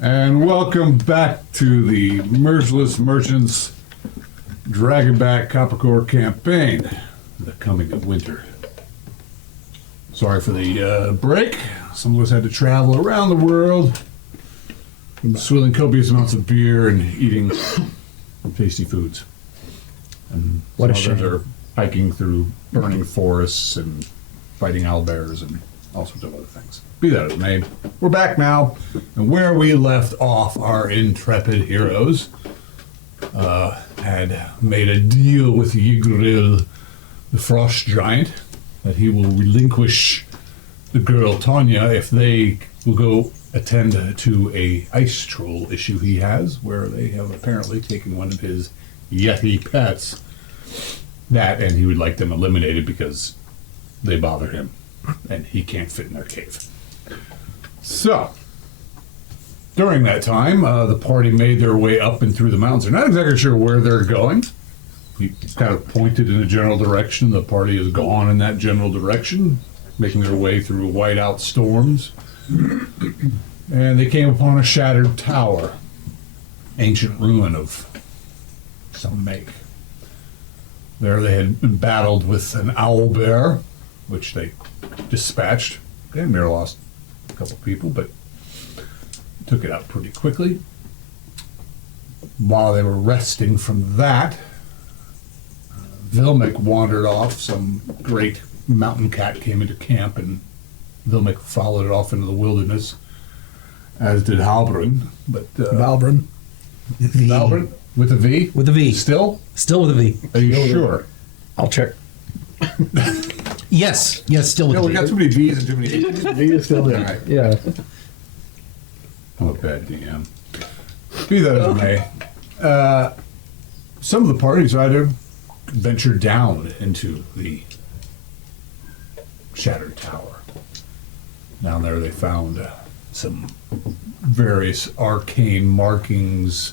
And welcome back to the Merciless Merchants Dragonback Coppercore campaign, the coming of winter. Sorry for the break. Some of us had to travel around the world, swilling copious amounts of beer and eating tasty foods. And what a some others shame. are hiking through burning forests and fighting owlbears and all sorts of other things. Be that as it may, we're back now, and where we left off, our intrepid heroes had made a deal with Yggdrasil, the frost giant, that he will relinquish the girl Tanya if they will go attend to a ice troll issue he has, where they have apparently taken one of his yeti pets. That, and he would like them eliminated because they bother him, and he can't fit in their cave. So, during that time, the party made their way up and through the mountains. They're not exactly sure where they're going. He kind of pointed in a general direction. The party has gone in that general direction, making their way through whiteout storms. And they came upon a shattered tower, ancient ruin of some make. There they had battled with an owlbear, which they dispatched. They may have lost a couple people, but took it out pretty quickly. While they were resting from that, Vilmic wandered off. Some great mountain cat came into camp, and Vilmic followed it off into the wilderness, as did Halbert. But Valbrun. Halbert with a V? With a V. Still? Still with a V. Are you sure? I'll check. Yes, still with No, a we V. got too many V's and too many E's. V is still there. All right. Yeah. I'm a bad DM. Be that as it may, some of the parties either ventured down into the shattered tower. Down there they found some various arcane markings,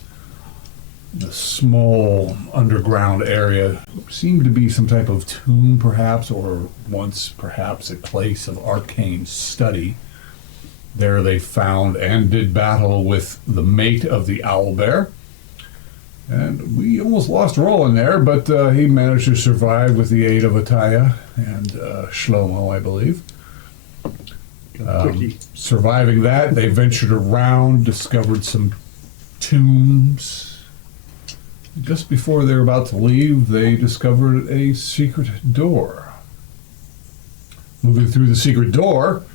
a small underground area. Seemed to be some type of tomb perhaps, or once perhaps a place of arcane study. There they found and did battle with the mate of the owlbear. And we almost lost Roland there, but he managed to survive with the aid of Ataya and Shlomo, I believe. Surviving that, they ventured around, discovered some tombs. Just before they were about to leave, they discovered a secret door. Moving through the secret door,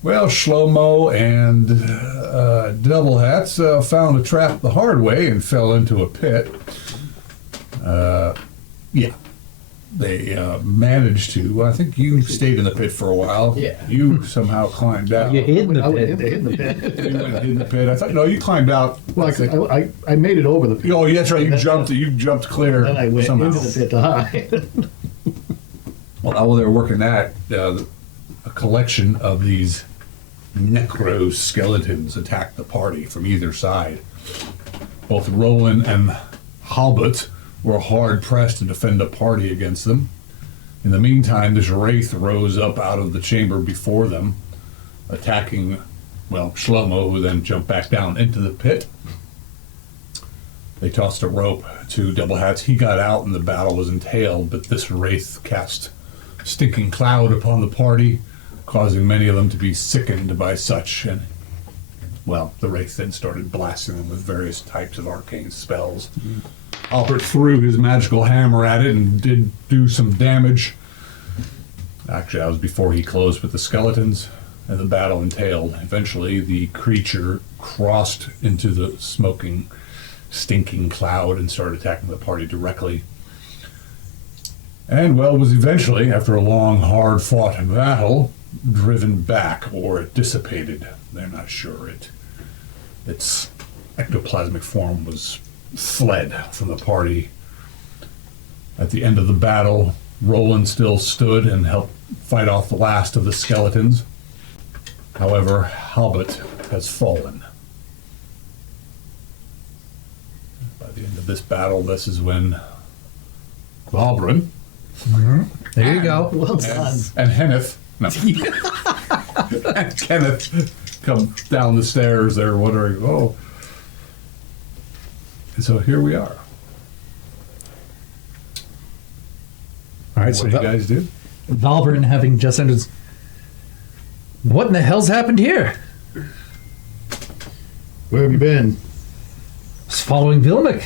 well, Shlomo and Doublehats found a trap the hard way and fell into a pit. They managed to. I think you stayed in the pit for a while. Yeah. You somehow climbed out. You hid in the I pit. hid in the pit. You went in the pit. I thought no, you climbed out. Well, I made it over the pit. Oh, yeah, that's right. You jumped clear. Then I went somehow. into the pit to hide. Well, while they were working that, a collection of these necro-skeletons attacked the party from either side. Both Roland and Halbert were hard pressed to defend the party against them. In the meantime, this wraith rose up out of the chamber before them, attacking, well, Shlomo, who then jumped back down into the pit. They tossed a rope to Doublehat's. He got out and the battle was entailed, but this wraith cast stinking cloud upon the party, causing many of them to be sickened by such. And, well, the wraith then started blasting them with various types of arcane spells. Halbert threw his magical hammer at it and did do some damage. Actually, that was before he closed with the skeletons, and the battle entailed. Eventually, the creature crossed into the smoking, stinking cloud and started attacking the party directly. And, well, was eventually, after a long, hard-fought battle, driven back, or it dissipated. They're not sure. Its ectoplasmic form was fled from the party. At the end of the battle, Roland still stood and helped fight off the last of the skeletons. However, Halbert has fallen. By the end of this battle, this is when Valbrun There you go. Well done. and Henneth, no, and Kenneth come down the stairs. They're wondering, oh. And so here we are. All right, What so do you guys do? Valbrin, having just entered. What in the hell's happened here? Where have you been? I was following Vilmik,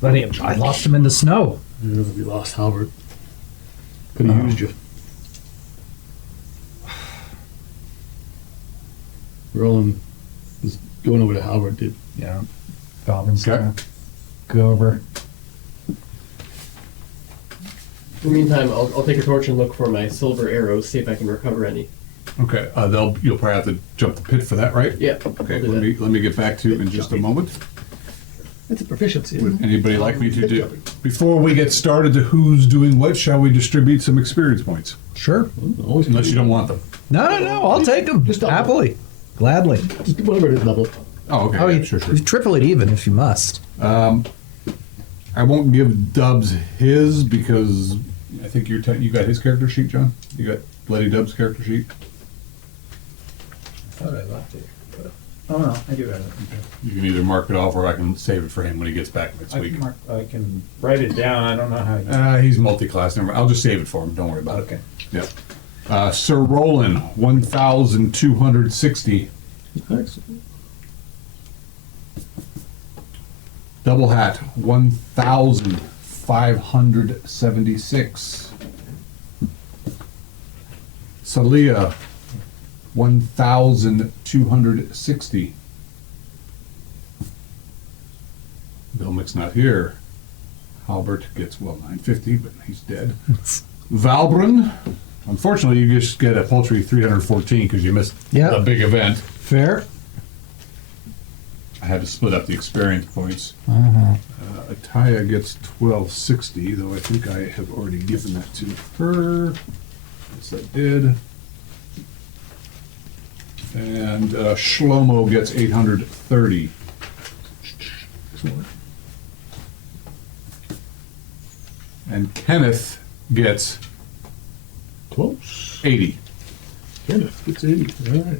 but I lost him in the snow. We lost Halbert. Could have used you. Roland is going over to Halbert, dude. Yeah, Valbrin's Okay. gonna go over. In the meantime, I'll take a torch and look for my silver arrows, see if I can recover any. Okay, you'll probably have to jump the pit for that, right? Yeah. Okay, I'll do let me get back to it in just a moment. That's a proficiency. Isn't Would it? anybody like me to do? Before we get started to who's doing what, shall we distribute some experience points? Sure. Always Unless you don't want them. No, I'll take them Just double. happily, gladly. Just whatever it is, double. Oh, okay. Oh, yeah, you, sure. you triple it even if you must. I won't give Dubs his because I think you got his character sheet, John. You got Letty Dubs' character sheet. I thought I left it, but oh no, I do have it. You can either mark it off or I can save it for him when he gets back next I week. can write it down. I don't know how. You... He's multi-class. Never mind. I'll just save it for him. Don't worry about Okay. it. Yeah. Sir Roland, 1,260. Excellent. Doublehat, 1,576. Salia, 1,260. Vilmic's not here. Halbert gets, 950, but he's dead. Valbrin, unfortunately, you just get a paltry 314 because you missed Yeah. the big event. Fair. I had to split up the experience points. Uh-huh. Ataya gets 1260, though I think I have already given that to her. Yes, I did. And Shlomo gets 830. And Kenneth gets Close. 80. Kenneth gets 80. All right.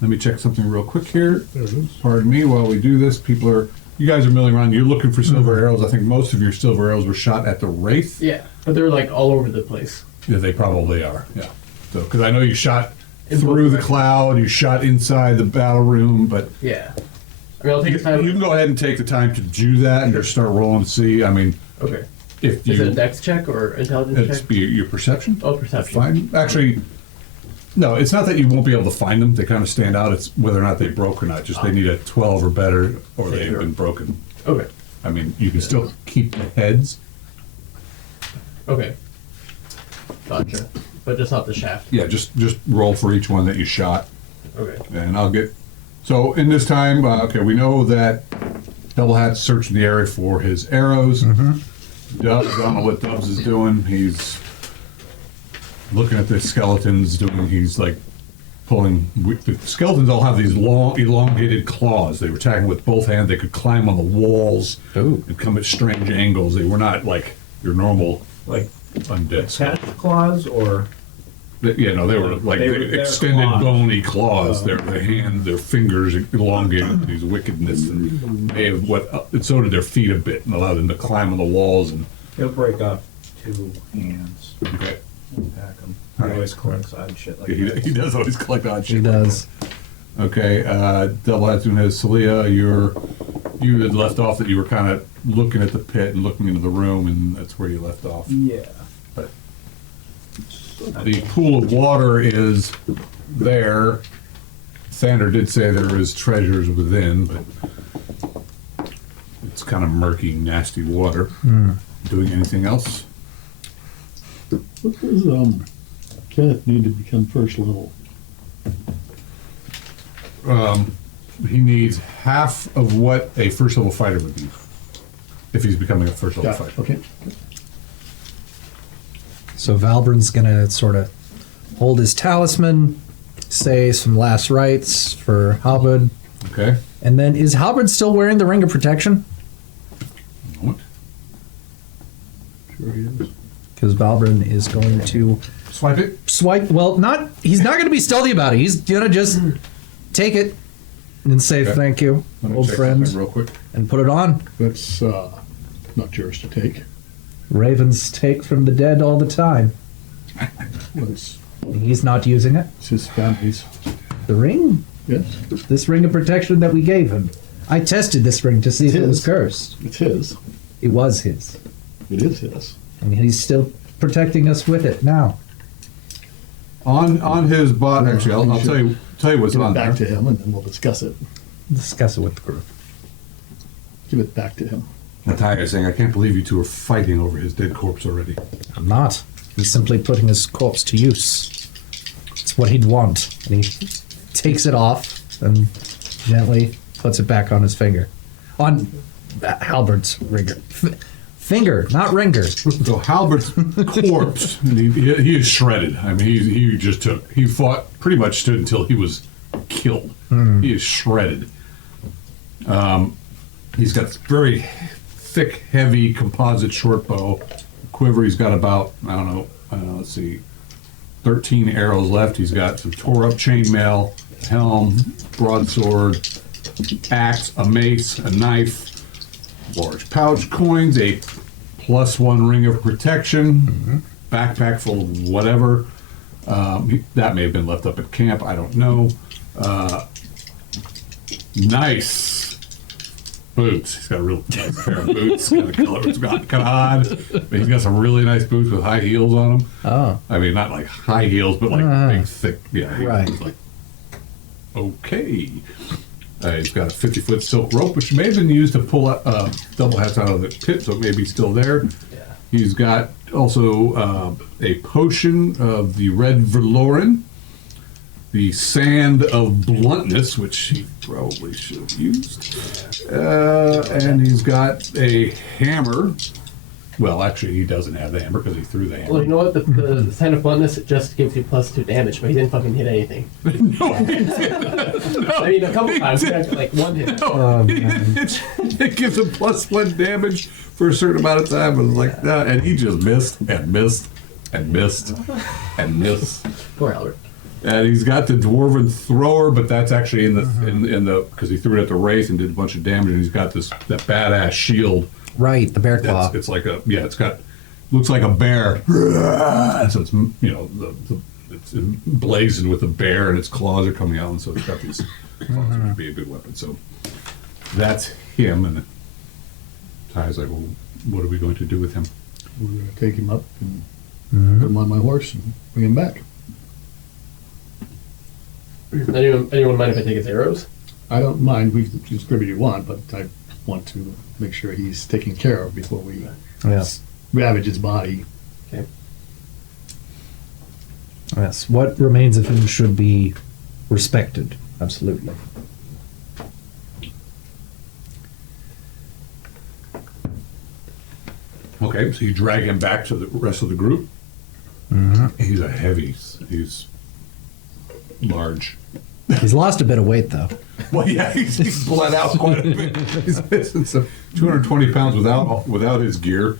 Let me check something real quick here. There it is. Pardon me while we do this. You guys are milling around. You're looking for silver arrows. I think most of your silver arrows were shot at the wraith. Yeah, but they're like all over the place. Yeah, they probably are. Yeah. So, because I know you shot In through both the directions. cloud, you shot inside the battle room, but Yeah. I mean, I'll take a time. you can go ahead and take the time to do that and just start rolling to see. I mean, Okay. if Is it a you, dex check or intelligence it's check? be your perception. Oh, perception. Fine. Actually, no, it's not that you won't be able to find them. They kind of stand out. It's whether or not they broke or not. Just they need a 12 or better, or they've Sure. been broken. Okay. I mean, you can still keep the heads. Okay. Gotcha. But just not the shaft. Yeah, just roll for each one that you shot. Okay. And I'll get. So in this time, okay, we know that Doublehat searching the area for his arrows. Dubs, I don't know what Dubs is doing. He's looking at the skeletons. He's like pulling. The skeletons all have these long, elongated claws. They were attacking with both hands. They could climb on the walls Ooh. and come at strange angles. They were not like your normal Like undead. cat claws or Yeah, no, they were like They're extended claws. bony claws. Their fingers elongated these wickedness, and they have and so did their feet a bit, and allowed them to climb on the walls. And he'll break up two hands okay, and pack them. He All right. always collects odd shit like he that. does always collect odd shit. He does. Okay, Doublehat's doing his Celia. You had left off that you were kind of looking at the pit and looking into the room, and that's where you left off. Yeah. But the pool of water is there. Thander did say there is treasures within, but it's kind of murky, nasty water. Doing anything else? What does Kenneth need to become first level? He needs half of what a first level fighter would need if he's becoming a first level Got it. fighter. Okay. So Valbrin's gonna sort of hold his talisman, say some last rites for Halbert, Okay. and then is Halbert still wearing the ring of protection? Moment. Sure he is. because Valbrun is going to Swipe it. swipe. Well, he's not going to be stealthy about it. He's going to just take it and say Okay. thank you, Let me old check friend, something real quick. and put it on. That's not yours to take. Ravens take from the dead all the time. Well, it's He's not using it. his family's. The ring? Yes, This ring of protection that we gave him. I tested this ring to see if it was His. cursed. it's his. It was his. It is his. And he's still protecting us with it now. On his bot, actually, I'll You should tell you what's Give on it back there. to him, and then we'll discuss it. Discuss it with the group. Give it back to him. Natalia is saying, I can't believe you two are fighting over his dead corpse already. I'm not. He's simply putting his corpse to use. It's what he'd want. And he takes it off and gently puts it back on his finger. On Halbert's ringer. Finger, not ringer. So Halbert's corpse, and he is shredded. I mean, he fought, pretty much stood until he was killed. He is shredded. He's got very thick, heavy composite short bow. Quiver, he's got about, I don't know, let's see, 13 arrows left. He's got some tore up chainmail, helm, broadsword, axe, a mace, a knife, large pouch, coins, a +1 ring of protection, backpack full of whatever. That may have been left up at camp. I don't know. Nice boots. He's got a real nice pair of boots. Kind of color. It's got kind of odd. But he's got some really nice boots with high heels on them. Oh. I mean, not like high heels, but like big, thick. Yeah. Right. He's like, okay. He's got a 50-foot silk rope, which may have been used to pull Doublehats out of the pit, so it may be still there. Yeah. He's got also a potion of the red verloren, the sand of bluntness, which he probably should have used, and he's got a hammer. Well, actually, he doesn't have the hammer because he threw the hammer. Well, you know what? The sign of bluntness just gives you +2 damage, but he didn't fucking hit anything. No, he didn't. I mean, a couple times, he had like one hit. Oh, man. It gives him +1 damage for a certain amount of time. I was like, nah, and he just missed and missed and missed and missed. Poor Albert. And he's got the dwarven thrower, but that's actually in the because he threw it at the wraith and did a bunch of damage. And he's got that badass shield. Right, the bear claw. It's like it's got looks like a bear. So it's it's emblazoned with a bear, and its claws are coming out, and so it's got these claws, which would be a good weapon. So that's him. And Ty's like, well, what are we going to do with him? We're going to take him up and put him on my horse and bring him back. Anyone mind if I take his arrows? I don't mind. We can use whatever you want, but I want to make sure he's taken care of before we Yes. ravage his body. Okay. Yes. What remains of him should be respected. Absolutely. Okay, so you drag him back to the rest of the group. He's he's large. He's lost a bit of weight, though. Well, yeah, he's bled out quite a bit. He's missing some 220 pounds without his gear,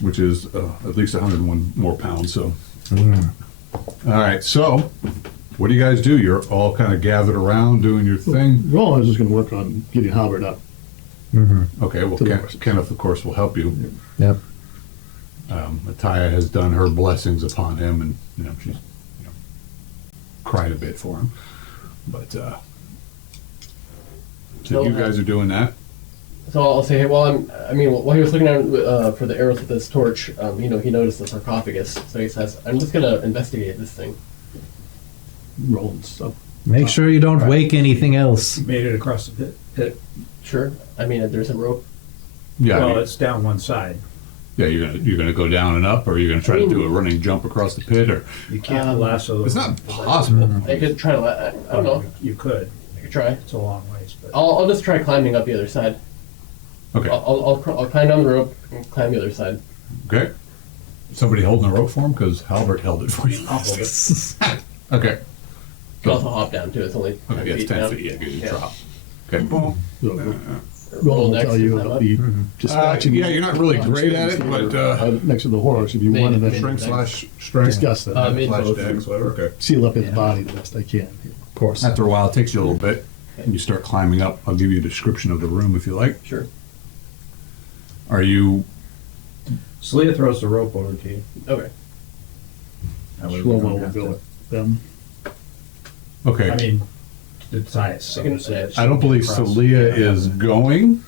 which is at least 101 more pounds. So, all right. So, what do you guys do? You're all kind of gathered around doing your thing. Roland is just going to work on getting Halbert up. Okay. Well, To the horses. Kenneth, of course, will help you. Yep. Mattia has done her blessings upon him, and she's cried a bit for him. But so you guys are doing that. So I'll say, hey, while he was looking at for the arrows with this torch, he noticed the sarcophagus. So he says, I'm just gonna investigate this thing. Roland's stuff. Make sure you don't wake anything else. Made it across the pit. Sure. I mean, there's a rope. Yeah. Well, it's down one side. Yeah, you're gonna go down and up, or you're gonna try to do a running jump across the pit, or You can't lasso. it's not possible. I could try to. I don't know. You could. I could try. It's a long ways, but I'll just try climbing up the other side. Okay, I'll climb down the rope and climb the other side. okay. Somebody holding the rope for him because Halbert held it for you. I'll hold it. Okay. You can also hop down too. It's only 10 Okay, yeah, it's 10 down. feet. Yeah, good Yeah. drop. Okay, boom. So, Roland will next tell to you climb it'll up? be just scratching. Yeah, you're not really great at it, but next to the horse, if you Maybe. wanted to strength slash strength. discuss that, Maybe slash both. dex, whatever. Okay. seal up his body the best I can. Of course. After a while, it takes you a little bit, and you start climbing up. I'll give you a description of the room if you like. Sure. Are you? Celia throws the rope over to you. Okay. That way we Shlomo don't will have go to- with them. Okay. I mean, to tie it. So can- that I don't believe across- Celia is going.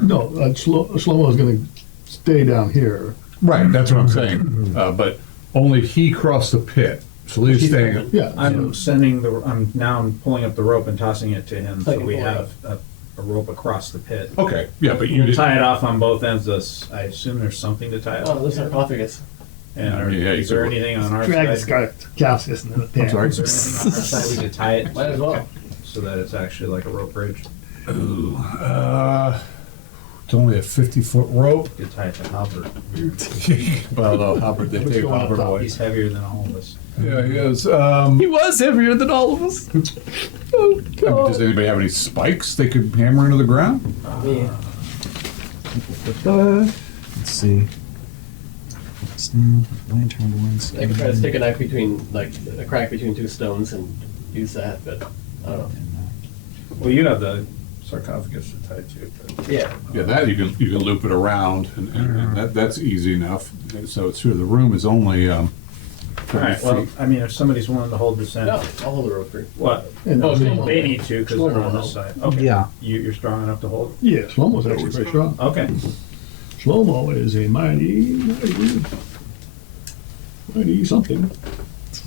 No, Shlomo is going to stay down here. Right, that's what I'm saying. But only he crossed the pit. Celia's staying. Yeah. I'm sending the. I'm pulling up the rope and tossing it to him, so Like we pull it have a rope across the pit. Okay, yeah, but you We'll did. tie it off on both ends. I assume there's something to tie it Oh, off. the sarcophagus. And Yeah, you is there could- anything on our Drag the side? calcius in the pan. I'm sorry. Is there anything on our side we could tie it Might as well. so that it's actually like a rope bridge? Ooh, it's only a 50-foot rope. We could tie it to Halbert. Well, no, Halbert, they What's take going on Halbert top? away. He's heavier than all of us. Yeah, he is. He was heavier than all of us. Oh, God. Does anybody have any spikes they could hammer into the ground? Yeah. Let's see. Lantern ones. I could try to stick a knife between, like, a crack between two stones and use that, but I don't know. Well, you have the sarcophagus to tie to. But Yeah. Yeah, that you can loop it around, and that's easy enough. So it's true. The room is only all 30 right. Well, feet. I mean, if somebody's willing to hold this end, No, I'll hold the rope free. what? And Oh, Shlomo- They need to because they're on Shlomo. this side. Okay. Yeah. You're strong enough to hold. Yeah, Shlomo's actually pretty strong. Okay. Shlomo is a mighty something.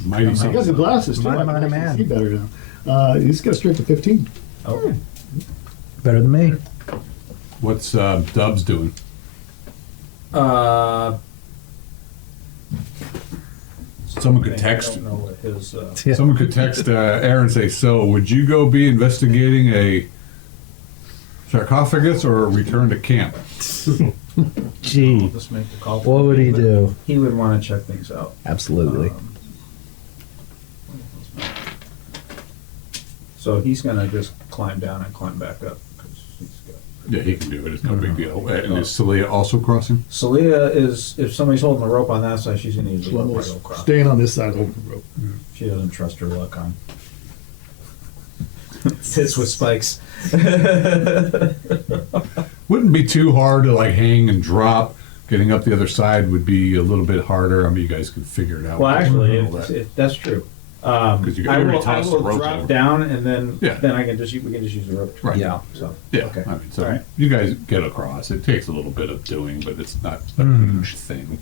Mighty He something. has the glasses too. Mighty, I can mighty actually man. see better now. He's got a strength of 15. Okay. Better than me. What's Dubs doing? Someone could text. I don't know what his. Yeah. Someone could text Aaron and say, "So, would you go be investigating a sarcophagus or return to camp?" Gee, I'll just make the call. what would he do? He would want to check things out. Absolutely. So he's gonna just climb down and climb back up because he's got. Yeah, he can do it. It's no big deal. And is Celia also crossing? Celia is, if somebody's holding the rope on that side, she's gonna use the rope right Shlomo's across. staying on this side holding the rope. She doesn't trust her luck on. Fits with spikes. Wouldn't be too hard to like hang and drop. Getting up the other side would be a little bit harder. I mean, you guys could figure it out. Well, actually, All that. that's true. 'Cause you I already will, tossed the rope drop over. down and then Yeah. I can just we can just use the rope. Right. Yeah. So Yeah, okay. I mean, so All right. you guys get across. It takes a little bit of doing, but it's not a huge thing.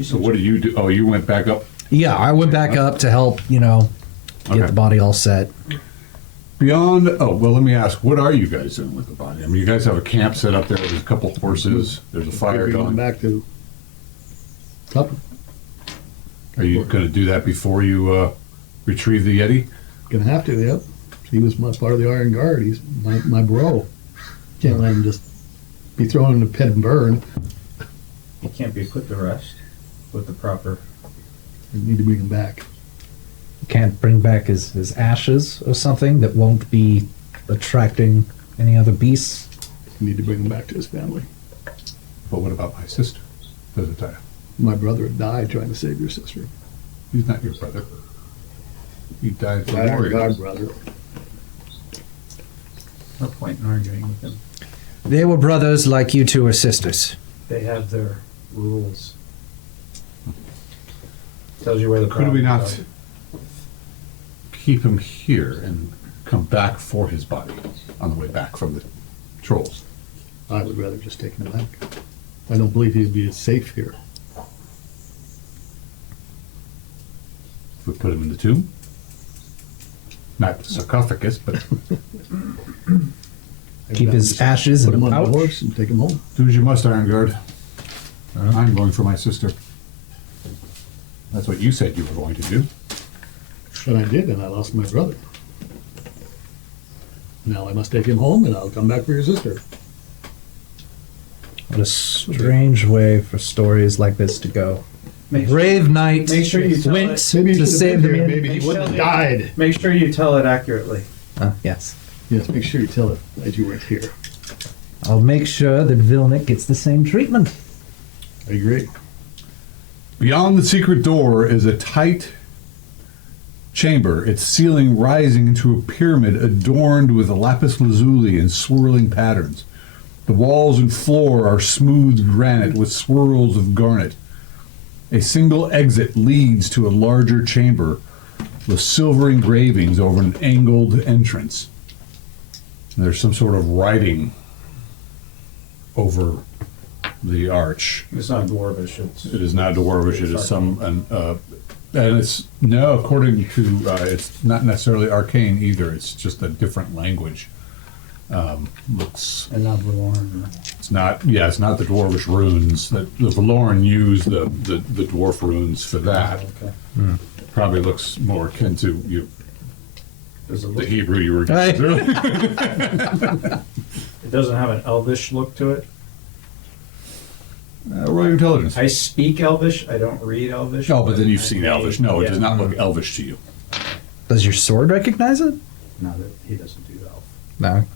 So what do you do? Oh, you went back up Yeah, I went back up to help, get Okay. the body all set. beyond. Oh, well, let me ask. What are you guys doing with the body? I mean, you guys have a camp set up there. There's a couple horses. There's a fire Maybe going. back to Tupper. Are you going to do that before you retrieve the Yeti? Gonna have to, yep. He was my part of the Iron Guard. He's my bro. Can't let him just be thrown in the pit and burn. He can't be put to rest with the proper. We need to bring him back. Can't bring back his ashes or something that won't be attracting any other beasts. We need to bring him back to his family. But what about my sister, Hezekiah? My brother died trying to save your sister. He's not your brother. He died for Iron warriors. Guard brother. No point in arguing with them. They were brothers like you two are sisters. They have their rules. Tells you where the Could we problems not keep him here and come back for his body on the way back from the trolls? I would rather just take him back. I don't believe he'd be as safe here. If we put him in the tomb? Not the sarcophagus, but Keep his ashes Put in him a on the pouch. horse and take him home. do as you must, Iron Guard. I'm going for my sister. That's what you said you were going to do. But I did, and I lost my brother. Now I must take him home, and I'll come back for your sister. What a strange way for stories like this to go. Make Brave knight make sure you tell went it. Maybe he to should have save been the here. man. Maybe he wouldn't have died. Make sure you tell it accurately. Yes. Yes, make sure you tell it that you weren't here. I'll make sure that Vilnick gets the same treatment. I agree. Beyond the secret door is a tight chamber, its ceiling rising into a pyramid adorned with lapis lazuli and swirling patterns. The walls and floor are smooth granite with swirls of garnet. A single exit leads to a larger chamber with silver engravings over an angled entrance. And there's some sort of writing over the arch. It's not dwarvish. It is not Dwarvish. It is some, and it's no. According to, it's not necessarily arcane either. It's just a different language. Looks. And not Valorn. It's not. Yeah, it's not the Dwarvish runes. The Valoran use the dwarf runes for that. Okay. Probably looks more akin to Does it the look? Hebrew you were using earlier. It doesn't have an elvish look to it. Roll your intelligence. I speak Elvish. I don't read Elvish. No, but then you've I seen may- Elvish. No, it yeah. does not look Elvish to you. Does your sword recognize it? No, he doesn't do Elf. No.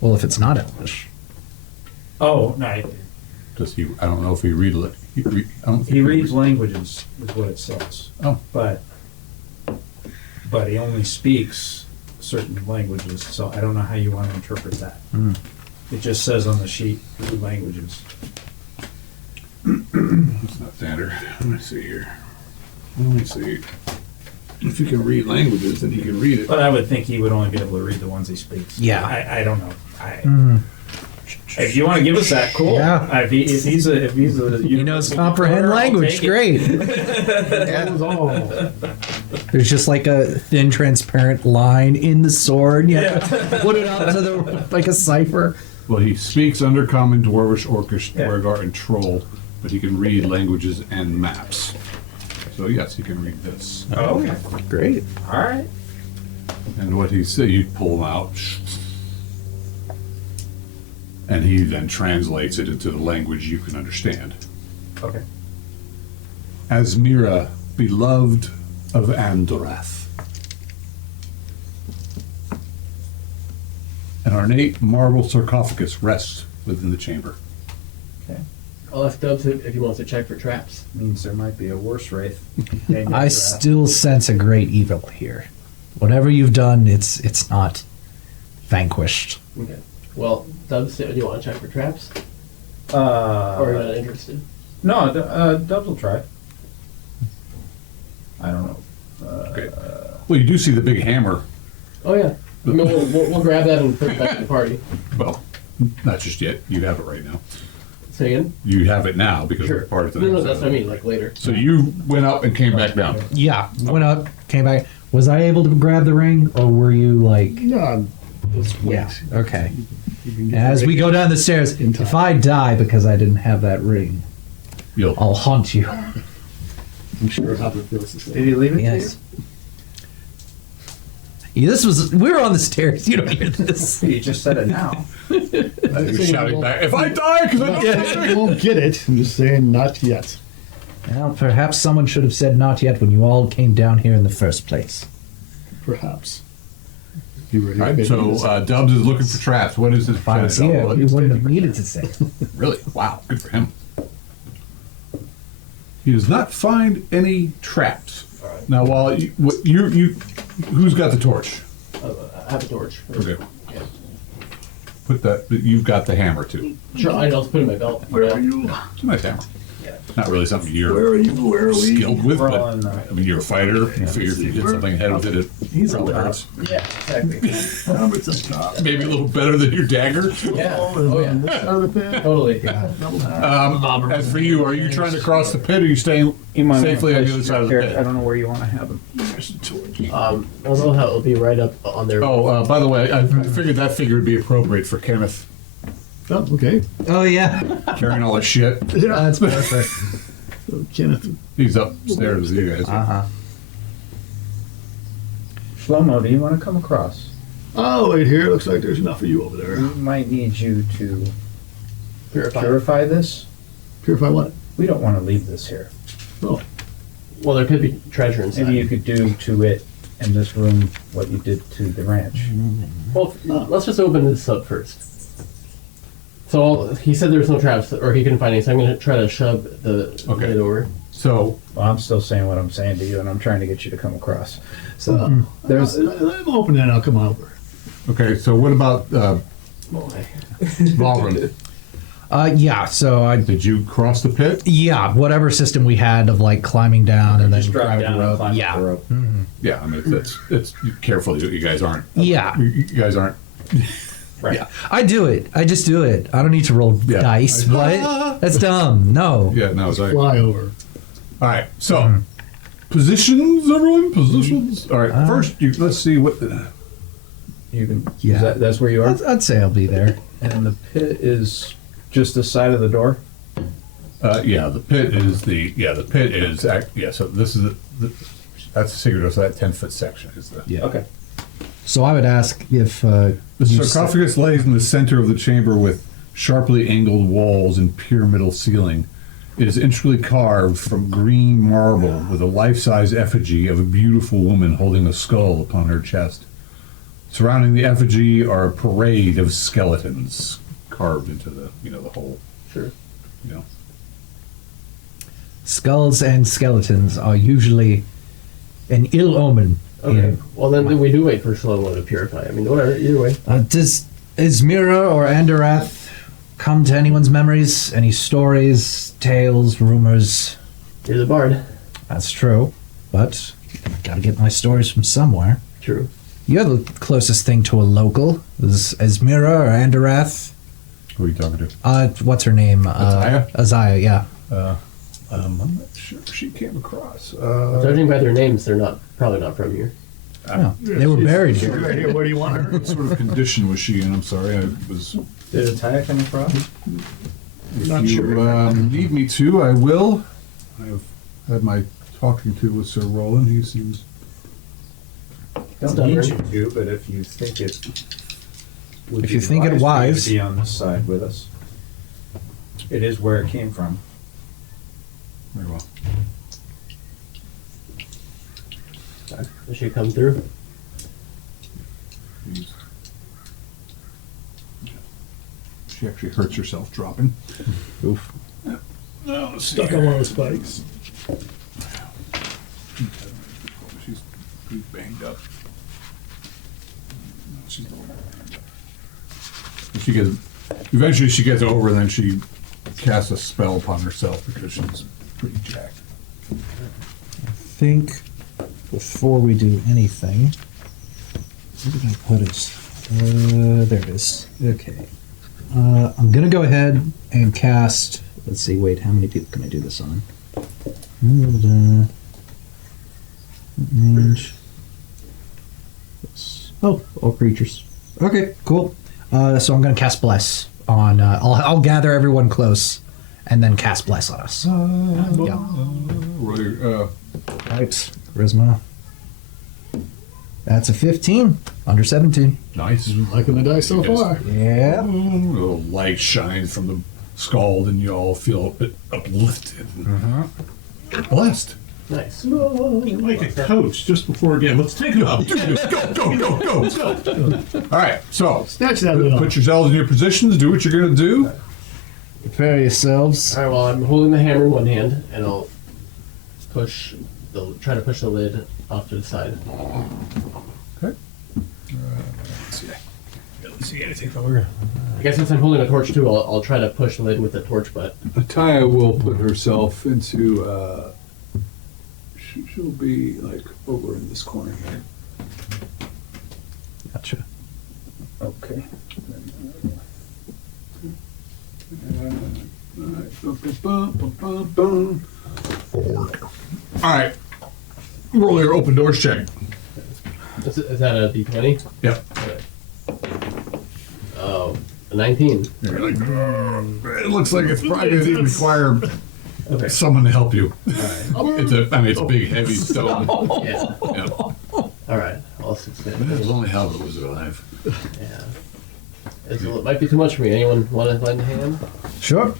Well, if it's not Elvish. Oh no, Does he? I don't know if he read. I don't think he reads languages, is what it says. Oh. But he only speaks certain languages, so I don't know how you want to interpret that. It just says on the sheet languages. It's not standard. Let me see here. Let me see. If you can read languages, then you can read it. But I would think he would only be able to read the ones he speaks. Yeah. I don't know. If you want to give us that, cool. Yeah. If he's a He knows comprehend language. Great. That was all. There's just like a thin, transparent line in the sword. You have to put it out to the like a cipher. Well, he speaks Undercommon, Dwarvish, Orcish, Yeah. Dwargar, and Troll, but he can read languages and maps. So yes, he can read this. Oh, okay. Great. All right. And what he said, you pull him out, and he then translates it into the language you can understand. Okay. Asmira, beloved of Andorath. An ornate marble sarcophagus rests within the chamber. Okay. I'll ask Dubs if he wants to check for traps. Means there might be a worse wraith. I still sense a great evil here. Whatever you've done, it's not vanquished. Okay. Well, Dubs, do you want to check for traps? Or are you not interested? No, Dubs will try. I don't know. Okay. Well, you do see the big hammer. Oh yeah. I mean, we'll grab that and put it back in the party. Well, not just yet. You have it right now. Say again? You have it now because Sure. it's part of the. No, that's what I mean, like later. So you went up and came back down. Yeah. Went up, came back. Was I able to grab the ring, or were you like? No, let's wait. Yeah. Okay. You can get As the we ring go down the stairs, in time. if I die because I didn't have that ring, You'll. I'll haunt you. I'm sure Halbert feels the Did same. he leave it Yes. Yeah, this was. We were on the stairs. You don't hear this. to you? You just said it now. You're shouting back. If I die, because I don't. You won't get it. I'm just saying, not yet. Well, perhaps someone should have said not yet when you all came down here in the first place. Perhaps. You ready? All right, so Dubs is looking for traps. What is his If I plan? was here, you wouldn't have needed to say. Really? Wow. Good for him. He does not find any traps. All right. Now, while you who's got the torch? I have a torch. Okay. Yeah. Put that. You've got the hammer too. Sure, I'll just put it in my belt. Where are you? It's a nice hammer. Yeah. Not really something Where you're are you? Where are we? skilled with, We're but on, I mean, you're a fighter. You figure if you hit something ahead with it, He's probably on top. hurts. Yeah, exactly. Halbert's on top. Maybe a little better than your dagger. Yeah. Oh, Oh, on yeah. this side of the pit. Totally. Double hat. As for you, are you trying to cross the pit, or are you staying safely on the other side of the I pit? don't know where you want to have him. There's the torch. I'll know how it'll be right up on their. Oh, by the way, I figured that figure would be appropriate for Kenneth Oh, okay. Oh yeah, carrying all his shit. Yeah. that's perfect. So Kenneth. He's upstairs with you guys. Uh-huh. Shlomo, do you want to come across? Oh, wait here. Looks like there's enough for you over there. We might need you to Purify. purify this. Purify what? We don't want to leave this here. Oh, Well, there could be treasure inside. Maybe you could do to it in this room what you did to the ranch. Well, let's just open this up first. So he said there's no traps, or he couldn't find any, so I'm going to try to shove the lid over. So, Well, I'm still saying what I'm saying to you, and I'm trying to get you to come across. So there's I'm open and I'll come over. okay, so what about Boy. Valgren? Yeah, so Did you cross the pit? whatever system we had of like climbing down and then just drop grabbing down the and rope. climb Yeah. up the rope. Yeah, I mean, it's careful. You guys aren't. Yeah. You guys aren't. Right. Yeah. I do it. I just do it. I don't need to roll Yeah. dice. What? That's dumb. No. Yeah, no, sorry. Fly over. All right, so positions, everyone. Positions. All right, first, let's see what. You can. Yeah. That's where you are. I'd say I'll be there. And the pit is just the side of the door. Yeah, the pit is the. Yeah, the pit is. Yeah, so this is that's the secret. So that 10-foot section is the. Yeah. Okay. So I would ask if The you sarcophagus lays in the center of the chamber with sharply angled walls and pyramidal ceiling. It is intricately carved from green marble with a life-size effigy of a beautiful woman holding a skull upon her chest. Surrounding the effigy are a parade of skeletons carved into the the hole. Sure. skulls and skeletons are usually an ill omen. Okay. Well, then we do wait for Shlomo to purify. I mean, whatever. Either way. Does Izmira or Andarath come to anyone's memories? Any stories, tales, rumors? You're the bard. That's true, but I gotta get my stories from somewhere. True. You're the closest thing to a local. Is Izmira or Andarath? Who are you talking to? What's her name? Azaya? Azaya, yeah. I'm not sure she came across. Judging by their names, they're probably not from here. Oh, they were buried here. Right here. Where do you want her? What sort of condition was she in? I'm sorry, I was. Did Ataya come across? Not If sure. you need me to, I will. I've had my talking to with Sir Roland. He seems. Don't Stubborn. need you to, but if you think it would If be you think it for you wise. to be on this side with us. It is where it came from. Very well. Does she come through? He's- She actually hurts herself dropping. Oof. No, let's see Stuck here. on one of the spikes. She's pretty banged up. She's she gets eventually she gets over, and then she casts a spell upon herself because she's pretty jacked. I think before we do anything, where did I put it? There it is. Okay. I'm gonna go ahead and cast. Let's see. Wait, how many people can I do this on? Range. Oh, all creatures. Okay, cool. So I'm gonna cast Bless on. I'll gather everyone close, and then cast Bless on us. Yeah. Right, charisma. That's a 15 under 17. Nice. Liking the dice so Yes. far. Yeah. A little light shines from the skull, and you all feel a bit uplifted. Blessed. Nice. Like a coach just before a game. Let's take it up. Go. Let's go. All right, so Snatch that lid put off. yourselves in your positions. Do what you're going to do. Prepare yourselves. All right. Well, I'm holding the hammer in one hand, and I'll try to push the lid off to the side. Okay. Let's see anything from her. I guess since I'm holding a torch too, I'll try to push the lid with the torch butt. Ataya will put herself into. She'll be like over in this corner here. Gotcha. Okay. All right. Roll your open doors check. Is that a D20? Yep. Oh, a 19. You're like, it looks like it's probably going to require Okay. someone to help you. Alright. It's a big, heavy stone. Yeah. Yeah. Alright. I'll succeed. If only Halbert was alive. Yeah. It might be too much for me. Anyone want to lend a hand? Sure.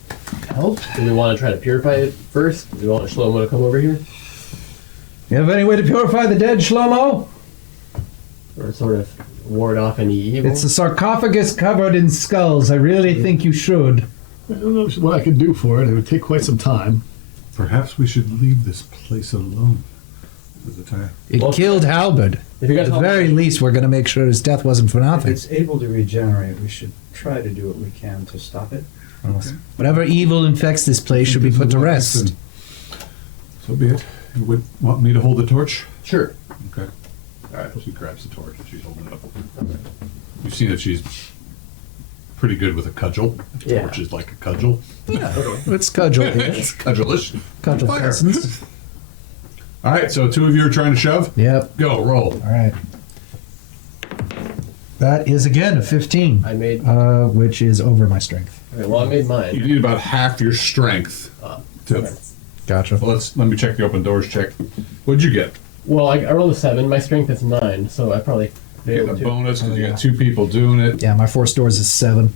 Help? Do we want to try to purify it first? Do we want Shlomo to come over here? You have any way to purify the dead, Shlomo? or sort of ward off any evil? It's a sarcophagus covered in skulls. I really think you should. I don't know what I could do for it. It would take quite some time. Perhaps we should leave this place alone for the time. It Well, killed Halbert. if you guys At the help- very least, we're going to make sure his death wasn't for If nothing. it's able to regenerate, we should try to do what we can to stop it. Whatever evil infects this place should be put to rest. So be it. You would want me to hold the torch? Sure. Okay. All right. She grabs the torch and she's holding it up. You've seen that she's pretty good with a cudgel. The Yeah. torch is like a cudgel. It's cudgel here. It's cudgelish. Cudgel Fire. cousins. All right. So 2 of you are trying to shove. Yep. Go roll. All right. That is again a 15, I made. which is over my strength. Okay, well, I made You mine. need about half your strength. To, Okay. Gotcha. well, let me check the open doors check. What'd you get? Well, I rolled a 7. My strength is 9, so I probably You get a failed to. bonus because you got 2 people doing it. Yeah, my force doors is 7.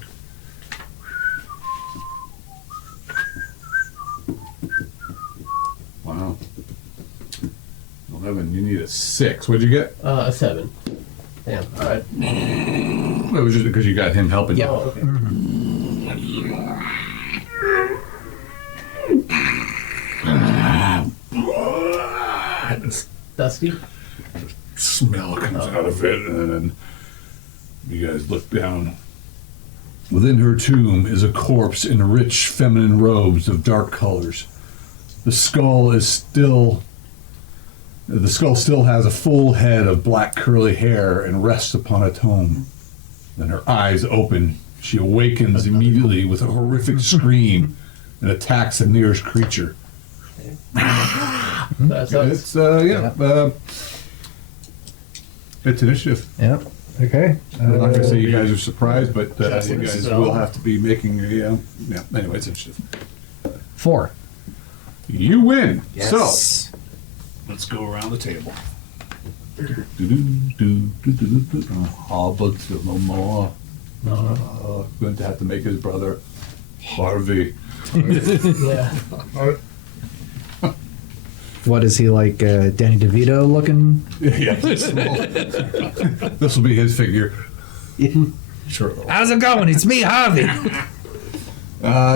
Wow. 11. You need a 6. What'd you get? A 7. Damn. All right. It was just because you got him helping you. Oh, okay. This Dusty. smell comes out of it, and then you guys look down. Within her tomb is a corpse in rich feminine robes of dark colors. The skull still has a full head of black curly hair and rests upon a tomb. Then her eyes open. She awakens immediately with a horrific scream and attacks the nearest creature. That's us. It's it's initiative. Yep. Okay. I'm not gonna say you guys are surprised, but Just you like guys spell. will have to be making a yeah. Anyway, it's initiative. 4. You win. Yes. So let's go around the table. Halbert no more. Going to have to make his brother Harvey. Yeah. What is he like, Danny DeVito looking? Yeah, this will be his figure. Sure. How's it going? It's me, Harvey.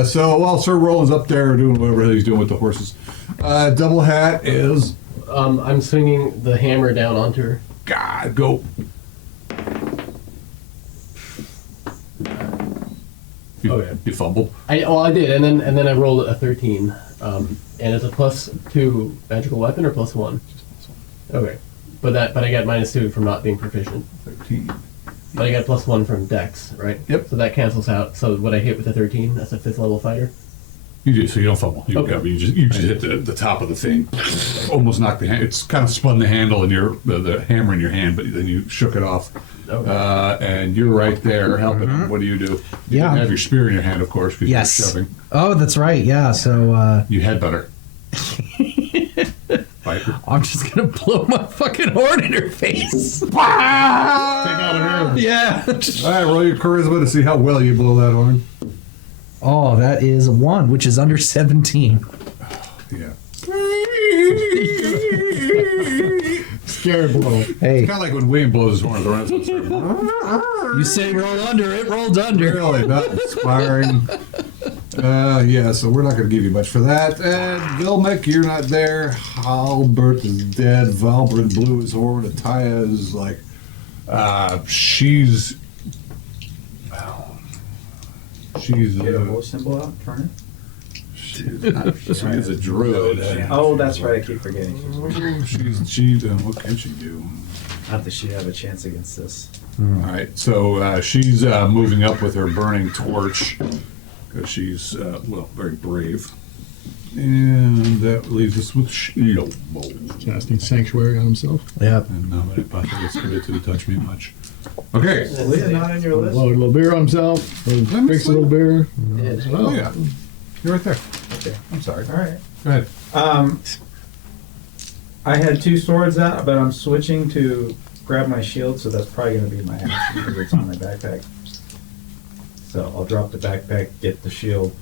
So while Sir Roland's up there doing whatever he's doing with the horses, Doublehat is I'm swinging the hammer down onto her. God go. You fumbled. I did, and then I rolled a 13. And it's a +2 magical weapon or +1. Okay, but I got -2 from not being proficient. 13. But I got +1 from Dex, right? Yep. So that cancels out. So what I hit with a 13, that's a 5th level fighter. You do, so you don't fumble. You, Okay. you just hit the top of the thing. Almost knocked the hand. It's kind of spun the handle in the hammer in your hand, but then you shook it off. Okay. And you're right there helping him. What do? You Yeah. didn't have your spear in your hand, of course, because Yes. you're shoving. Oh, that's right. Yeah. So You had better. Viper. I'm just gonna blow my fucking horn in her face. Take out of here. Yeah. All right, roll your charisma to see how well you blow that horn. Oh, that is a 1, which is under 17. Yeah. Scary blow. Hey, Kind of like when William blows his horn around. you say roll under, it rolled under. Really not inspiring. Yeah, so we're not going to give you much for that. And Vilmec, you're not there. Halbert is dead. Valbert blew his horn. Ataya is like, she's. She's. Get a war symbol out, turn She is a druid. it. Oh, that's right. I keep forgetting. What can she do? Not that she'd have a chance against this. All right, so she's moving up with her burning torch because she's very brave, and that leaves us with Shlomo. Casting sanctuary on himself. Yep. And nobody possibly committed to touch me much. Okay. Leah not on your list? Load a little beer on himself. Drinks a little beer. Yeah. Oh yeah, you're right there. Okay. I'm sorry. All right. Go ahead. I had 2 swords out, but I'm switching to grab my shield, so that's probably going to be my action because it's on my backpack. So I'll drop the backpack, get the shield,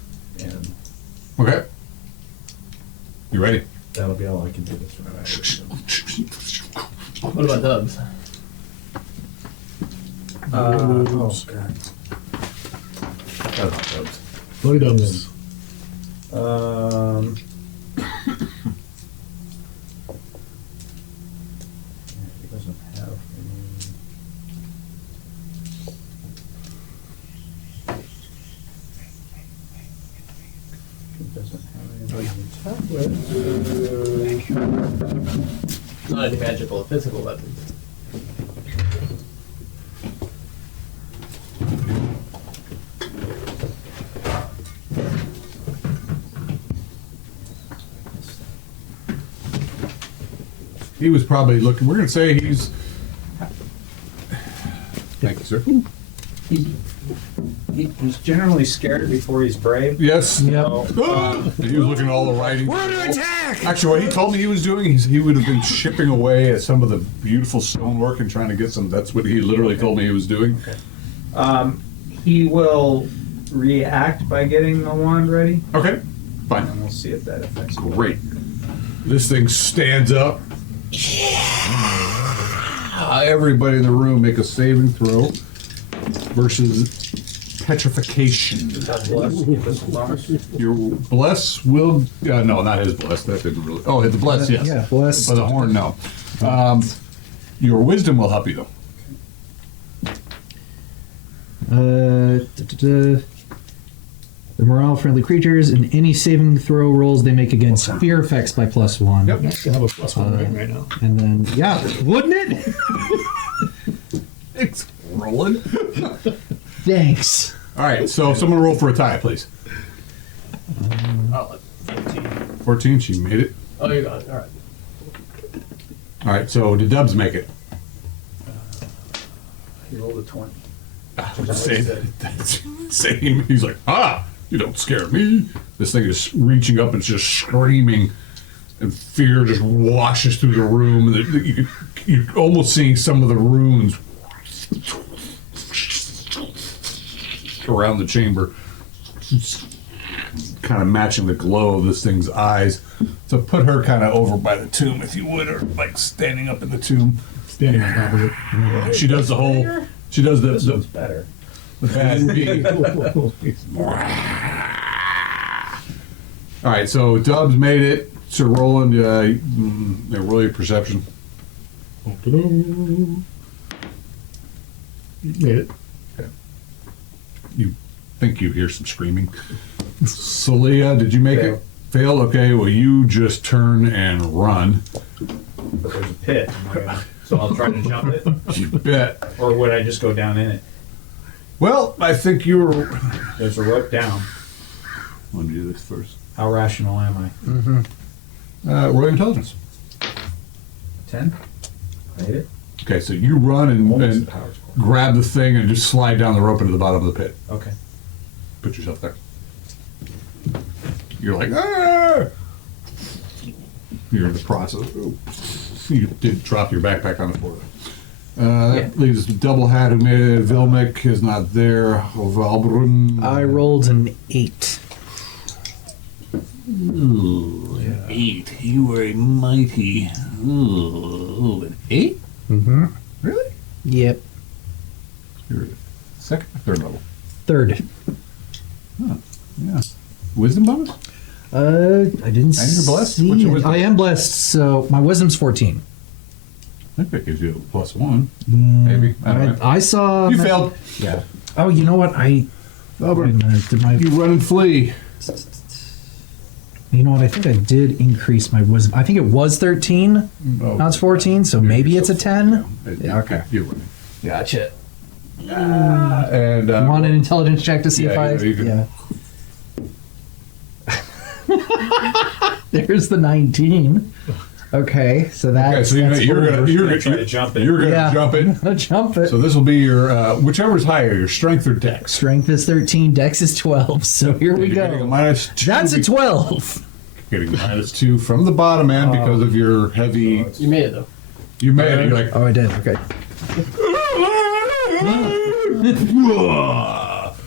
and Okay. You ready? that'll be all I can do this round. What about Dubs? Oh, God. That's not Dubs. Bloody Dubs. Um, he doesn't have any. He doesn't have any tablets. Not any magical or physical weapons. He was probably looking. We're going to say he's. Thank you, sir. He's generally scared before he's brave. Yes. Yep. He was looking at all the writing. We're under attack! Actually, what he told me he was doing, he would have been chipping away at some of the beautiful stonework and trying to get some. That's what he literally told me he was doing. He will react by getting the wand ready, Okay, fine. and we'll see if that affects him. Great. This thing stands up. Everybody in the room make a saving throw versus petrification. Your bless will. No, not his bless. That didn't really. Oh, the bless, yes. Yeah, bless. But the horn, no. Your wisdom will help you, though. The morale of friendly creatures and any saving throw rolls they make against fear effects by +1. Yep. Nice to have a +1 right now. And then, yeah, wouldn't it? It's rolling. Thanks. All right, so someone roll for a tie, please. Oh, 14. 14, she made it. Oh, you're gone. All right. All right, so did Dubs make it? He rolled a 20. Same. He's like, you don't scare me. This thing is reaching up and it's just screaming, and fear just washes through the room. You're almost seeing some of the runes around the chamber, kind of matching the glow of this thing's eyes. So put her kind of over by the tomb, if you would, or like standing up in the tomb. Standing on top of it. She does the whole. She does This the one's better. bad beat. All right, so Dubs made it. Sir Roland, roll your perception. You made it. You think you hear some screaming. Celia, did you make it? Fail. Okay, well, you just turn and run. But there's a pit. So I'll try to jump it. You bet. Or would I just go down in it? Well, I think you were. There's a rope down. Let me do this first. How rational am I? Roll intelligence. 10? Made it? Okay, so you run Almost and the power score. grab the thing and just slide down the rope into the bottom of the pit. Okay. Put yourself there. You're like, ah! You're in the process. Ooh. You did drop your backpack on the floor. That leaves Doublehat, who made it. Vilmik is not there. Valbrun. I rolled an 8. Ooh, an 8. You were a mighty. Ooh, an 8? Mm-hmm. Really? Yep. You're second or third level? Third. Huh. Yeah. Wisdom bonus? I didn't And you're blessed? see What's your it. wisdom? I am blessed, so my wisdom's 14. I think that gives you a +1. Maybe. I don't know. I saw... You failed. Yeah. Oh, you know what? Wait a minute. Did my... You run and flee. You know what? I think I did increase my wisdom. I think it was 13. Now it's 14, so maybe it's a 10. Yeah, okay. You're running. Gotcha. And You want an intelligence check to see yeah, if I... you can- Yeah. There's the 19. Okay, so that's... okay, so that's you're forward. gonna try to jump it. You're gonna Yeah. jump it. I'll jump it. So this will be your whichever's higher, your strength or dex. Strength is 13, dex is 12, so here we You're getting a go. -2. That's a 12. Getting -2 from the bottom end because of your heavy. You made it though. You made it. You're like. Oh, I did. Okay.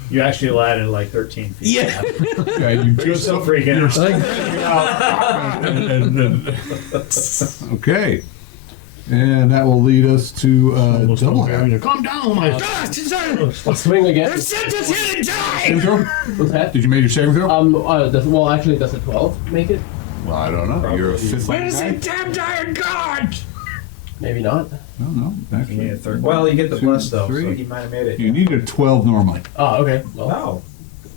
You actually landed like 13 feet. Yeah. Yeah, you just so freaking you're out. okay. And that will lead us to Almost Doublehat. Calm down, my. I'll swing again. Saving throw? What's that? Did you make your saving throw? Well, actually, does a 12 make it? Well, I don't know. You're a fifth. Where is that damned iron guard? Maybe not. No. You Actually, need a third. Well, you get the 2, plus though, so 3. he might have made it. You need a 12 normally. Oh, okay. Well, Wow.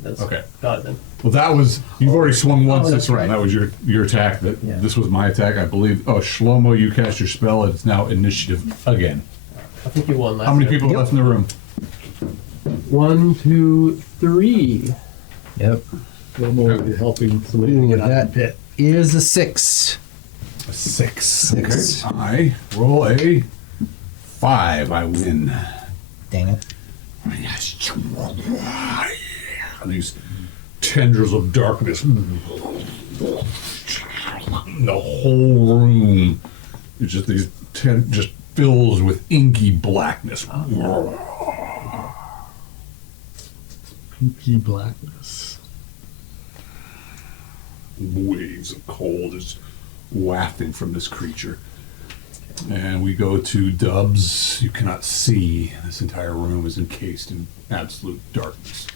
that's Okay. got it then. Well, that was you've already swung once Oh, this that's round. right. That was your attack. Yeah. This was my attack, I believe. Oh, Shlomo, you cast your spell. It's now initiative again. I think you won last How many round. people are left in the room? 1, 2, 3. Yep. One more will be helping somebody to get out of the pit. Is a 6. A 6. Six. Okay. I roll a 5. I win. Dang it. These tendrils of darkness. The whole room is just these just fills with inky blackness. Pinky blackness. Waves of cold is wafting from this creature. And we go to Dubs. You cannot see. This entire room is encased in absolute darkness.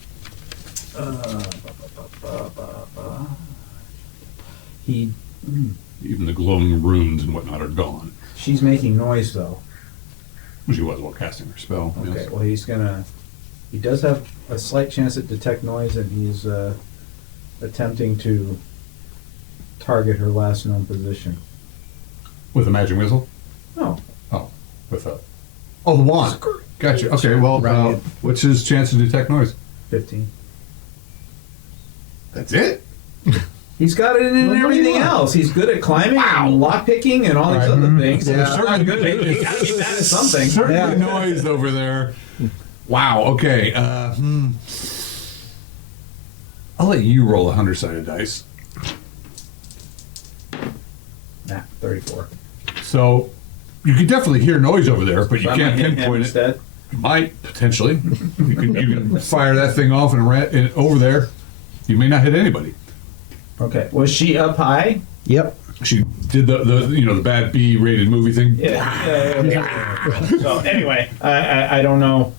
He. Even the glowing runes and whatnot are gone. She's making noise though. She was while casting her spell. Okay. Yes. Well, he's gonna. He does have a slight chance at detect noise, and he's attempting to target her last known position. With a magic missile? No. Oh, with a. Oh, the wand. Gotcha. Okay, well, Right. what's his chance to detect noise? 15. That's it? He's got it in Well, everything what do you want? else. He's good at climbing and lock picking and all these other things. Yeah. He's not good at it. Gotta get that at something. Certainly Yeah. noise over there. Wow, okay. I'll let you roll a 100-sided dice. Nah, 34. So, you can definitely hear noise over there, but you So I'm can't gonna hit him pinpoint it. instead. You might, potentially. You can fire that thing off and over there. You may not hit anybody. Okay. Was she up high? Yep. She did the bad B-rated movie thing. Yeah. So anyway, I don't know.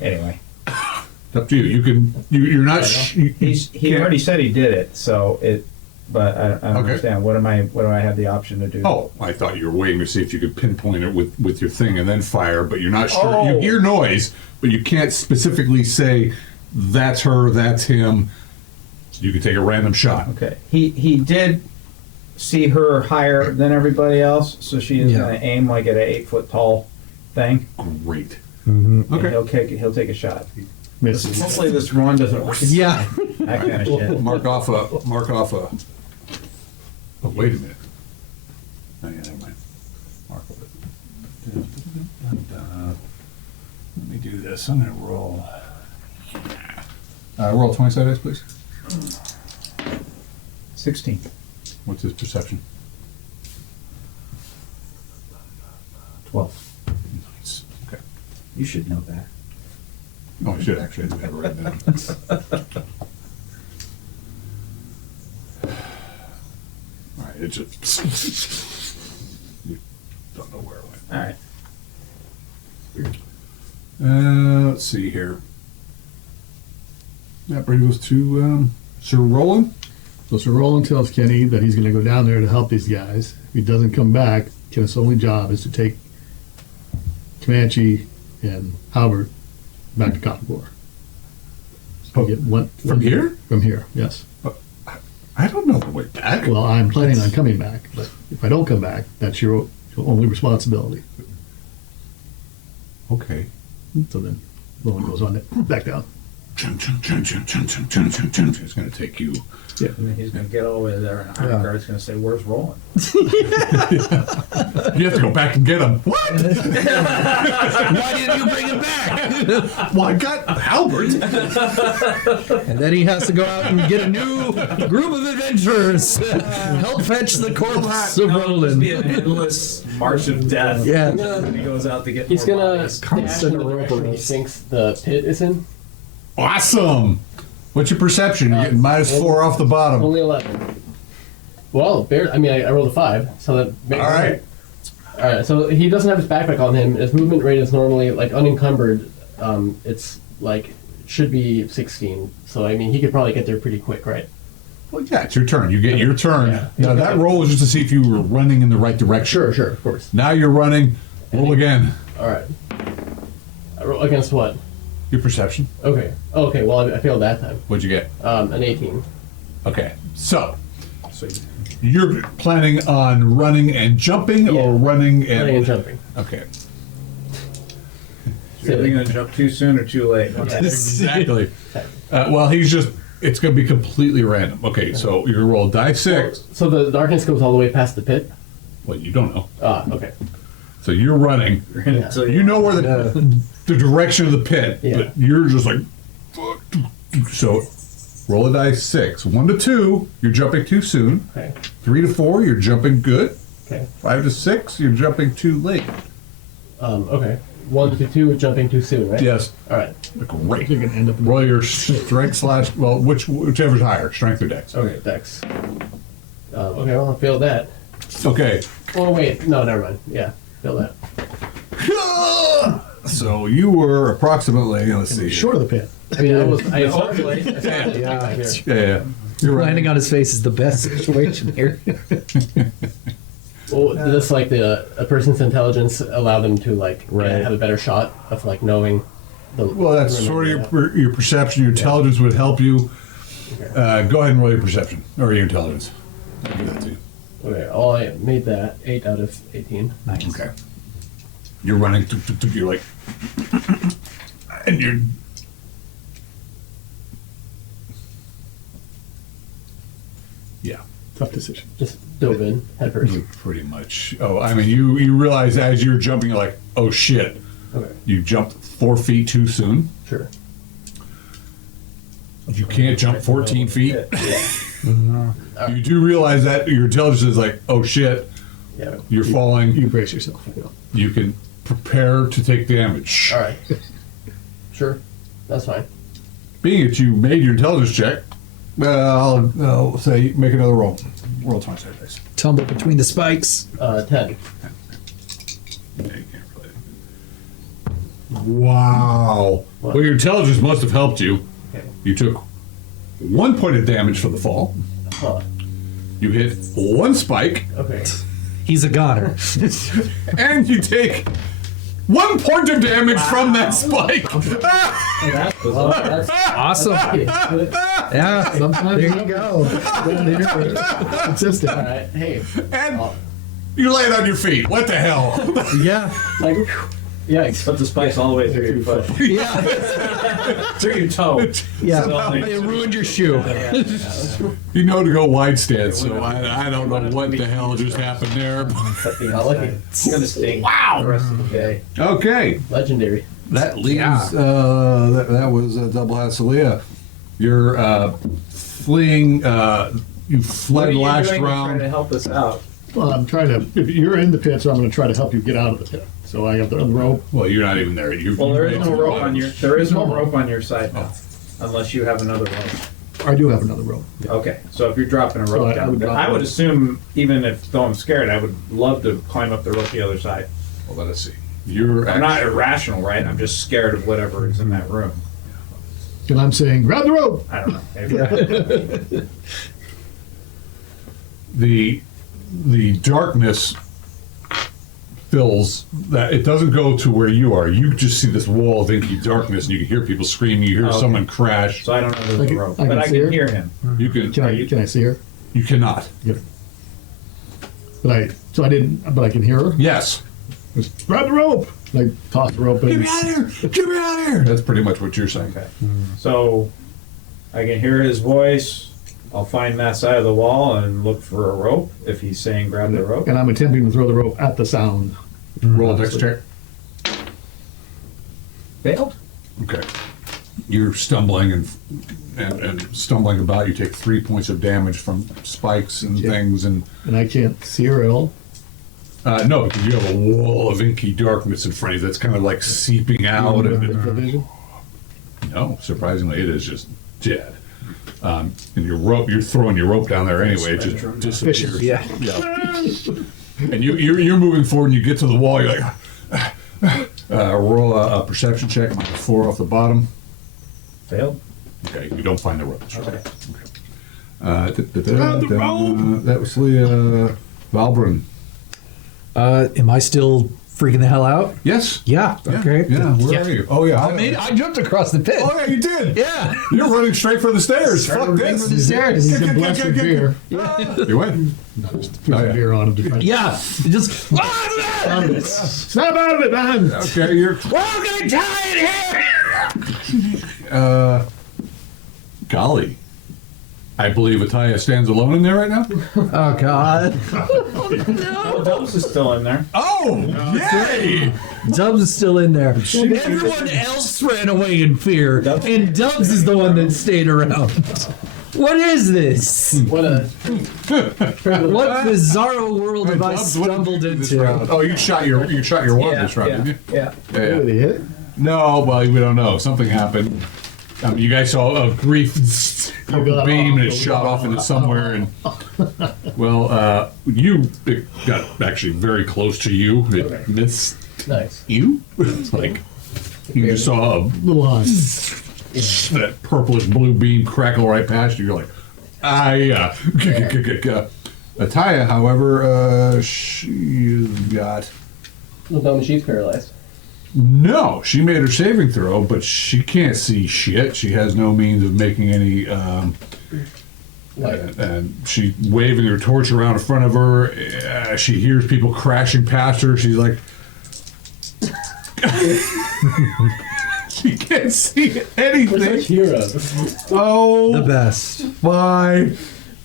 Anyway, It's up to you. You can. You're not. He he already said he did it. So it. But I don't Okay. understand. What do I have the option to do? Oh, I thought you were waiting to see if you could pinpoint it with your thing and then fire, but you're not sure. Oh. You hear noise, but you can't specifically say that's her, that's him. So you can take a random shot. Okay. He did see her higher than everybody else, so she is Yeah. going to aim like at an 8 foot tall thing. Great. And Okay. he'll take a shot. Misses. Hopefully this run doesn't Yeah. that kind of shit. Mark off a. Oh, wait a minute. Oh, yeah, never mind. Mark it. Let me do this. I'm going to roll. Roll 20 sided dice, please. 16. What's his perception? 12. Nice. Okay. You should know that. Oh, I should actually have it written down. All right, it just. You don't know where it went. All right. Let's see here. That brings us to Sir Roland. So Sir Roland tells Kenny that he's going to go down there to help these guys. If he doesn't come back, Kenneth's only job is to take Comanche and Halbert back to Cottoncore. So get one From here? From here, yes. I don't know the way back. Well, I'm planning on coming back, but if I don't come back, that's your only responsibility. Okay. So then Roland goes on back down. It's going to take you. Yeah. And then he's going to get all the way there, and Iron Yeah. Guard's going to say, "Where's Roland?" You have to go back and get him. What? Why didn't you bring him back? Well, I got Halbert. And then he has to go out and get a new group of adventurers. Help fetch the corpse of Roland. Be an endless march of death. Yeah. When he goes out to get. He's more gonna bodies. dash in the direction he thinks the pit is in. Awesome. What's your perception? You're getting -4 off the bottom. Only 11. Well, I rolled a 5, so that makes All right. Alright, so he doesn't have his backpack on him. His movement rate is normally, like, unencumbered. It's, like, should be 16. So, I mean, he could probably get there pretty quick, right? Well, yeah, it's your turn. You get your turn. Yeah. Now, that roll is just to see if you were running in the right direction. Sure, of course. Now you're running. Roll again. Alright. I roll against what? Your perception. Okay. Okay, well, I failed that time. What'd you get? An 18. Okay, so you're planning on running and jumping, or running and Running and jumping. Okay, So are they going to jump too soon or too late? exactly. Well, it's going to be completely random. Okay, so you're gonna roll die 6. So the darkness goes all the way past the pit? Well, you don't know. Okay. So you're running. Yeah. So You know where the direction of the pit, Yeah. but you're just like. So roll a die 6. 1 to 2, you're jumping too soon. Okay. 3 to 4, you're jumping good. Okay. 5 to 6, you're jumping too late. Okay. 1 to 2, jumping too soon, right? Yes. Alright. Great. You're gonna end up in Roll your strength / well, whichever's higher, strength or dex. Okay, dex. Okay, well, I failed that. Okay. Oh, wait. No, never mind. Yeah, failed that. So you were approximately, let's see, short of the pit. I mean, I started late. I started Yeah. here. Yeah. You're right. Landing on his face is the best situation here. Well, does like a person's intelligence allow them to like Right. have a better shot of like knowing the? Well, that's sort of your perception. Your intelligence would help you. Go ahead and roll your perception or your intelligence. I'll do that too. Okay, I made that 8 out of 18. Nice. Okay. You're running. You're like, and you're. Yeah. Tough decision. Just dove in head first. You pretty much. Oh, I mean, you realize as you're jumping, you're like, oh shit. Okay, You jumped 4 feet too soon. sure. You can't jump 14 feet. No. You do realize that your intelligence is like, oh shit, Yeah. you're falling. You brace yourself. You know. You can prepare to take damage. All right. Sure, that's fine. Being that you made your intelligence check, I'll say make another roll. Roll 26 dice. Tumble between the spikes. 10. Wow. What? Well, your intelligence must have helped you. Okay. You took 1 point of damage from the fall. Huh. You hit 1 spike, Okay. He's a goner. and you take 1 point of damage from that spike. That's Awesome. Yeah. Sometimes There you go. down here, consistent. all right. Hey. And you land on your feet. What the hell? Yeah. Like, yikes. Put the spikes all the way through your foot. Yeah. Through your toe. Yeah. It ruined your shoe. You know to go wide stance, so I don't know what the hell just happened there. Not lucky. It's going to sting Wow. the rest of the day. Okay, Legendary. that leaves. Yeah. That was Doublehat Celia. You're fleeing. You fled last Trying to round. help us out. Well, I'm trying to. If you're in the pit, so I'm going to try to help you get out of the pit. So I got the rope. Well, you're not even there. Well, there is no rope on your. There is no rope on your side now, unless you have another rope. I do have another rope. Okay, so if you're dropping a So rope I down, would drop I would it. assume even if though I'm scared, I would love to climb up the rope the other side. Well, let us see. You're. I'm not irrational, right? I'm just scared of whatever is in that room. And I'm saying, grab the rope. I don't know. Maybe. The darkness fills that. It doesn't go to where you are. You just see this wall of inky darkness, and you can hear people screaming. You hear Okay. someone crash. So I don't know there's I a can- rope, I can but I see her. can hear him. You can. Can I see her? You cannot. So I didn't. But I can hear her. Yes. Just grab the rope. Like toss the rope in. Get me out of here! Get me out of here! That's pretty much what you're saying. Okay. So I can hear his voice. I'll find that side of the wall and look for a rope if he's saying grab the rope. And I'm attempting to throw the rope at the sound. Roll a dex check. Failed. Okay. You're stumbling and stumbling about. You take 3 points of damage from spikes and Okay. things, and And I can't see her at all. no, because you have a wall of inky darkness in front of you that's kind of like seeping out. The And, vision. no, surprisingly, it is just dead. And your rope, you're throwing your rope down there anyway. It just disappears. Yeah. And you're moving forward, and you get to the wall. You're like, roll a perception check. -4 off the bottom. Failed. Okay, you don't find the rope. That's right. Okay. That was Leah Valbrun. Am I still freaking the hell out? Yes. Yeah. Okay. Yeah. Where are you? Oh yeah. I jumped across the pit. Oh yeah, you did. Yeah. You're running straight for the stairs. Fuck this. The stairs. He's been blessed with beer. You went. Put beer on him to try to Yeah. Just. snap out of it, man. Okay, you're. I'm gonna die in here. Golly. I believe Ataya stands alone in there right now. Oh God. Oh, Dubs is still in there. Oh, yay! Dubs is still in there. Everyone else ran away in fear, and Dubs is the one that stayed around. What is this? What a What bizarro world have I Dubs, what did you stumbled do this into? round? Oh, you shot your wand this round, didn't you? Yeah. Yeah. Did he hit? No, well, we don't know. Something happened. You guys saw a brief purple beam and it shot off into somewhere. And well, it got actually very close to you. It missed nice. you. It's like you just saw a Little high. that purplish blue beam crackle right past you. You're like, yeah. Ataya, however, she's got. Well, tell me she's paralyzed. No, she made her saving throw, but she can't see shit. She has no means of making any. And she's waving her torch around in front of her. She hears people crashing past her. She's like, she can't see anything. We're such heroes. Oh, The best. my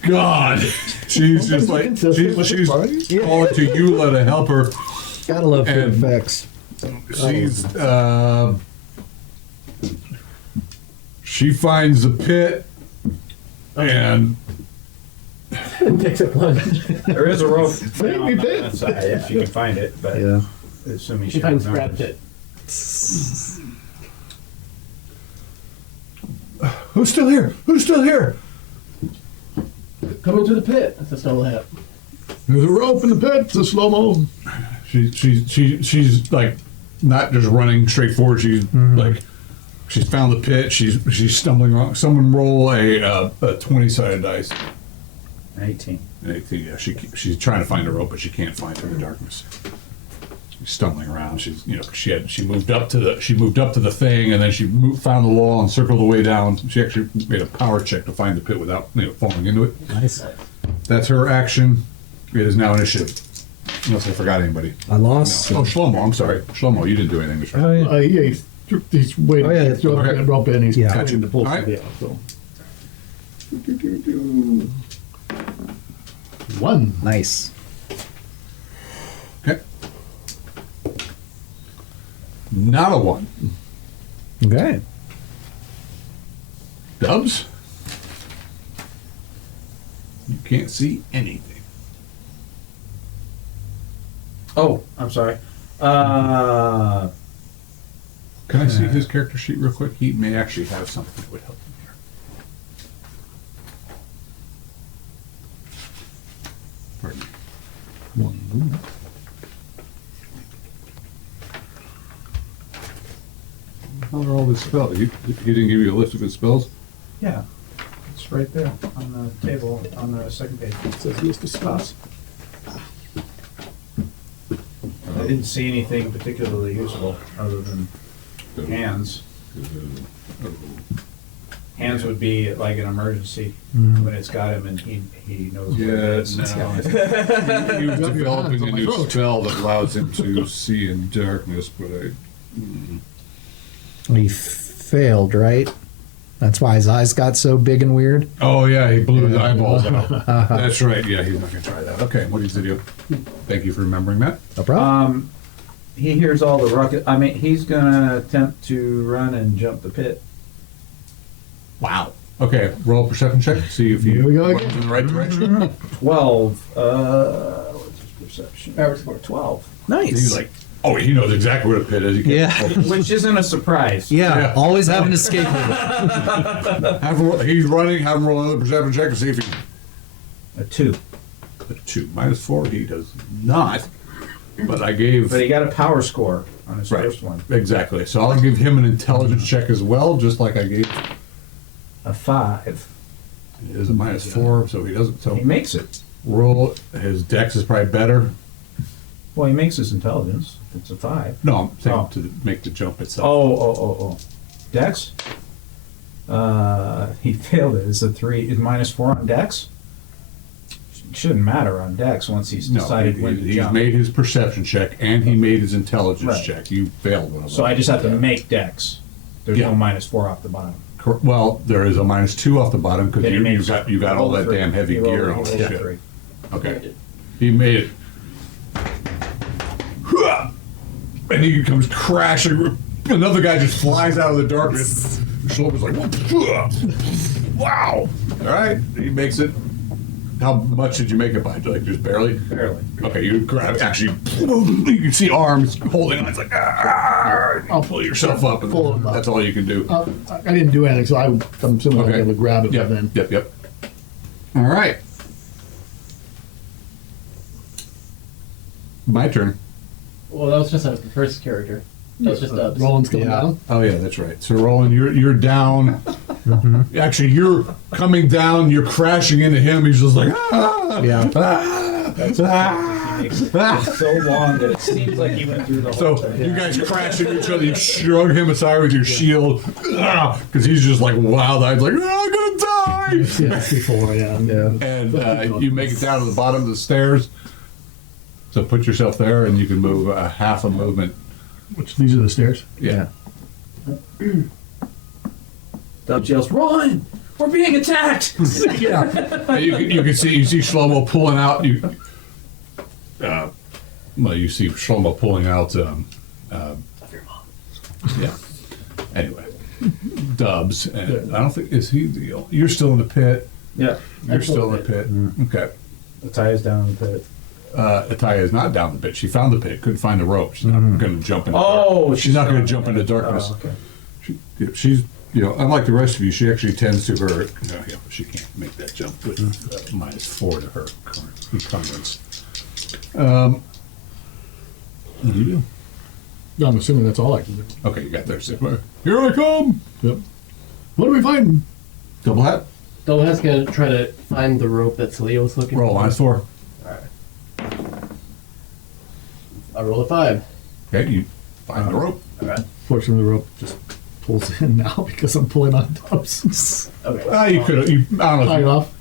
God! She's just like she's calling to Eula to help her. Gotta love good And- effects. She's she finds the pit and Takes a plunge. There is a rope Make on me the bit. outside if you can find it, but Yeah. assuming She finds remembers. scrapped it. who's still here? Who's still here? Come into the pit. That's a Doublehat. There's a rope in the pit. It's a slow mo. She's like not just running straight forward. She's like she's found the pit. She's stumbling wrong. Someone roll a 20-sided dice. 18. And yeah, she's trying to find a rope, but she can't find it in the darkness. She's stumbling around. She moved up to the thing, and then she found the wall and circled the way down. She actually made a power check to find the pit without falling into it. Nice. That's her action. It is now initiative. Unless I forgot anybody. I lost. Oh, Shlomo, I'm sorry. Shlomo, you didn't do anything this round. Oh, yeah. Yeah, he's waiting. Oh, yeah, He's throwing okay. that rope in. He's Yeah. catching the pulse All of the right. out. So. 1. Nice. Okay. Not a 1. Okay. Dubs? You can't see anything. Oh, I'm sorry. Can I see his character sheet real quick? He may actually have something that would help him here. Pardon me. 1. How are all his spells? He didn't give you a list of his spells? Yeah, it's right there on the table on the second page. It says list of spells. I didn't see anything particularly useful other than hands. Hands would be like an emergency when it's got him and he knows what it is. He was developing a new spell that allows him to see in darkness, but He failed, right? That's why his eyes got so big and weird. Oh yeah, he blew his eyeballs out. That's right. Yeah, he's not gonna try that. Okay, what is the deal? Thank you for remembering that. No problem. He hears all the ruckus. I mean, he's gonna attempt to run and jump the pit. Wow. Okay, roll a perception check. See if Here we go runs again. in the right direction. 12. What's his perception? Average score. 12. Nice. He's like, oh, he knows exactly where the pit is. He can't- Yeah. Which isn't a surprise. Yeah, Yeah. always have an escape route. He's running. Have him roll another perception check to see if he. A 2. a 2. -4, he does not. But I gave... But he got a power score on his Right. first one. Exactly. So I'll give him an intelligence check as well, just like I gave... A 5. It is a -4, so he doesn't... So He makes it. roll... His dex is probably better. Well, he makes his intelligence. It's a 5. No, I'm saying Oh. to make the jump itself. Oh. Dex? He failed it. It's a 3. Is -4 on Dex? Shouldn't matter on Dex once he's No, decided when to he's jump. made his perception check, and he made his intelligence Right. check. You failed one of them. So I just have to make Dex. There's Yeah. no -4 off the bottom. Well, there is a -2 off the bottom because Then he you makes- got all rolled that three. damn heavy He rolled- gear he on rolled this a shit. 3. Okay. He made it. And he comes crashing. Another guy just flies out of the darkness. Shoulders like, wow. All right. He makes it. How much did you make it by? Like just barely? Barely. Okay, you grab, actually, you can see arms holding on. It's like, I'll pull yourself up. And Pull him up. that's all you can do. I didn't do anything, so I'm assuming I'll be Okay. able to grab it Yep, then. yep. All right. My turn. Well, that was just a first character. That was just Dubs. Roland's coming Yeah. down. Oh yeah, that's right. So Roland, you're down. Actually, you're coming down. You're crashing into him. He's just like, Yeah. He makes it so long that it seems like he went through the whole So thing. you guys crash into each other. You shrug him aside with your shield because he's just like wild-eyed, like, I'm gonna die. Yeah, before, yeah. And you make it down to the bottom of the stairs. So put yourself there, and you can move half a movement. Which, these are the stairs? Yeah. Dubs yells, "Run! We're being attacked!" Yeah. And you can see Shlomo pulling out. Well, you see Shlomo pulling out. Yeah. Anyway, Dubs, and I don't think is he. You're still in the pit. Yeah. You're still in the pit. Okay. The tie is down in the pit. Ataya is not down the pit. She found the pit. Couldn't find the rope. She's not going to jump into. Oh, she's not going to jump into darkness. Oh, okay. She's, unlike the rest of you, she actually tends to her. She can't make that jump with -4 to her encumbrance. What do you do? No, I'm assuming that's all I can do. Okay, you got there. So, here I come. Yep. What are we fighting? Double hat. Doublehat's gonna try to find the rope that Celia was looking Roll for. -4. I rolled a 5. Okay, you find the rope. Alright. Fortunately, the rope just pulls in now because I'm pulling on Dubs. Okay. You could have. I don't know. Tie it off.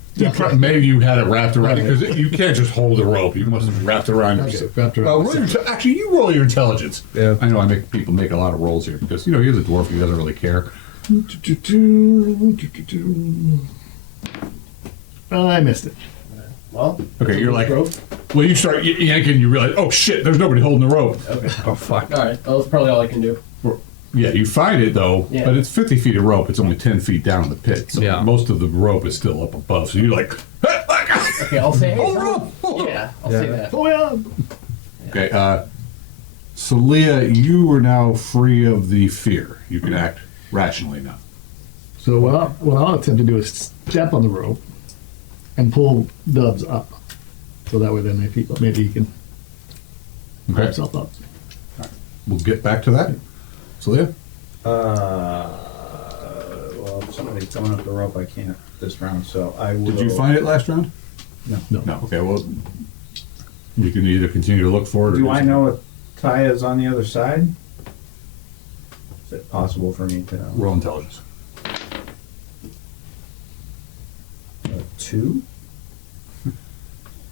Maybe you had it wrapped around because you can't just hold the rope. You must have wrapped around your That's it, wrapped around. Actually, you roll your intelligence. Yeah. I know I make people make a lot of rolls here because he's a dwarf. He doesn't really care. I missed it. Well. Okay, you're like, rope. well, you start yanking. You realize, oh shit, there's nobody holding the rope. Okay. Oh fuck. Alright. Well, that's probably all I can do. Yeah, you find it though, Yeah. but it's 50 feet of rope. It's only 10 feet down in the pit, so Yeah. most of the rope is still up above. So you're like, Okay, I'll say. hold the rope. Hold the rope. Yeah, I'll say that. Oh, yeah. Okay, so Leah, you are now free of the fear. You can act rationally now. So what I'll attempt to do is step on the rope and pull Dubs up. So that way then maybe he can pull Okay, himself up. we'll get back to that. So Leah, Well, if somebody's coming up the rope, I can't this round, so I will. did you find it last round? No. No. Okay, well, you can either continue to look for it or Do I know if Taya's on the other side? Is it possible for me to know? roll intelligence. 2?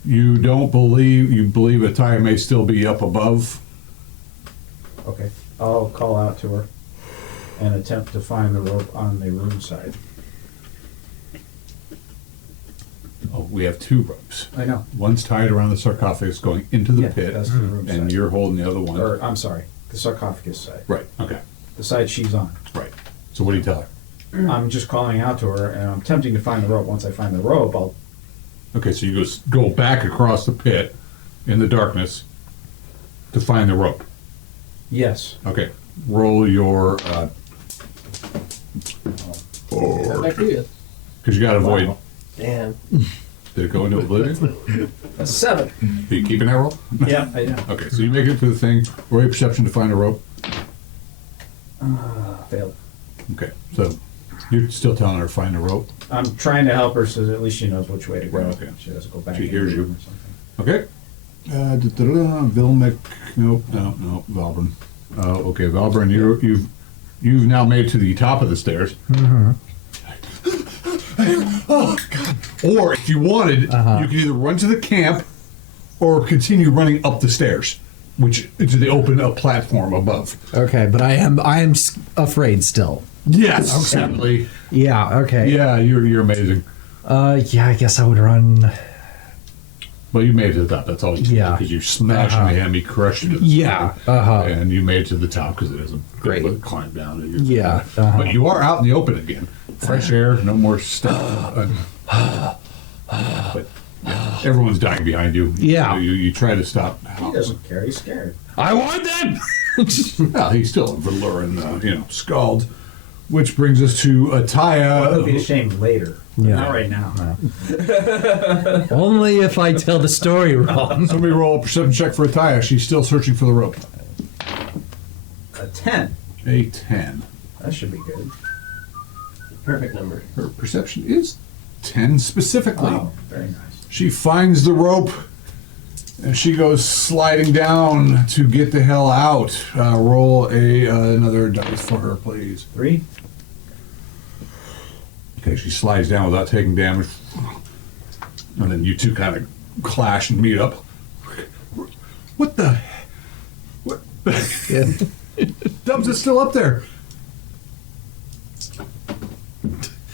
You believe Ataya may still be up above. Okay. I'll call out to her and attempt to find the rope on the room side. Oh, we have 2 ropes. I know. One's tied around the sarcophagus going into the Yeah, pit, that's the room and side. you're holding the other one. Or, I'm sorry, the sarcophagus side. Right, okay, The side she's on. right. So what do you tell her? I'm just calling out to her and I'm attempting to find the rope. Once I find the rope, I'll. Okay, so you go back across the pit in the darkness to find the rope. Yes. Okay, roll your, Back to you. because you got to avoid Damn. Did it go into oblivion? A 7. Are you keeping that roll? Yeah, I know. Okay, so you make it to the thing. Roll your perception to find a rope. Failed. Okay, so you're still telling her to find a rope. I'm trying to help her so that at least she knows which way to go. Right, okay. She doesn't go back. She in hears the you. room or something. Okay. Vilmec. Nope. No. Valbrun. Okay, Valbrun. You've now made it to the top of the stairs. Mm-hmm. Oh God! Or if you wanted, you could either run to the camp or continue running up the stairs, which to the open up platform above. Okay, but I am afraid still. Yes. Sadly. Yeah. Okay. Yeah, you're amazing. Yeah. I guess I would run. Well, you made it to the top. That's all you did. Yeah. Because you smashed into him. He crushed it. Yeah. And you made it to the top because it isn't Great. to climb down. Yeah. But you are out in the open again. Fresh air, no more stuff. But yeah, everyone's dying behind you. Yeah. You try to stop. He doesn't care. He's scared. I want them. Well, he's still a Verlurin, scald. Which brings us to Ataya. He'll be ashamed later. Yeah. Not right now. Only if I tell the story wrong. Somebody roll a perception check for Ataya. She's still searching for the rope. A 10. A 10. That should be good. Perfect number. Her perception is 10 specifically. Oh, very nice. She finds the rope and she goes sliding down to get the hell out. Roll another dice for her, please. 3. Okay, she slides down without taking damage. And then you two kind of clash and meet up. What the? What? Dubs is still up there.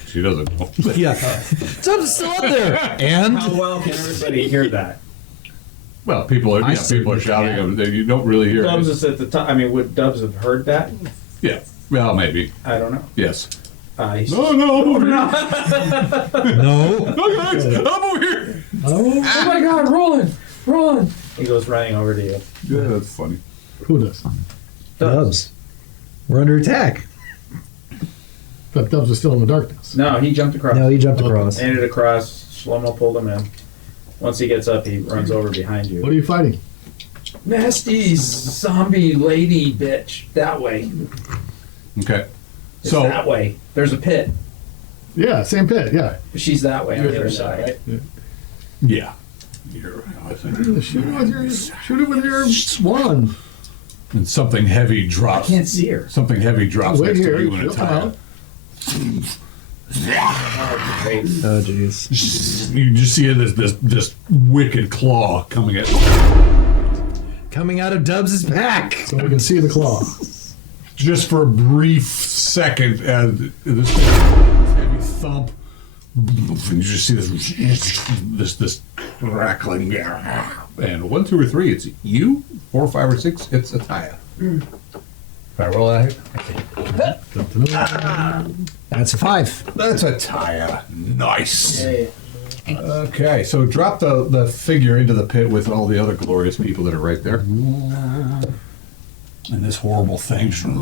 She doesn't know. Yeah. Something's still up there. And How well can everybody hear that? Well, people are certainly shouting. You don't really hear Dubs it. is at the top. I mean, would Dubs have heard that? Yeah. Well, maybe. I don't know. Yes. He's No, I'm over here. no. No, guys, I'm over here. Oh my God! Run! He goes running over to you. Yeah, that's funny. Who does? Dubs. We're under attack. But Dubs is still in the darkness. No, he jumped across. No, he jumped across. Made it across. Shlomo pulled him in. Once he gets up, he runs over behind you. What are you fighting? Nasty zombie lady bitch. That way. Okay. It's So that way. There's a pit. Yeah, same pit. Yeah. She's that way on the other side. Right? yeah, I think. Shoot it with your swan. And something heavy I drops. can't see her. Something heavy drops Wait next here. to you and She'll come Ataya. out. Oh, jeez. You just see this wicked claw coming at Coming out of Dubs' back. So we can see the claw. just for a brief second as this heavy thump. And you just see this crackling. And 1, 2, or 3, it's you. 4, 5, or 6, it's Ataya. If I roll that, That's a 5. that's Ataya. Nice. Hey, Okay, so drop the figure into the pit with all the other glorious people that are right there. And this horrible thing. Sounds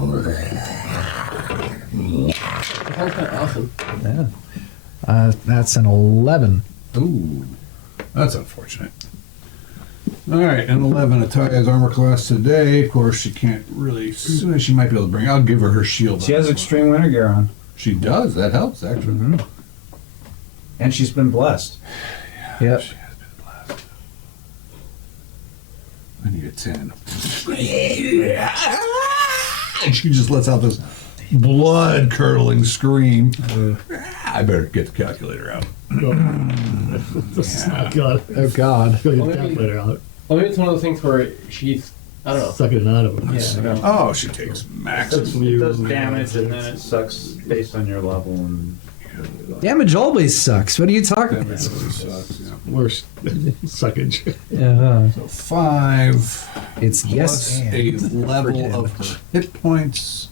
kind of awesome. Yeah. That's an 11. Ooh, that's unfortunate. All right, and 11, Ataya's armor class today. Of course, she can't really. She might be able to bring. I'll give her her shield. she has extreme winter gear on, She does. That helps actually. and she's been blessed. Yep. She has been blessed. I need a 10. And she just lets out this blood-curdling scream. I better get the calculator out. This is not good. Oh, God. Go get Well, the maybe- calculator out. Well, maybe it's one of those things where she's, I don't know. Sucking it out of him. Yeah, I know. Oh, she takes max. It does damage, and then it sucks based on your level. And Damage always sucks. What are you talking That about? really sucks, yeah. Worse suckage. Uh-huh. So 5 It's plus yes a and. level Forget. of hit points.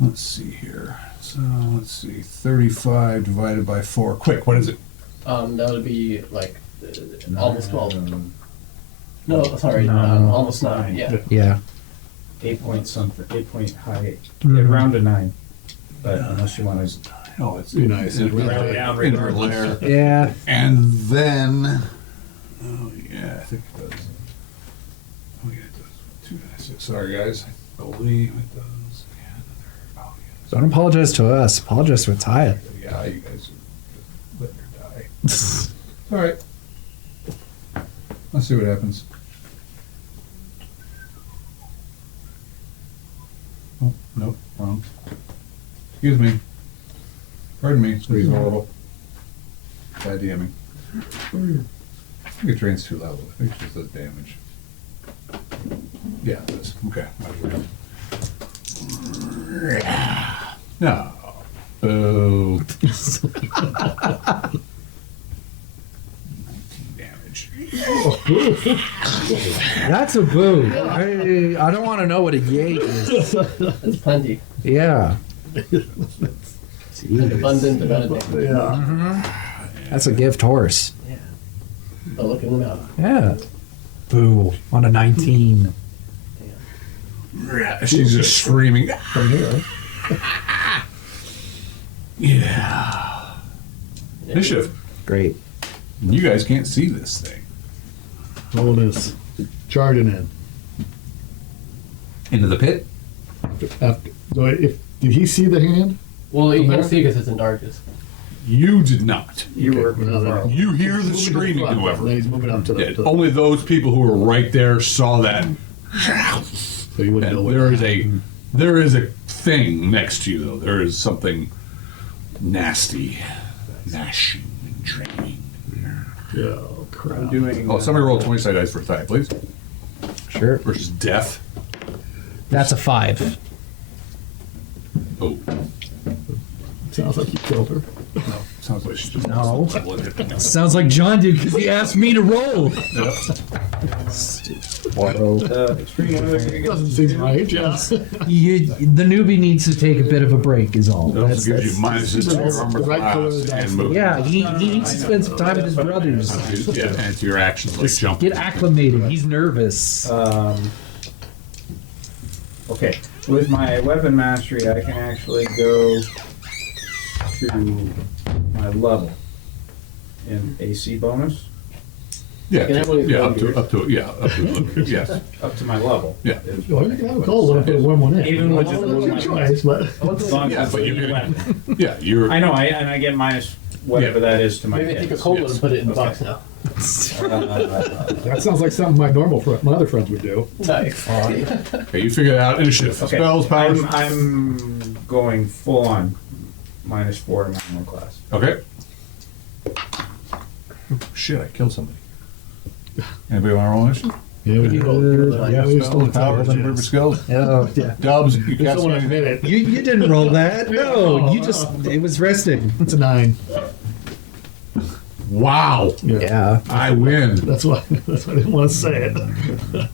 Let's see here. So let's see. 35 divided by 4. Quick, what is it? That would be like almost 12. No, No. sorry, No. almost 9. Yeah. Yeah. 8 point something, 8 point high. Mhm. Round to 9. But unless you want to Oh, it's Be nice. in her lair. Yeah. And then, oh yeah, I think it does. Oh yeah, it does. 296. Sorry guys, I believe it does. Yeah, another. Oh yeah. Don't apologize to us. Apologize to Taya. Yeah, you guys are letting her die. All right. Let's see what happens. Oh, nope, wrong. Excuse me. Pardon me. This is horrible. Bad DMing. I think it drains too loud. I think it just does damage. Yeah, it does. Okay. No. Boo. 19 damage. That's a boo. I don't want to know what a yay is. That's plenty. Yeah. An abundant amount of damage. Yeah. That's a gift horse. Yeah. But look at them out. Yeah. Boo. On a 19. She's just screaming. From here. Yeah. Initiative. Great. You guys can't see this thing. All this. Charging in. Into the pit? After, so if did he see the hand? Well, you From can't there? see because it's in darkness. You did not. You were Well, then- You hear the Moving to screaming, front, Then whoever he's moving up to the. did. To, Only those people who were right there saw that. so you wouldn't know And what. there is a thing next to you though. There is something nasty, gnashing and draining. Oh crap. I'm doing. Oh, somebody roll 20 side dice for a tie, please. Sure. Versus death. That's a 5. Oh, Sounds like you killed her. no. Sounds like she just No. No. Sounds like John did because he asked me to roll. Extreme weather. Doesn't seem right. Yeah. The newbie needs to take a bit of a break, is all. It also gives you minuses to your armor Right color class dice. and movement. Yeah, he needs to spend some time with his brothers. Yeah, and to your actions like jumping. Get acclimated. He's nervous. Okay, with my weapon mastery, I can actually go to my level in AC bonus Yeah, Can I have one of these yeah, down up to yes. up to my level. Yeah. Well, you can have a cold one if it warm one in. Even with just Well, one that's your choice, but As long Yeah, as but it's you a can- weapon. Yeah, you're. I know, and I get minus whatever that is to my Maybe hit. take a cold one yes. and put it in the Okay. box now. that sounds like something my my other friends would do. Nice. Okay, you figured it out. Initiative. Okay, Spells, powers. I'm going full on -4 to my armor class. Okay. Oh, shit, I killed somebody. Anybody want to roll initiative? Yeah, we Yeah, we Spells, powers, and river skills. Oh, yeah. Dubs, you Just cast don't want to anything? admit it. You didn't roll that. No, you just, it was resting. It's a 9. Wow, Yeah. I win. That's why I didn't want to say it.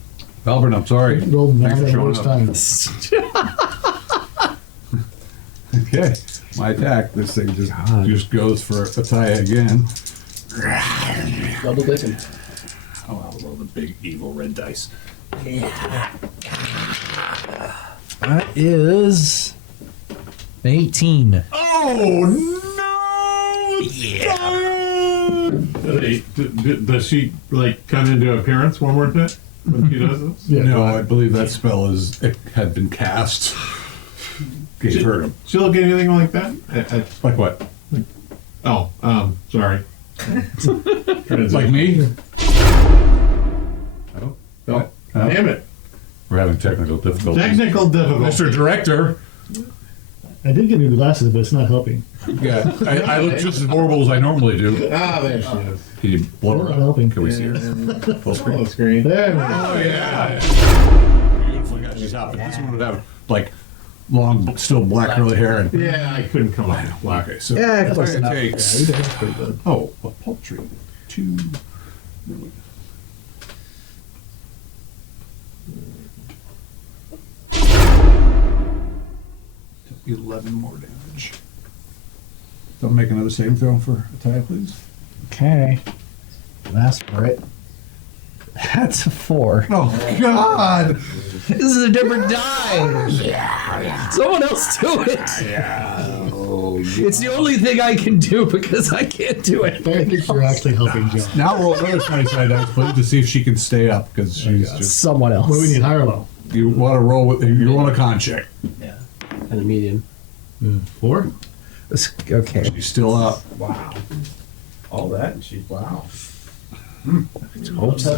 Albert, I'm sorry. Rolled Thanks 9 for the showing worst up. times. Okay, my attack. This thing just goes for a tie again. Double dipping. Oh, I'll roll the big evil red dice. That is 18. Oh no! Yeah. Does she like come into appearance one more time when she does this? Yeah, No, I believe that spell it had been cast. Gave her. She'll look anything like that? Like what? Sorry. Like me? Oh, damn it. We're having technical difficulties. Technical difficulty. Mr. Director. I did get new glasses, but it's not helping. Yeah, I look just as horrible as I normally do. Ah, there she is. Can you blow Not her up? helping. Can we see her? Full screen. Full screen. There we go. Oh yeah. Beautiful. Yeah, she's hot. But this one would have like long, still black curly hair and. Yeah, I couldn't come up with black. Okay, so Yeah, that's close what it enough. takes. Yeah, that's pretty good. Oh, a paltry 2. 11 more damage. Don't make another saving throw for a tie, please. Okay. Last for it. That's a 4. Oh God! This is a different die. Someone else do it. Yeah. Oh. So It's the only thing I can do because I can't do it. I think you're actually helping John. now roll another 20-sided dice, please, to see if she can stay up because she's just. Someone else. What do we need, high or low? You want to roll with. You want a con check. Yeah. And a medium. 4? Okay. She's still up. Wow. All that, and she's wow. Hope so.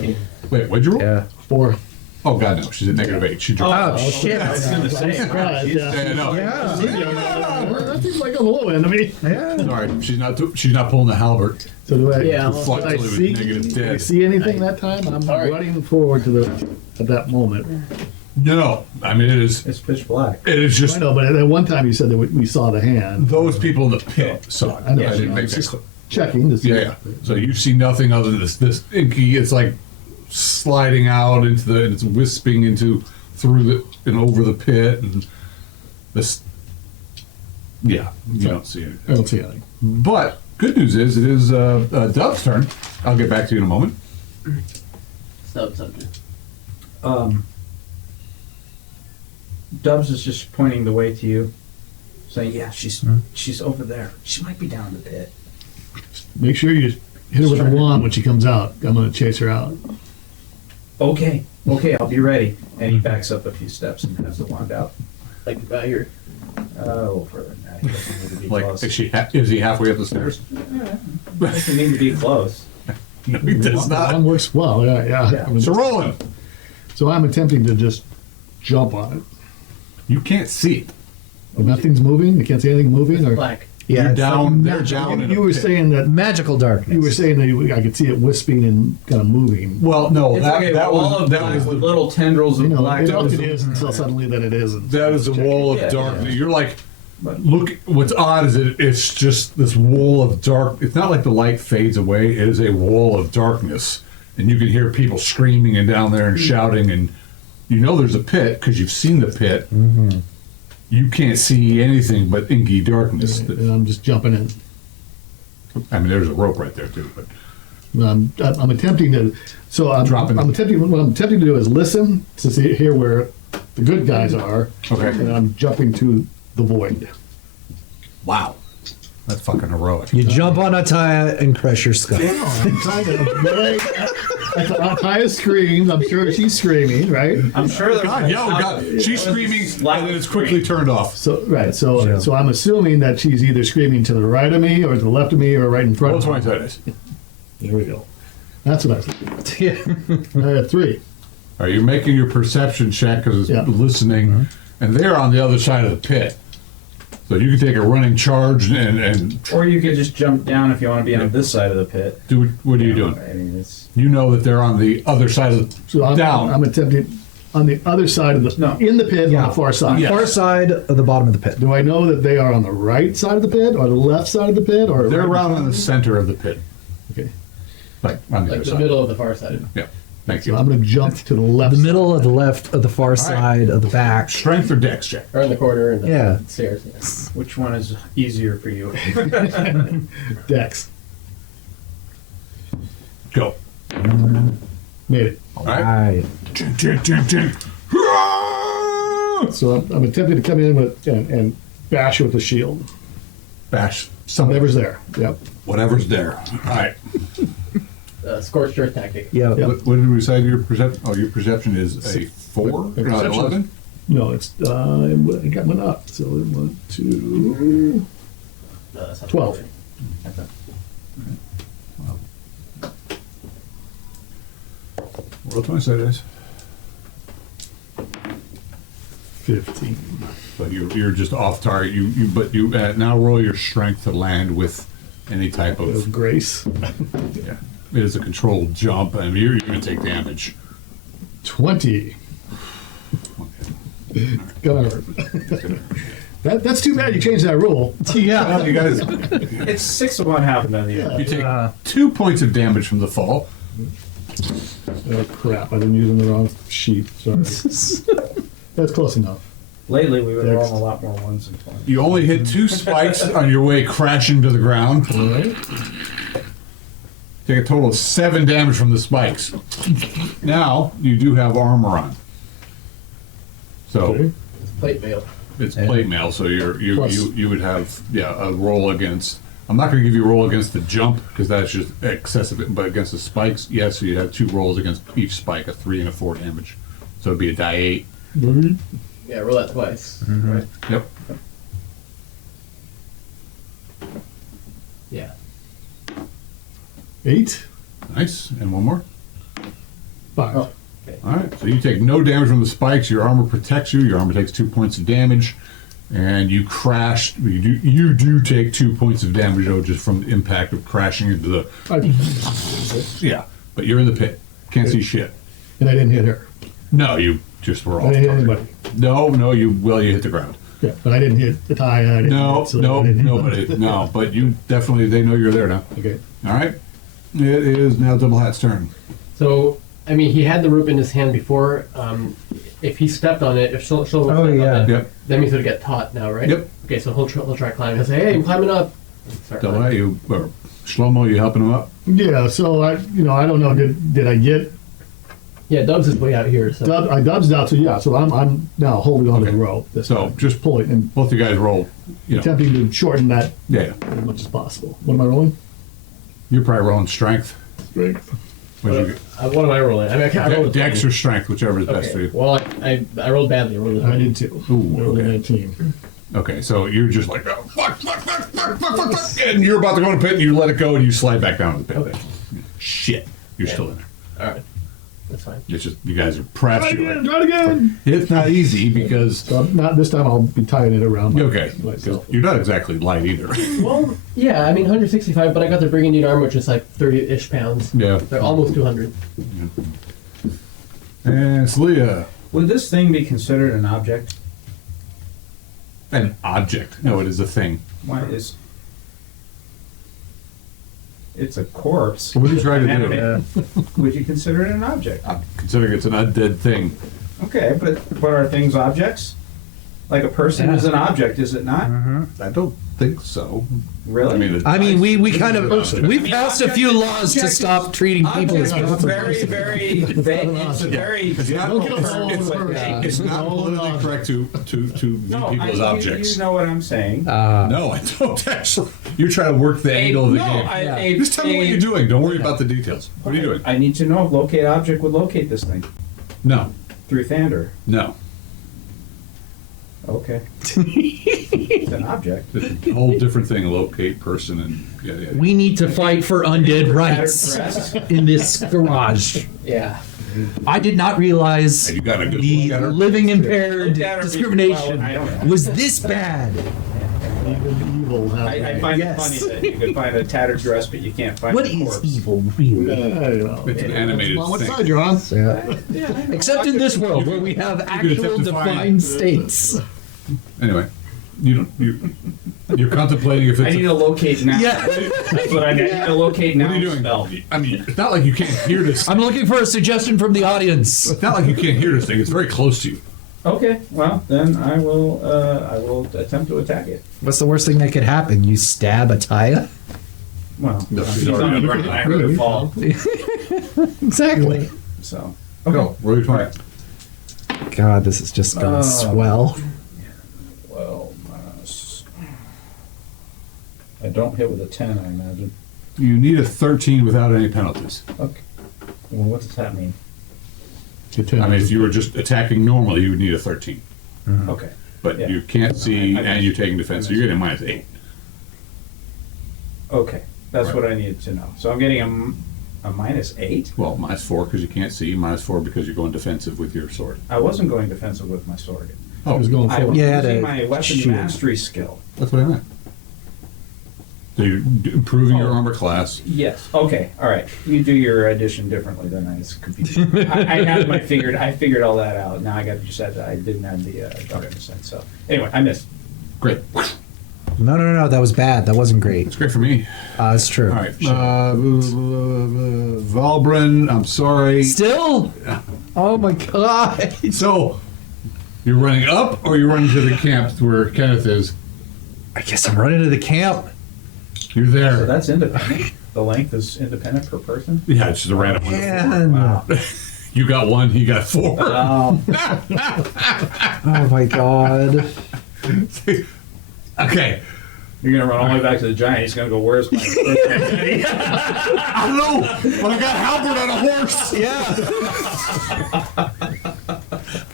Wait, what'd you roll? Yeah. 4. Oh god, no. She's at -8. She dropped. Oh, shit. I was gonna say. Surprised, yeah. Yeah, no. Yeah. That seems like a low end to me. Yeah. Sorry, she's not pulling the Halbert. So do I? Yeah, Did I Fluctuated with see? negative Did I dead. see anything that time? I'm Sorry. running forward to at that moment. No, I mean it is. It's pitch black. It is I just know, but at one time you said that we saw the hand. those people in the pit saw it. I know. I didn't make It's that just clear. checking to see. Yeah, yeah. So you see nothing other than this inky. It's like sliding out into the. And it's wisping through the and over the pit and this. Yeah, you don't see anything. I don't see anything. But good news is it is Dove's turn. I'll get back to you in a moment. Subject. Dubs is just pointing the way to you, saying, "Yeah, she's over there. She might be down in the pit." Make sure you hit her with a wand when she comes out. I'm going to chase her out. Okay, I'll be ready. And he backs up a few steps and has the wand out. Like about here. A little further than that. He doesn't need to be Like, close. is he halfway up the stairs? Doesn't need to be close. No, he does The not. wand works well. Yeah. Yeah. I mean, So rolling. so I'm attempting to just jump on it. You can't see it. But nothing's moving. You can't see anything moving. Or Black. Yeah. You're it's down. They're magical- down. in you a were pit. saying that Magical darkness. you were saying that I could see it wisping and kind of moving. Well, no, It's that like a that wall was of that black was with the little tendrils You of know, black. it that was often the- is until suddenly that it isn't. that is a wall of Yeah, darkness. yeah. You're like, But- look. What's odd is it's just this wall of dark. It's not like the light fades away. It is a wall of darkness, and you can hear people screaming and down there and shouting, and you know there's a pit because you've seen the pit. Mm-hmm. You can't see anything but inky darkness. And I'm just jumping in. I mean, there's a rope right there too, but I'm attempting to. So I'm Dropping. attempting. What I'm attempting to do is listen to hear where the good guys are, okay. and I'm jumping to the void. Wow, that's fucking heroic. You jump on Ataya and crush your skull. I'm trying to. Ataya screams. I'm sure she's screaming, right? I'm sure there's God, yeah, oh God, she's screaming, and then it's quickly turned off. So right. So Yeah. so I'm assuming that she's either screaming to the right of me, or to the left of me, or right in front Roll of me. 20 dice. There we go. That's what I said. Yeah. 3. All right, you're making your perception check because it's Yeah. listening, and they're on the other side of the pit. So you can take a running charge and Or you could just jump down if you want to be on this side of the pit. do what are you doing? I mean, it's You know that they're on the other side of the So I'm down. attempting on the other side of the No. in the pit on the far side. Yeah. Far side of the bottom of the pit. Do I know that they are on the right side of the pit or the left side of the pit or They're right- around in the center of the pit, Okay. like on the Like other the side. middle of the far side. Yeah, thank So you. I'm going to jump to the left. The middle of the left of the far side of the back. Strength or dex check. Or in the corner and the Yeah. stairs. Yeah. which one is easier for you? Dex. Go. Made it. All right. Right. Chin, chin, chin, chin. So I'm attempting to come in with and bash with the shield. Bash some Whatever's there. Yep. whatever's there. All right. Scorched earth tactic. Yeah. Yeah. What did we say? Your perception? Oh, your perception is a 4, My not perception 11. No, it's I got one up. So 1, 2, No, that's not 12. Roll 20 dice. 15. But you're just off target. But you now roll your strength to land with any type Of of. grace. Yeah, it is a controlled jump, and you're going to take damage. 20. Gonna hurt. That's too bad you changed that rule. Yeah. Well, you guys, It's 6 of one, half of the other. you take 2 points of damage from the fall. Oh crap! I've been using the wrong sheet. Sorry. That's close enough. Lately, we've been Next. rolling a lot more ones and 20. You only hit 2 spikes on your way crashing to the ground. All right. Take a total of 7 damage from the spikes. Now you do have armor on. So Okay. Plate mail. it's plate mail, so Plus- you would have a roll against. I'm not going to give you a roll against the jump because that's just excessive. But against the spikes, yes, so you have 2 rolls against each spike, a 3 and a 4 damage. So it'd be a die 8. Yeah, roll that twice. Mm-hmm. Right? Yep. Yeah. 8, Nice. And one more. 5. Oh. All right. So you take no damage from the spikes. Your armor protects you. Your armor takes 2 points of damage, and you crash. You do take 2 points of damage though, just from the impact of crashing into the. Yeah, but you're in the pit. Can't see shit. And I didn't hit her. No, you just were I off didn't hit target. anybody. No, you hit the ground. Yeah, but I didn't hit the tie. I didn't No, hit, so I didn't hit nobody. No, but you definitely. They know you're there now. Okay. All right. It is now Doublehat's turn. So, I mean, he had the rope in his hand before. If he stepped on it, if Shlomo stepped on it, Yep. that means he'll get taught now, right? Yep. Okay, so he'll try climbing. He'll say, "Hey, I'm climbing up." Start climbing. Doublehat, or Shlomo, you helping him up? Yeah, so I don't know. Did I get Yeah, Dubs is way out here. So I dubs out? So yeah, so I'm now holding on to the Okay. rope. This So time. just pull it and both you guys roll. attempting to shorten that Yeah. as much as possible. What am I rolling? You're probably rolling strength. Strength. What'd you what am I rolling? I mean, I rolled a Dex 20. or strength, whichever is best for Okay. you. Well, I rolled badly. I rolled a I 20. did too. Ooh, I rolled a okay. 19. Okay, so you're just like, oh, fuck, and you're about to go in the pit, and you let it go, and you slide back down to the pit. Okay. Shit, you're still in there. All right, that's fine. It's just you guys are pressed. Try You're again. like, Try it again. it's not easy because So not this time. I'll be tying it around okay, myself. you're not exactly light either. Well, yeah, I mean 165, but I got the brigandine armor, which is like 30-ish pounds. Yeah. They're almost 200. And it's Leah, Would this thing be considered an object? an object. No, it is a thing. Why is it's a corpse? What are you trying to do? Inanimate. Would you consider it an object? I'm considering it's an undead thing. Okay, but are things objects? Like a person is an object, is it not? I don't think so. Really? I mean, we kind of Object. we passed a few laws to stop treating people as Object is property. very, very vague. It's a very. It's not Look at all it's- the it's- it's not politically correct to view No, people as objects. You know what I'm saying. No, I don't actually. You're trying to work the angle of the game. Just tell me what you're doing. Don't worry about the details. What are you doing? I need to know if locate object would locate this thing No, through Thander. no. Okay. It's an object. It's a whole different thing. Locate person and yeah. We need to fight for undead rights Dress. in this garage. Yeah. I did not realize You got a good the look at her. living impaired Look at her. discrimination Well, I don't know. was this bad. Even evil. I find Yes. it funny that you could find a tattered dress, but you can't find What a is corpse. evil, really? It's an animated Well, what thing. side you're on? Yeah. Except in this world where we have actual attempt to find- defined states. Anyway, you're contemplating if I it's. need to locate now. Yeah. That's what I need. I need to locate now. What are you doing? Spell. I mean, it's not like you can't hear this. I'm looking for a suggestion from the audience. It's not like you can't hear this thing. It's very close to you. Okay, well then I will attempt to attack it. What's the worst thing that could happen? You stab a Taya? Well, No, she's he's on already the under ground. I heard her fall. Exactly. So Go. Roll your 20. God, this is just gonna swell. well, minus. I don't hit with a 10, I imagine. You need a 13 without any penalties. Okay. Well, what does that mean? I mean, if you were just attacking normally, you would need a 13. Okay. But Yeah. you can't see, I and you're taking defense, so you're getting minus 8. Okay, that's Right. what I needed to know. So I'm getting a minus 8. Well, minus 4 because you can't see, minus 4 because you're going defensive with your sword. I wasn't going defensive with my sword. I was going I for was Yeah, I had using a my weapon shield. mastery skill. That's what I meant. So you're improving your Oh. armor class. Yes. Okay. All right. You do your addition differently than I was confused. I had my figured. I figured all that out. Now I got just said that I didn't have the darkness in. So anyway, I missed. Great. No. That was bad. That wasn't great. It's great for me. That's true. All right. Valbrun, I'm sorry. Still? Oh my God. So, you're running up or you're running to the camp where Kenneth is? I guess I'm running to the camp. You're So there. that's independent. The length is independent per person. Yeah, it's just a random one. Man. You got 1, he got 4. Oh my God. Okay. You're gonna run all the way back to the giant. He's gonna go, "Where's my?" I don't know, but I got Halbert on a horse. Yeah.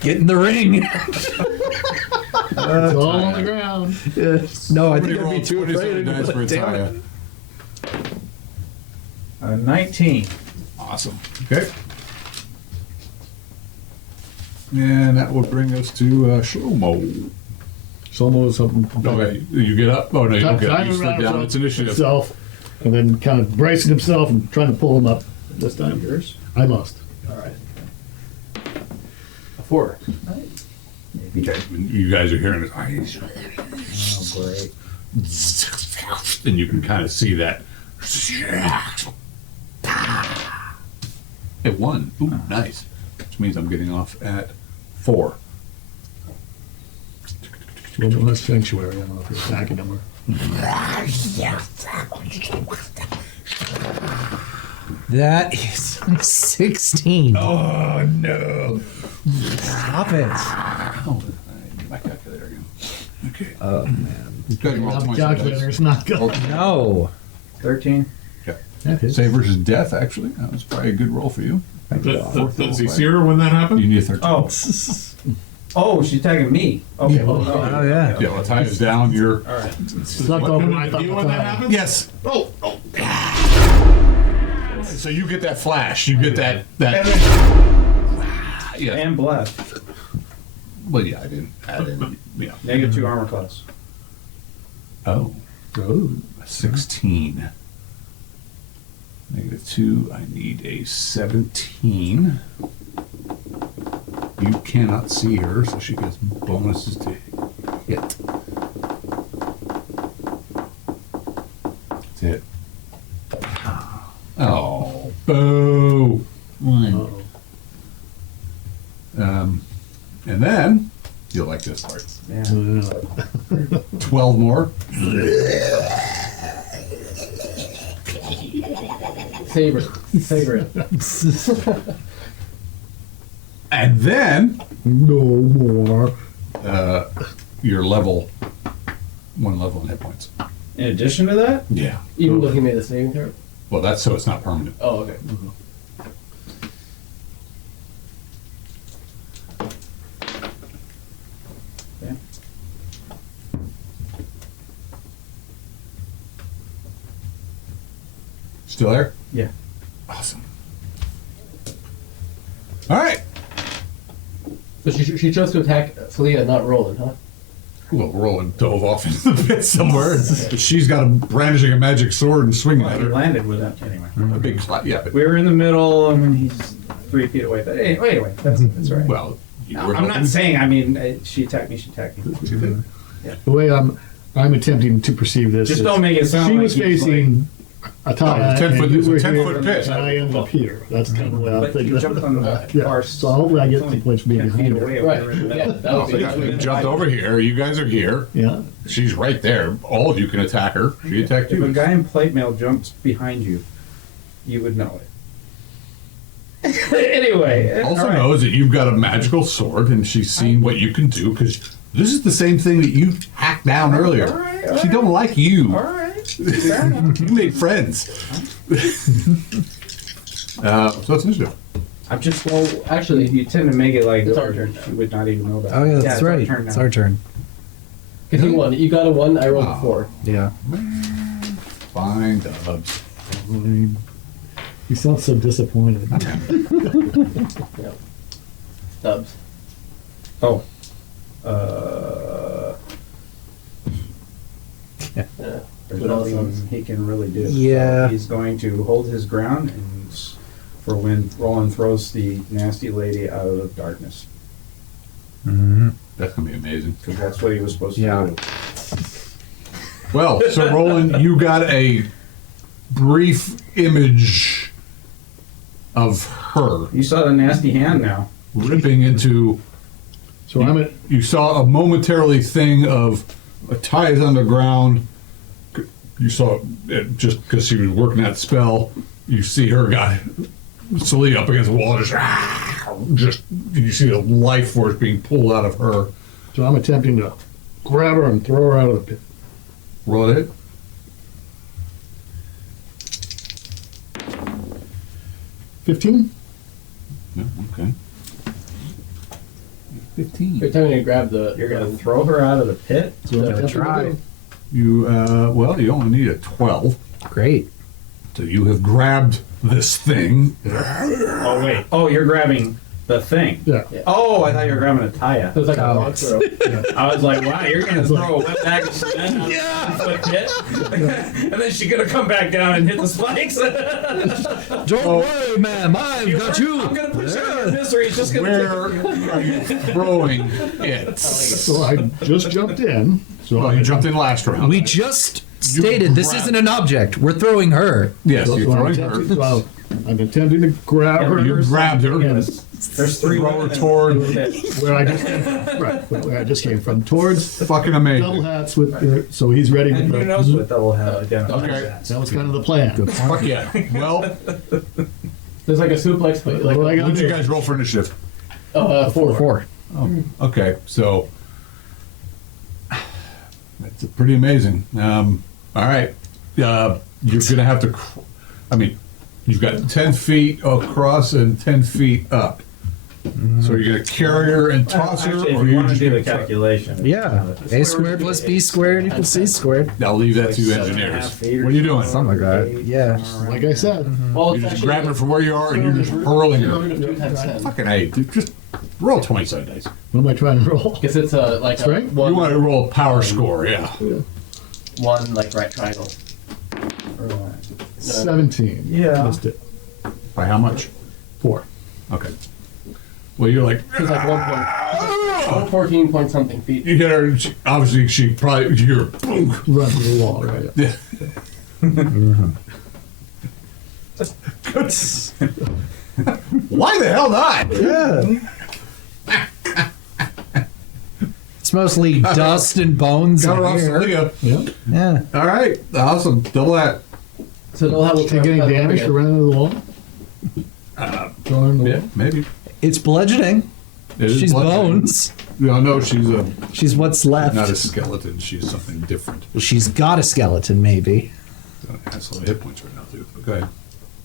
Get in the ring. It's all on the ground. No, I Somebody think I'd be rolled too 27 afraid. dice for Damn Italia. it. 19. Awesome. Okay. And that would bring us to Shlomo. Somo is something. Okay, you get up? Oh, no, you don't get up. You Timing slip around down. It's initiative. himself, and then kind of bracing himself and trying to pull him up. This time, yours. I must. All right. A 4. Okay, you guys are hearing it. Oh, great. And you can kind of see that. It won. Ooh, nice. Which means I'm getting off at 4. Well, that's sanctuary. I don't know if you're attacking him or. That is 16. Oh, no. Stop it. Oh, I need my calculator again. Okay. Oh, man. You guys roll The 27 calculator dice. is not good. No. 13. That is. Save versus death, actually. That was probably a good roll for you. Does he see her when that You happened? need a 13. Oh. Oh, she's tagging me. Okay. Yeah. Well, no. Oh, yeah. Yeah, well, time is down. You're. All right. Suck What over did my it do when that happened? Yes. Oh. So you get that flash. You get that. Yeah. And blessed. Well, yeah, I didn't. Yeah. -2 armor class. Oh. Oh. 16. -2. I need a 17. You cannot see her, so she gets bonuses to hit. That's it. Oh, boo. Uh-oh. And then, you'll like this part. Yeah. 12 more. Favorite. And then, No more. your level, 1 level in hit points. In addition to that, Yeah. Even though he made the saving throw? Well, that's so it's not permanent. Oh, okay. yeah. Still there? Yeah. Awesome. All right. So she chose to attack Celia, not Roland, huh? Well, Roland dove off into the pit somewhere. She's got brandishing a magic sword and swinging at He her. landed with that anyway. A big yeah, but We were in the middle, and he's 3 feet away. But anyway, that's all right. well, you were I'm not hoping- saying. I mean, she attacked me. She attacked me. The way I'm attempting to perceive this. Just is don't make it sound She like was he's facing a No, tie, it's a 10 foot- and you it's a were 10 here, foot pit. and I ended up here. That's kind of the way I'm But thinking. you jumped on the Yeah, far. so hopefully I get to the place being 10 feet behind her. away. Right. over in the Yeah, middle. that would be. Yeah, you jumped over here. You guys are here. Yeah. She's right there. All of you can attack her. She attacked If a you. guy in plate mail jumps behind you, you would know it. Anyway, Also all right. knows that you've got a magical sword, and she's seen what you can do because this is the same thing that you hacked down earlier. All right, She don't like you. All right. Fair enough. You made friends. So it's initiative. I'm just Well, actually, you tend to make it like It's our turn. you would not even know that. Oh, yeah, that's it's right. Our turn It's now. our turn. because you won. You got a 1, I rolled a 4. Yeah. Fine, Dubs. You sound so disappointed. Yeah. Dubs. Oh. Yeah. There's What else nothing he can really do. Yeah. So he's going to hold his ground and for when Roland throws the nasty lady out of the darkness. Mm-hmm. That's gonna be amazing. Because that's what he was supposed Yeah. to do. Well, so Roland, you got a brief image of her You saw the nasty hand now. ripping into. So I'm at. You saw a momentarily thing of a tie is on the ground. You saw it just because she was working that spell. You see her guy, Celia, up against the wall, just you see the life force being pulled out of her. So I'm attempting to grab her and throw her out of the pit. Roll it. 15? No, okay. 15. You're telling me to grab the. You're gonna throw her out of the pit? So Yeah, that's what try. we do. You, well, you only need a 12. Great. So you have grabbed this thing. Oh wait. Oh, you're grabbing the thing. Yeah. Oh, I thought you were grabbing a tie-up. So it's like a Oh. log throw. I was like, wow, you're gonna throw a wet bag of cement out of the pit? And then she's gonna come back down and hit the spikes? Don't worry, ma'am. I've got you. I'm gonna put you in your misery. It's just gonna Where are you throwing it? So I just jumped in. So Well, I you jumped in last round. We just stated this isn't an object. We're throwing her. Yes, so you're I'm throwing attempting- her. so I'm attempting to grab her. You grabbed her. Yes. There's 3 Throw her women toward- in the pit. Where I just where I just came from, towards Fucking amazing. double hats with the, so he's ready with And who the, knows what double hat identifies Okay. as. that was kind of the plan. Fuck yeah. Well, There's like a suplex plate. Like, What do I gotta what'd you do? guys roll for initiative? 4. Okay, so that's pretty amazing. All right, you're gonna have to. I mean, you've got 10 feet across and 10 feet up. So you're gonna carry her and toss her, Actually, or if you you're want to just do the gonna. calculation. Yeah. A squared plus B squared equals C squared. I'll leave that Like to you 7.5 engineers. feet or What are you doing? Something like that. Yeah. Like I said, Well, You're it's just actually grabbing her from where you are, and you're just hurling You're her. going to do times 10. Fucking hey, dude, just roll 20-sided dice. what am I trying to roll? Because it's like a Strength? You want one, to roll a power score, yeah. one like right triangle. 17. Yeah. Missed it. By how much? 4. Okay. Well, you're like. It's like 114 point something feet. You get her. Obviously, she probably. You're. Boom. Run to the wall, right? Yeah. Why the hell not? Yeah. It's mostly dust and bones Got her and off hair. Celia. Yeah. Yeah. All right. Awesome. Double that. So they'll have Take any damage for running into the wall? Throwing in the Yeah, wall? maybe. It's bludgeoning. It is She's bludgeoning. bones. No, she's She's what's left. not a skeleton. She's something different. She's got a skeleton, maybe. Has some hit points right now, too. Okay.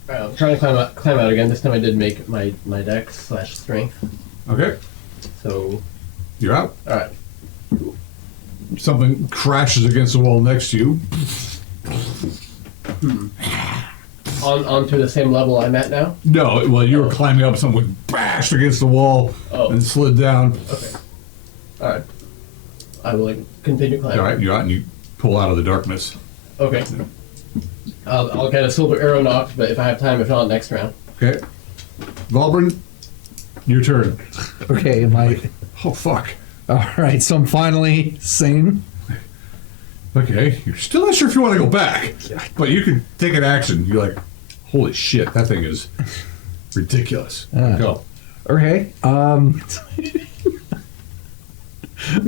I'm trying to climb out again. This time I did make my dex / strength. Okay. So, You're out. all right. Something crashes against the wall next to you. Onto the same level I'm at now. No, well, you were climbing up, something bashed against the wall Oh. and slid down. Okay. All right. I will continue climbing. All right, you're out and you pull out of the darkness. Okay. I'll get a silver arrow knocked, but if I have time, if not, next round. Okay. Valbrun, your turn. Okay, am I. Oh, fuck. Alright, so I'm finally sane. Okay, you're still not sure if you want to go back, but you can take an action. You're like, holy shit, that thing is ridiculous. Go. Okay, I'm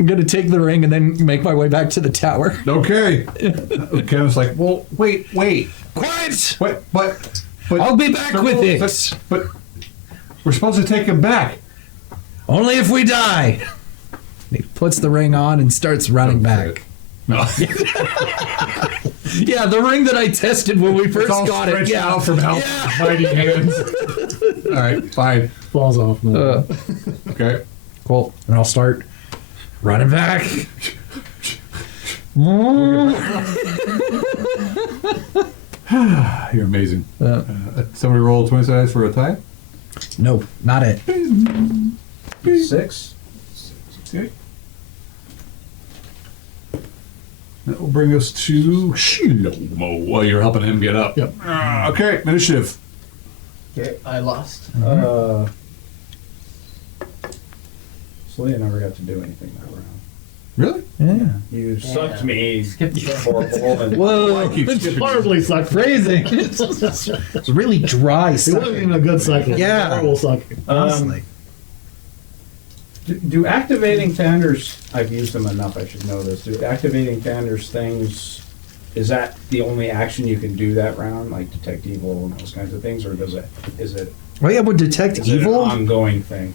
gonna take the ring and then make my way back to the tower. Okay. Kenneth's like, well, wait. Quiet! But I'll be back with it! But we're supposed to take him back. Only if we die! He puts the ring on and starts running back. No. Yeah, the ring that I tested when we first It's all got it. stretched Yeah. out from Halbert's mighty hands. All right, fine. Falls off. No. Okay. Cool. And I'll start running back. You're amazing. Somebody roll 20 dice for a tie? No, not it. 6. Okay. That will bring us to Shlomo while you're helping him get up. Yep. Okay, initiative. Okay, I lost. Celia never got to do anything that round. Really? Yeah. You sucked me. Skip the Horrible. And Whoa. Keep It's skipping. horribly sucked. Crazy. It It's really dry wasn't stuff. even a good cycle. Yeah. Horrible sucking. Honestly. Do activating Tander's, I've used them enough, I should know this. Do activating Tander's things, is that the only action you can do that round, like detect evil and those kinds of things, or is it Well, yeah, would detect is it an evil? ongoing thing?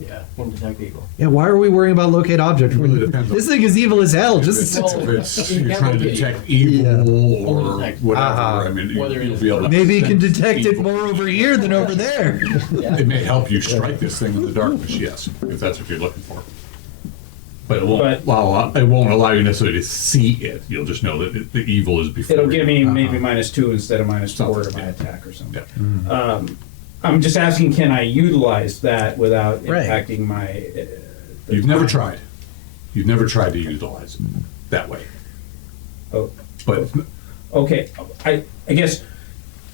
Yeah, can detect evil. Yeah, why are we worrying about locate object? really depends on- This thing is evil as hell. Just Well, If it's, you you're can't trying to locate detect evil or Only detect. whatever, Uh-huh. I mean, Whether you'll it's- be able to maybe you can sense detect it evil. more over here than over there. It may help you strike this thing in the darkness, yes, if that's what you're looking for. But it won't, it won't allow you necessarily to see it. You'll just know that the evil is before It'll you. give me maybe -2 instead of -4 to my Yeah. attack or something. Yeah. I'm just asking, can I utilize that without Right. impacting my? The You've never time? tried. You've never tried to utilize it that way. Oh, But okay. I guess.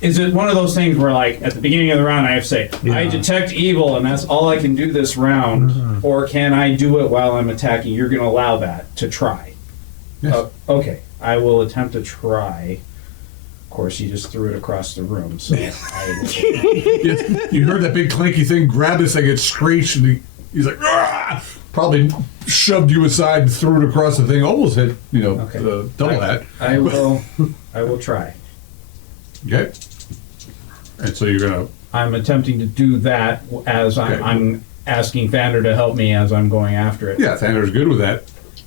Is it one of those things where, like, at the beginning of the round, I have to say, I Yeah. detect evil, and that's all I can do this round, or can I do it while I'm attacking? You're going to allow that to try. yes. Okay, I will attempt to try. Of course, you just threw it across the room, so I will. Yes, you heard that big clanky thing, grab this thing, it screeched, and he's like, "Argh!" Probably shoved you aside and threw it across the thing, almost hit, Okay. the double hat. I will try. Okay? And so you're going to, I'm attempting to do that as Okay. I'm asking Vander to help me as I'm going after it. yeah, Thander's good with that.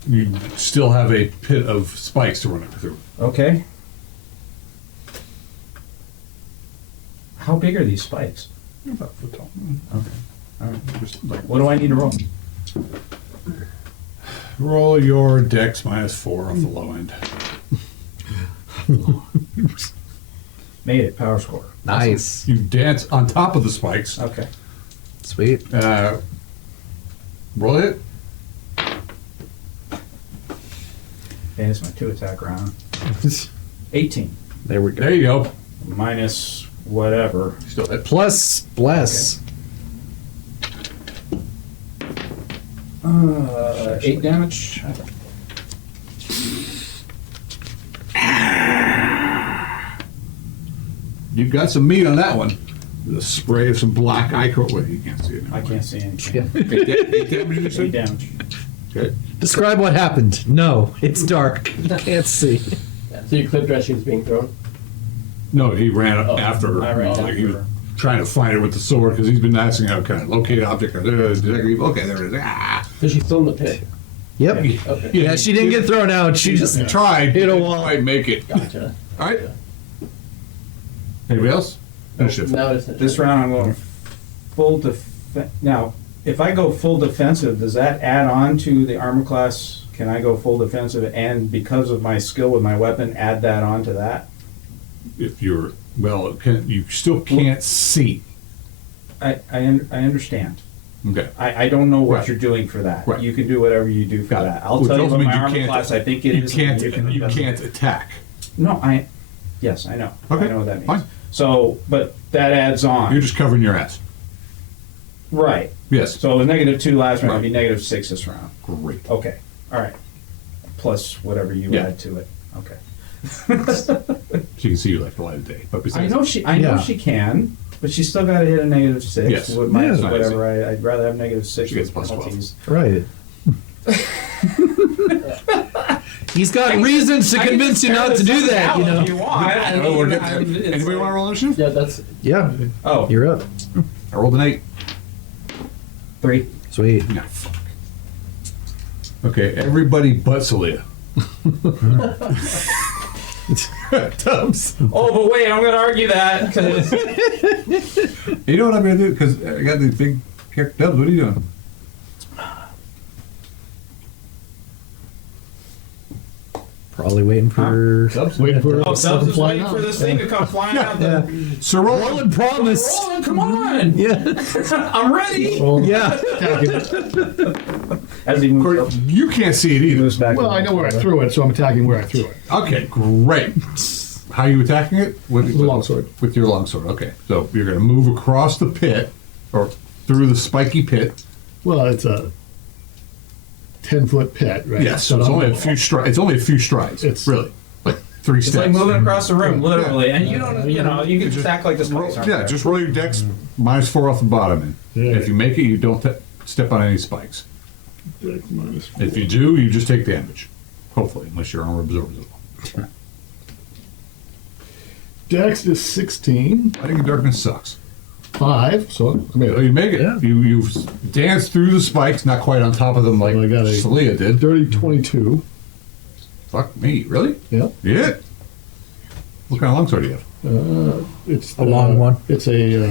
You still have a pit of spikes to run through. Okay. How big are these spikes? About foot tall. Okay. All right. Just like, What do I need to roll? roll your dex -4 off the low end. Made it. Power score. Nice. You dance on top of the spikes. Okay. Sweet. Roll it. Okay, it's my 2 attack round. 18 There we go. There you go. minus whatever. Still hit. Plus bless. 8 damage. You've got some meat on that one. The spray of some black ichor. Wait, you can't see it now. I can't see anything. Eight damage, you 8 said? damage. Okay. Describe what happened. No, it's dark. Can't see. Yeah. So your clip dressing is being thrown. No, he ran after her. I ran Like, he was after her. trying to find her with the sword because he's been asking how kind of locate object. Okay, there it is. Ah. So she's still in the pit. Yep. Okay. Yeah, she didn't get thrown out. She just Tried. hit a didn't wall. quite make it. Gotcha. All right. Anybody else? Initiative. Now it's This round I'm going full defense. Now, if I go full defensive, does that add on to the armor class? Can I go full defensive and because of my skill with my weapon, add that on to that? If you're you still can't see. I understand. Okay. I don't know what Right. you're doing for that. Right. You can do whatever you do for Got it. that. I'll Which tell you also what means my you armor can't- class I think it You is. can't. and You can't attack. No, yes, I know. Okay, I know what that means. fine. So, but that adds on. You're just covering your ass. Right. Yes. So it was -2 last round, Right. it'd be -6 this round. Great. Okay. All right. Plus whatever you Yeah. add to it. Okay. She can see you like the light of day. But I besides, know Yeah. she can, but she's still got to hit a -6. Yes. With minus Yeah. whatever. I'd rather have -6 She gets with plus 12. penalties. right. He's got reasons to convince you not to do that, you If you know. want. I Oh, we're mean, getting there. it's Anybody like- want to roll initiative? Yeah, that's Yeah, Oh, you're up. I rolled an 8. 3. Sweet. No, fuck. Okay, everybody but Celia. Tubbs. Oh, but wait, I'm going to argue that because You know what I'm going to do? Because I got these big character. Tubbs, what are you doing? Probably waiting for. Tubbs? Waiting for Tubbs something is flying waiting out. for this thing to come flying out. Yeah. So roll. Roll and promise. Rolling, come on! Yeah. I'm ready. Well, Yeah. As he moves up, You can't see it either. moves back. well, I know where I threw it, so I'm attacking where I threw it. Okay, great. How are you attacking it? With the longsword. With your longsword. Okay, so you're going to move across the pit, or through the spiky pit. Well, it's a 10-foot pit, right? Yes, so it's I'm- only a few strides. It's only a few strides. It's- really like 3 It's steps. like moving across the room, literally. And you don't, you know, you can Just stack like this. roll, yeah, just roll your dex -4 off the bottom. And Yeah. if you make it, you don't step on any spikes. Minus If you do, you just take damage. Hopefully, unless your armor absorbs it. Dex is 16. Fighting in darkness sucks. 5. So I Oh, mean, you make it. Yeah. You've danced through the spikes, not quite on top of them like I got a Celia did. dirty 22. Fuck me, really? Yep. Yeah. What kind of longsword do you have? It's A long one? It's a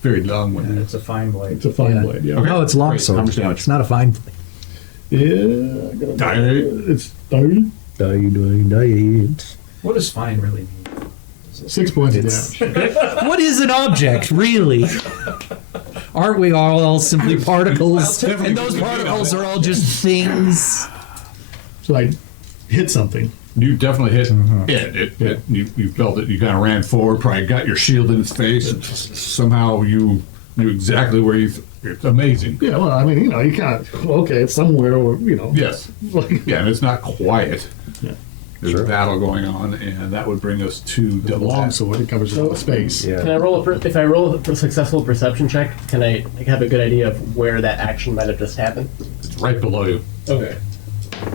Very long one. And it's a fine blade. it's a fine Yeah. blade. Yeah. Okay. No, it's longsword. How much damage? It's not a fine. Yeah. I got Die. It's dirty. Die. What does fine really mean? 6 points of It's- damage. What is an object, really? Aren't we all simply particles? definitely And those we can particles do are all just things. So I hit something. You definitely hit it. You felt it. You kind of ran forward, probably got your shield in its face, and somehow you knew exactly where you. It's amazing. Yeah. Well, I mean, you can't. Okay, it's somewhere where Yes. Like, Yeah, and it's not quiet. Yeah. There's a battle going on, and that would bring us to the double long hat. sword. It covers a lot of space. Can I roll if I roll a successful perception check? Can I have a good idea of where that action might have just happened? It's right below you. Okay.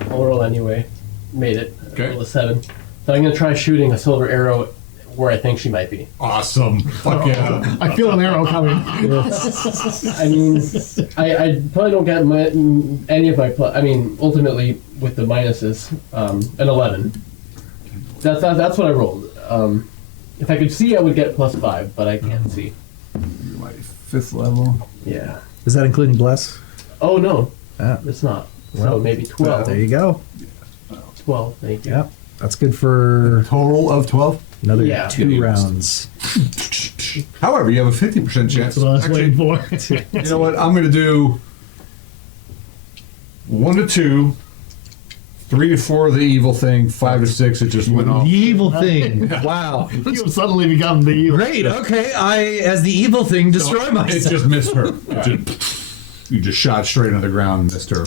I'll roll anyway. Made it. Okay. Roll a 7. So I'm gonna try shooting a silver arrow where I think she might be. Awesome. Fuck yeah. I feel an arrow coming. I mean, I probably don't get any of my I mean, ultimately with the minuses, an 11. That's what I rolled. If I could see, I would get +5, but I can't see. You're my 5th level. Yeah. Is that including bless? Oh no, Ah, it's not. Well, So maybe 12. there you go. 12. Thank you. Yep. That's good for Total of 12. another Yeah. 2 rounds. However, you have a 50% chance. That's what I was Actually, waiting for. you know what? I'm going to do 1 to 2, 3 to 4 the evil thing, 5 to 6 it just went The off. evil thing. Wow. You suddenly become the evil. Great. Okay. I, as the evil thing, destroy It myself. just missed her. You just shot straight on the ground and missed her.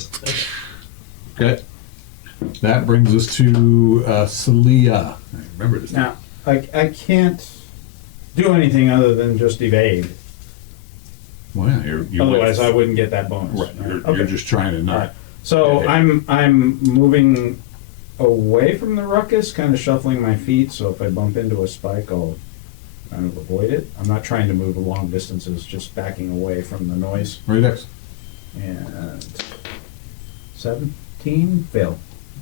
Okay. That brings us to Celia. Remember this. Now, I can't do anything other than just evade. Well, yeah, you Otherwise, I wouldn't get that bonus. Right. You're Okay. just trying to All not. right. So Okay. I'm moving away from the ruckus, kind of shuffling my feet. So if I bump into a spike, I'll kind of avoid it. I'm not trying to move long distances, just backing away from the noise. Right next. And 17 fail.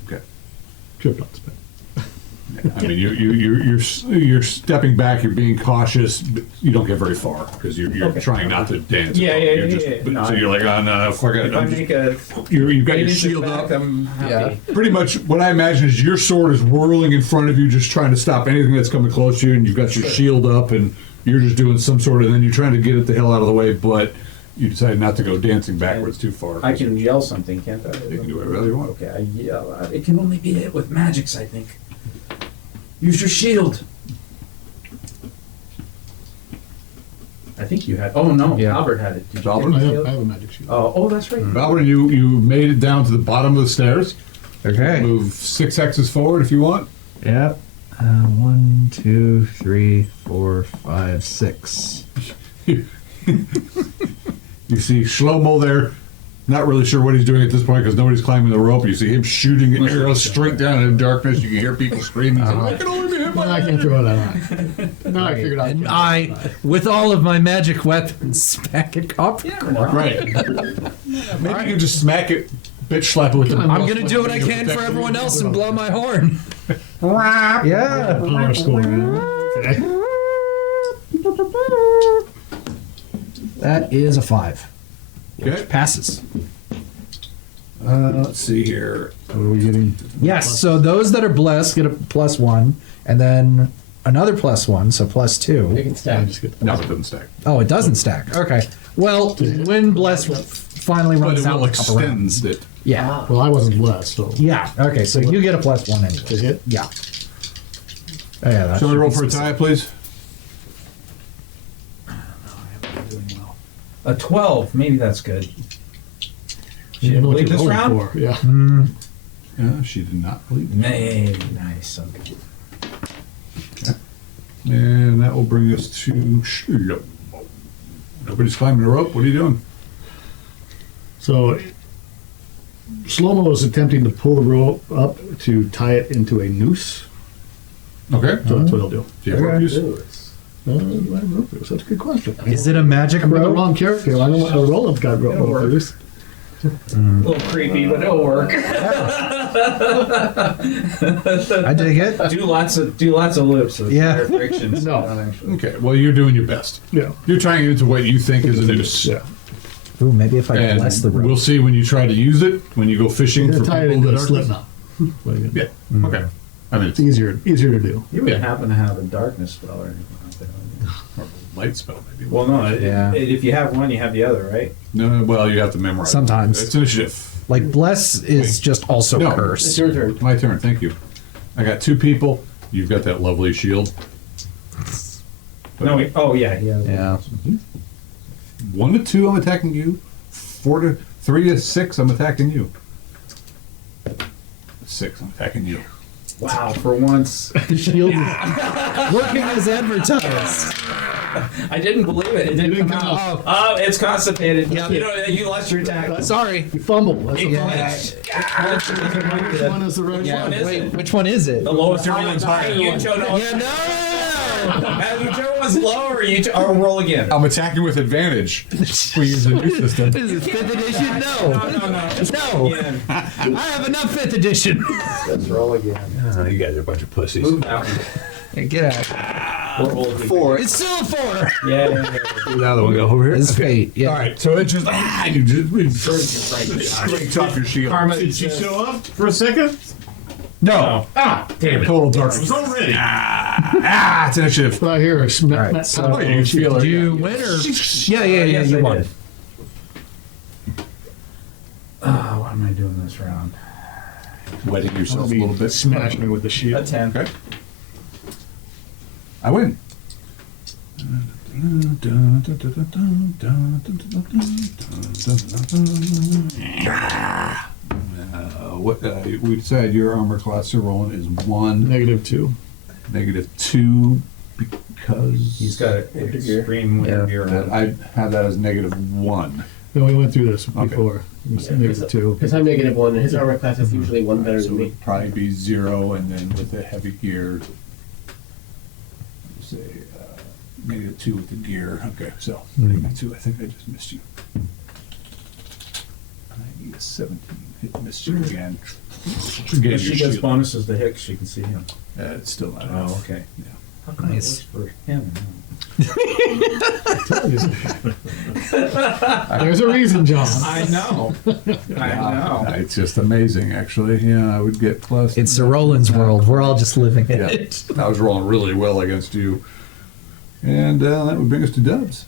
Okay. Tripped on spin. I mean, you're stepping back. You're being cautious. But you don't get very far because you're Okay. trying not to dance. Yeah, yeah, You're yeah, just, yeah. but- No, so you're like, oh no, fuck it. If I I'm just- make a You've got your 8 inches shield back, up. I'm happy. Pretty much what I imagine is your sword is whirling in front of you, just trying to stop anything that's coming close to you, and you've got your shield up, and you're just doing some sort of, and then you're trying to get it the hell out of the way, but you decide not to go dancing backwards too far. I can yell something, can't I? You can do whatever you want. Okay, I yell. It can only be hit with magics, I think. Use your shield. I think you had. Oh no, Yeah. Halbert had it. Did you Halbert? take I the have, shield? I have a magic shield. Oh, that's right. Albert, you made it down to the bottom of the stairs. Okay. Move 6 hexes forward if you want. Yep. 1, 2, 3, 4, 5, 6. You see Shlomo there, not really sure what he's doing at this point because nobody's climbing the rope. You see him shooting arrows straight down in the darkness. You can hear people screaming. I can only be hit by I can throw that on. Now I figured out. And I, with all of my magic weapons, smack at copper. Right. Maybe you can just smack it, bitch slap it with the I'm gonna do what I can for everyone else and blow my horn. Yeah. Power score. Yeah. Okay. That is a 5. Okay. Passes. Let's see here. What are we getting? Yes, so those that are blessed get a +1, and then another +1, so You +2. can I stack. just get No, it doesn't stack. Oh, it doesn't stack. Okay. Well, when blessed finally But runs it out will a couple rounds. extend it. Yeah. Well, I wasn't blessed, so. Yeah. Okay, so you get a +1 To anyway. hit? Yeah. Oh, yeah, that Shall we should roll be for a specific. tie, please? Doing well. A 12, maybe that's good. She You didn't know what bleed you're this rolling round? for. Yeah. Yeah, she did not bleed. Maybe. Nice. Okay. And that will bring us to Shlomo. Nobody's climbing the rope. What are you doing? So, Shlomo is attempting to pull the rope up to tie it into a noose. Okay. So that's what he'll do. Do you have rope Okay. use? Do I have rope throughs? That's a good question. Is it a magic I'm the rope? wrong character. I know what a roll-up's got rope throughs. A little creepy, but it'll work. I dig it. do lots of loops with Yeah. fire frictions. No. Not actually. Okay, well, you're doing your best. Yeah. You're trying into what you think is a noose. Yeah. Ooh, maybe if I And bless the rope. we'll see when you try to use it, when you go fishing I'm for gonna tie it people into that a are... slip knot. Yeah, okay. I mean, It's easier to do. You would happen to have a darkness spell or anything like that. or a light spell, maybe. Well, no. Yeah. If you have one, you have the other, right? No, well, you have to memorize. it. Sometimes. It's initiative. Like bless is just also No. It's curse. your turn. My turn, thank you. I got 2 people. You've got that lovely shield. No. Oh, yeah. Yeah. 1 to 2, I'm attacking you. 3 to 6, I'm attacking you. 6, I'm attacking you. Wow. For once, The shield. Working as advertised. I didn't believe it. It didn't come out. Oh, it's constipated. Yeah. You know, you lost your attack. Sorry. You fumble. That's You the flinched. Which one is the right Yeah, one? it is. Wait, which one is it? The lowest one's higher. You chose Yeah, no! whichever one's lower, or roll again. I'm attacking with advantage. We use the new system. This is 5th edition? No. No. Again. I have enough 5th edition. Let's roll again. You guys are a bunch of pussies. Move out. Hey, get out. Roll again. 4. It's still a 4. Yeah. The other one go over here. It's fate. Yeah. All right, so it just you just scraped off your shield. Karma. Did she show up for a second? No, Damn it. total It darkness. was already. It's initiative. What I hear is right, so you feel Do it. you win or? Yeah, Yes, you I won. did. What am I doing this round? Wetting yourself a little bit. Smash me with the A shield. 10. Okay. I win. We decided your armor class you're rolling is 1, -2. -2, because He's got an extreme winter gear on. I have that as -1. No, we went through this Okay. before. It was Yeah, -2. Because I'm -1, and his armor class is usually 1 better So than me. it'd probably be 0, and then with the heavy gear, say -2 with the gear. Okay, so -2. I think I just missed you. I need a 17. Hit missed you again. Again, If she your gets shield. bonuses to hit, she can see him. It's still not Oh, enough. okay. Yeah. How come Nice. it works for him? There's a reason, John. I know. I know. It's just amazing, actually. Yeah, I would get plus. It's a Roland's world. We're all just living in Yeah, it. I was rolling really well against you, and that would bring us to Dubs.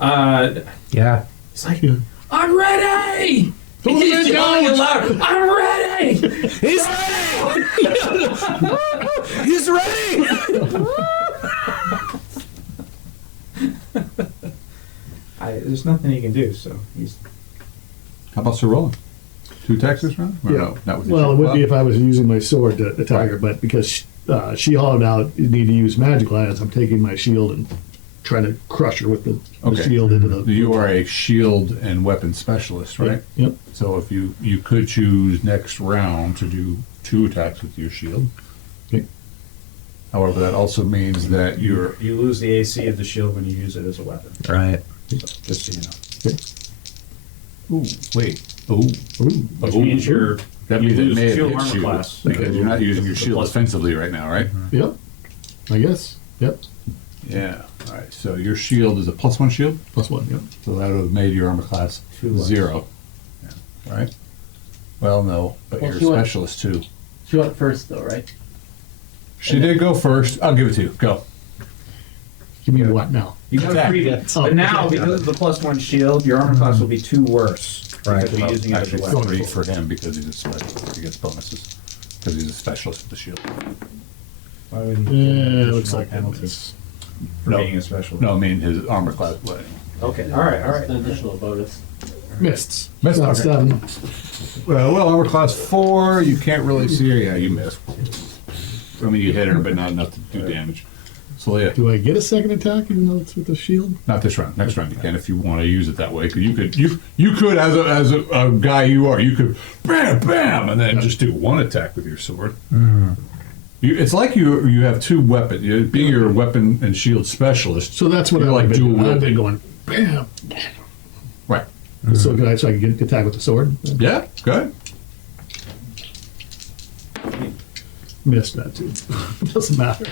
Yeah. It's like, Yeah. I'm ready! He's yelling it loud. I'm ready! He's ready! He's ready! There's nothing he can do, so he's. How about Sir Roland? 2 attacks this round? Or Yeah. no, not with your Well, it shield. would be if I was using my sword to attack her, but because she hollowed out, you need to use magic lance, I'm taking my shield and trying to crush her with the Okay. shield into the. You are a shield and weapon specialist, right? Yep. So if you could choose next round to do 2 attacks with your shield. Okay. However, that also means that you're You lose the AC of the shield when you use it as a weapon. Right. Just so you know. ooh, wait. Ooh. Which means you're. That you means it lose may have shield hit armor you class. because you're not using your shield offensively right now, right? Yep. I guess. Yep. Yeah. All right. So your shield is a +1 shield, +1. Yep. so that would have made your armor class 2 less. 0. Yeah. Right. Well, no, but Well, you're she a went- specialist too. She went first, though, right? She did go first. I'll give it to you. Go. Give me what now? You got Attack. previous. Oh, But now, okay. because of the +1 shield, your armor class will be 2 worse. Right. Because you're using it as a Actually, weapon. 3 for him because he's a specialist. He gets bonuses because he's a specialist with the shield. Why would he get Yeah, it additional looks like penalties for No. being a specialist? No, I mean his armor class. Okay. All right. All That's an right. additional bonus. Missed. Missed, Not okay. 7. Well, armor class 4. You can't really see her. Yeah, you missed. I mean, you hit her, but not enough to do damage. So yeah, Do I get a second attack even though it's with the shield? not this round. Next round you can if you want to use it that way. 'Cause you could as a guy you are, you could bam bam and then just do 1 attack with your sword. It's like you have two weapons. Being your weapon and shield specialist. So that's what You're I've like been dual doing. I've been wielding. going, bam. Right. So can I get attack with the sword? Yeah. Good. Missed that too. Doesn't matter.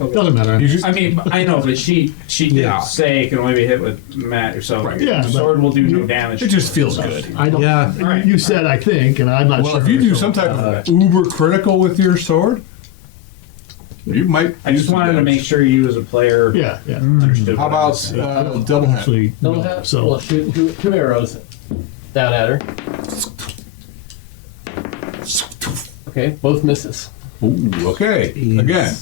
Okay. Doesn't matter. I mean, I know, but she did Yeah. say it can only be hit with Matt, so Right. Yeah, the but sword will do no damage. It just feels good. I don't. Yeah. Alright. You said I think, and I'm not Well, sure. if you do so- some type of uber critical with your sword, you might. I just wanted to make sure you as a player Yeah, yeah. understood. How what I was about saying. double hat? Actually, Double no, hat. so Well, shoot two arrows down at her. Okay, both misses. Ooh, okay. Jeez. Again.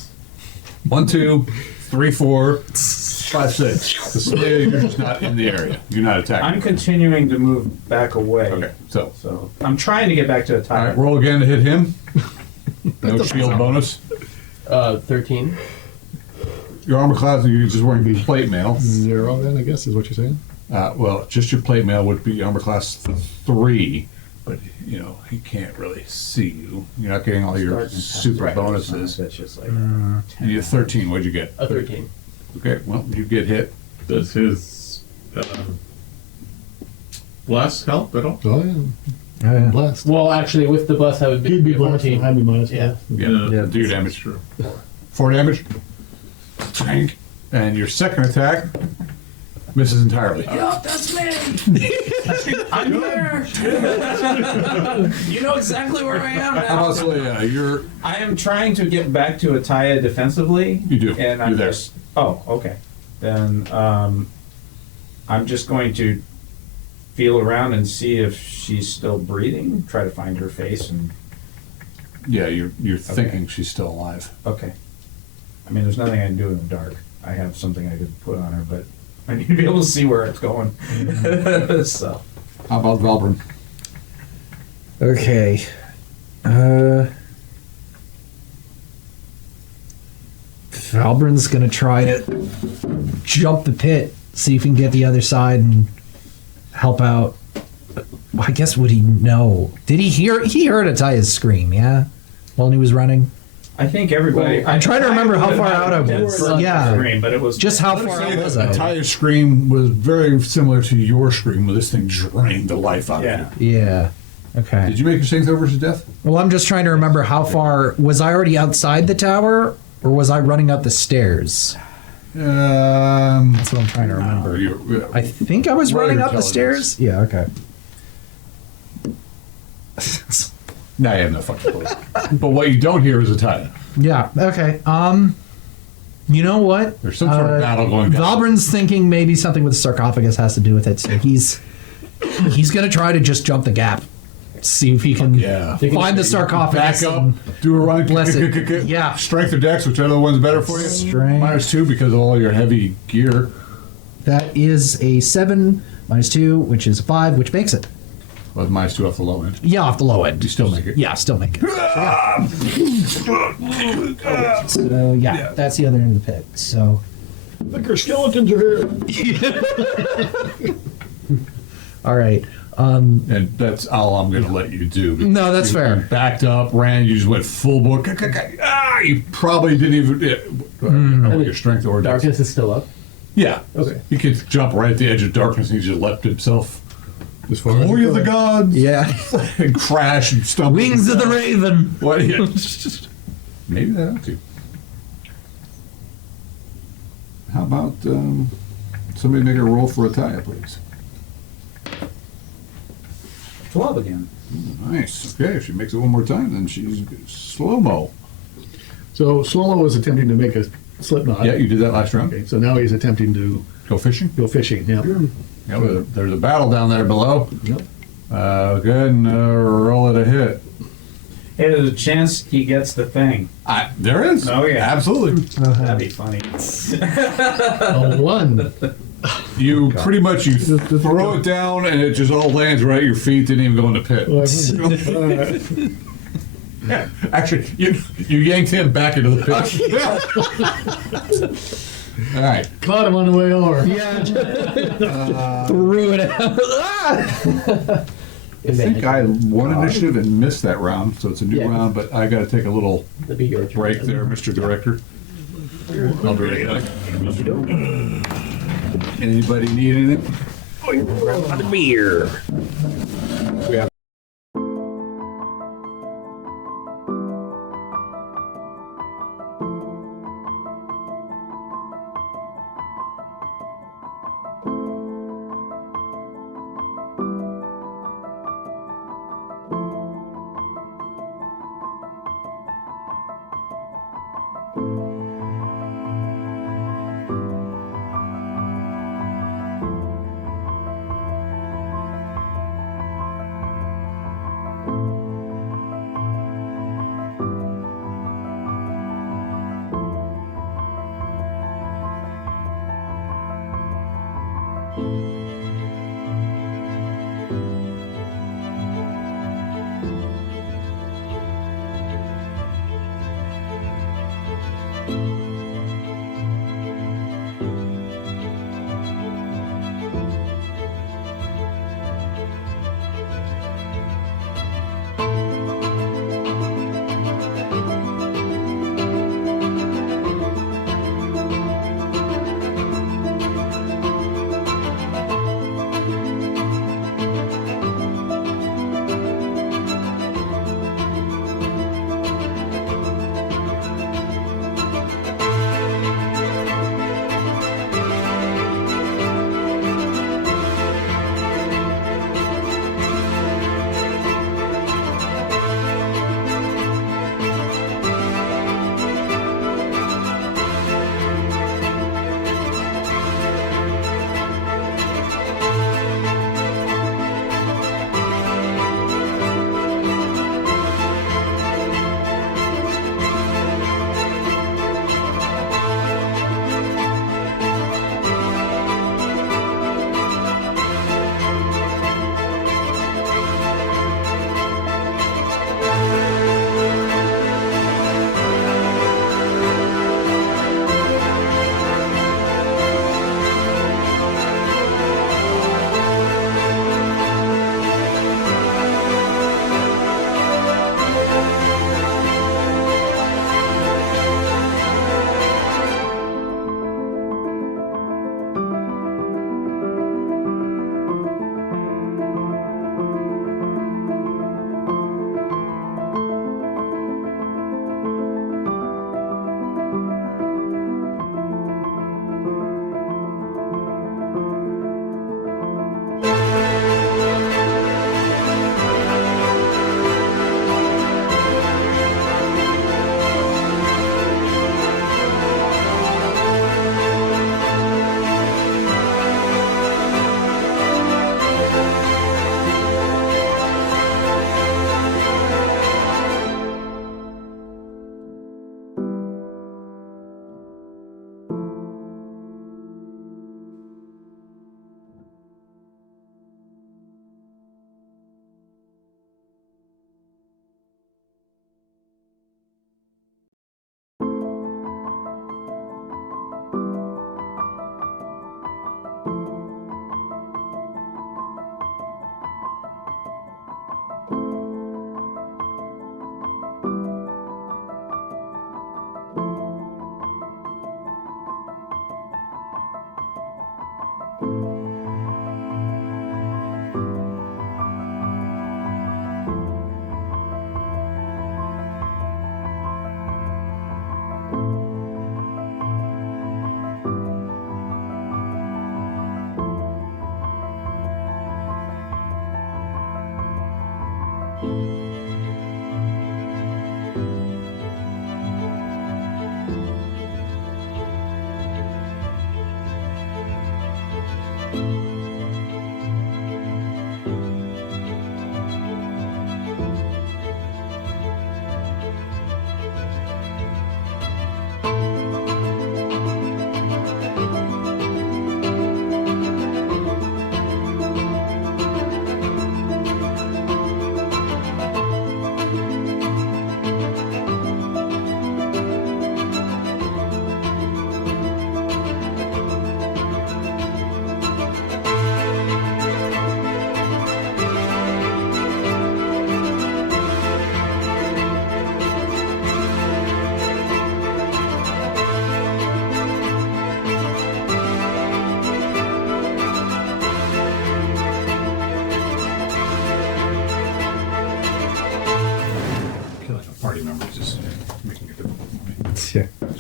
1, 2, 3, 4, 5, 6. The slayer, you're just not in the area. You're not attacking. I'm continuing to move back away. Okay. So, So I'm trying to get back to the all right. top. Roll again to hit him. No shield bonus. 13. Your armor class, you're just wearing plate mail. 0 then, I guess, is what you're saying? Well, just your plate mail would be armor class 3, but he can't really see you. You're not getting all your super bonuses. That's just like And you have 13. What'd you get? A 13. Okay, well, you get hit. Does his bless help at all? Oh, yeah. Oh, yeah. Blessed. Well, actually, with the bus, I would He'd be blessed, 14. and I'd be minus. Yeah. Yeah, do your damage. True. 4 damage. Tank. And your second attack misses entirely. I'm here. You know exactly where I am How now. about Celia? I am trying to get back to Ataya defensively. You do. And I'm You're there. just. Oh, okay. Then I'm just going to feel around and see if she's still breathing. Try to find her face and. Yeah, you're thinking she's still alive. Okay. I mean, there's nothing I can do in the dark. I have something I could put on her, but I need to be able to see where it's going. So. How about Valbrun? Okay. Valbrun's gonna try to jump the pit, see if he can get the other side and help out. I guess would he know? Did he hear? He heard Ataya's scream, yeah, while he was running. I think everybody. I'm trying to remember how far out I was. Yeah. Scream, but it was Just how far out was I? Ataya's scream was very similar to your scream, where this thing drained the life out Yeah. of you. Yeah. Okay. Did you make your strength over versus death? Well, I'm just trying to remember how far was I already outside the tower, or was I running up the stairs? That's what I'm trying to remember. I think I was Roll running your up the intelligence. stairs. Yeah. Okay. Nah, you have no fucking clue. But what you don't hear is Ataya. Yeah. Okay. You know what? There's some sort of battle going down. Valbrun's thinking maybe something with the sarcophagus has to do with it, so he's gonna try to just jump the gap, see if he can Yeah. find the sarcophagus. Back up, and- do a run, Bless it. Yeah. Strength or dex, whichever one's better for you. Strength. -2 because of all your heavy gear. That is a 7 -2, which is a 5, which makes it. Well, -2 off the low end. Yeah, off the low end. You still make it. Yeah, still make it. So yeah, that's the other end of the pit. So Necro-skeletons are here. all right. And that's all I'm going to let you do. No, that's You fair. Backed up, ran, you just went full bore. You probably didn't even. I don't know what your strength or dex. Darkness is still up. Yeah. Okay. He could jump right at the edge of darkness and he just leapt himself. As far Glory of the gods. Yeah. And crash and stumble. Wings of the Raven. What? Yeah. Maybe that ought to. How about somebody make a roll for Ataya, please? 12 again. Nice. Okay, if she makes it one more time, then she's slow-mo. So Slomo was attempting to make a slip knot. Yeah, you did that last round. Okay, so now he's attempting to Go fishing. go fishing. Yeah. Yeah, well, there's a battle down there below. Yep. Go ahead and roll it a hit. Hey, there's a chance he gets the thing. There is. Oh, yeah. Absolutely. That'd be funny. A 1. You pretty much you throw it down and it just all lands right at your feet. Didn't even go in the pit. Yeah, actually, you yanked him back into the pit. All right. Caught him on the way over. Yeah. Threw it out. I think I won initiative and missed that round, so it's a new Yeah. round, but I gotta take a little That'd be your turn. break there, Mr. Director. I'll be right back. Anybody need anything? Another beer.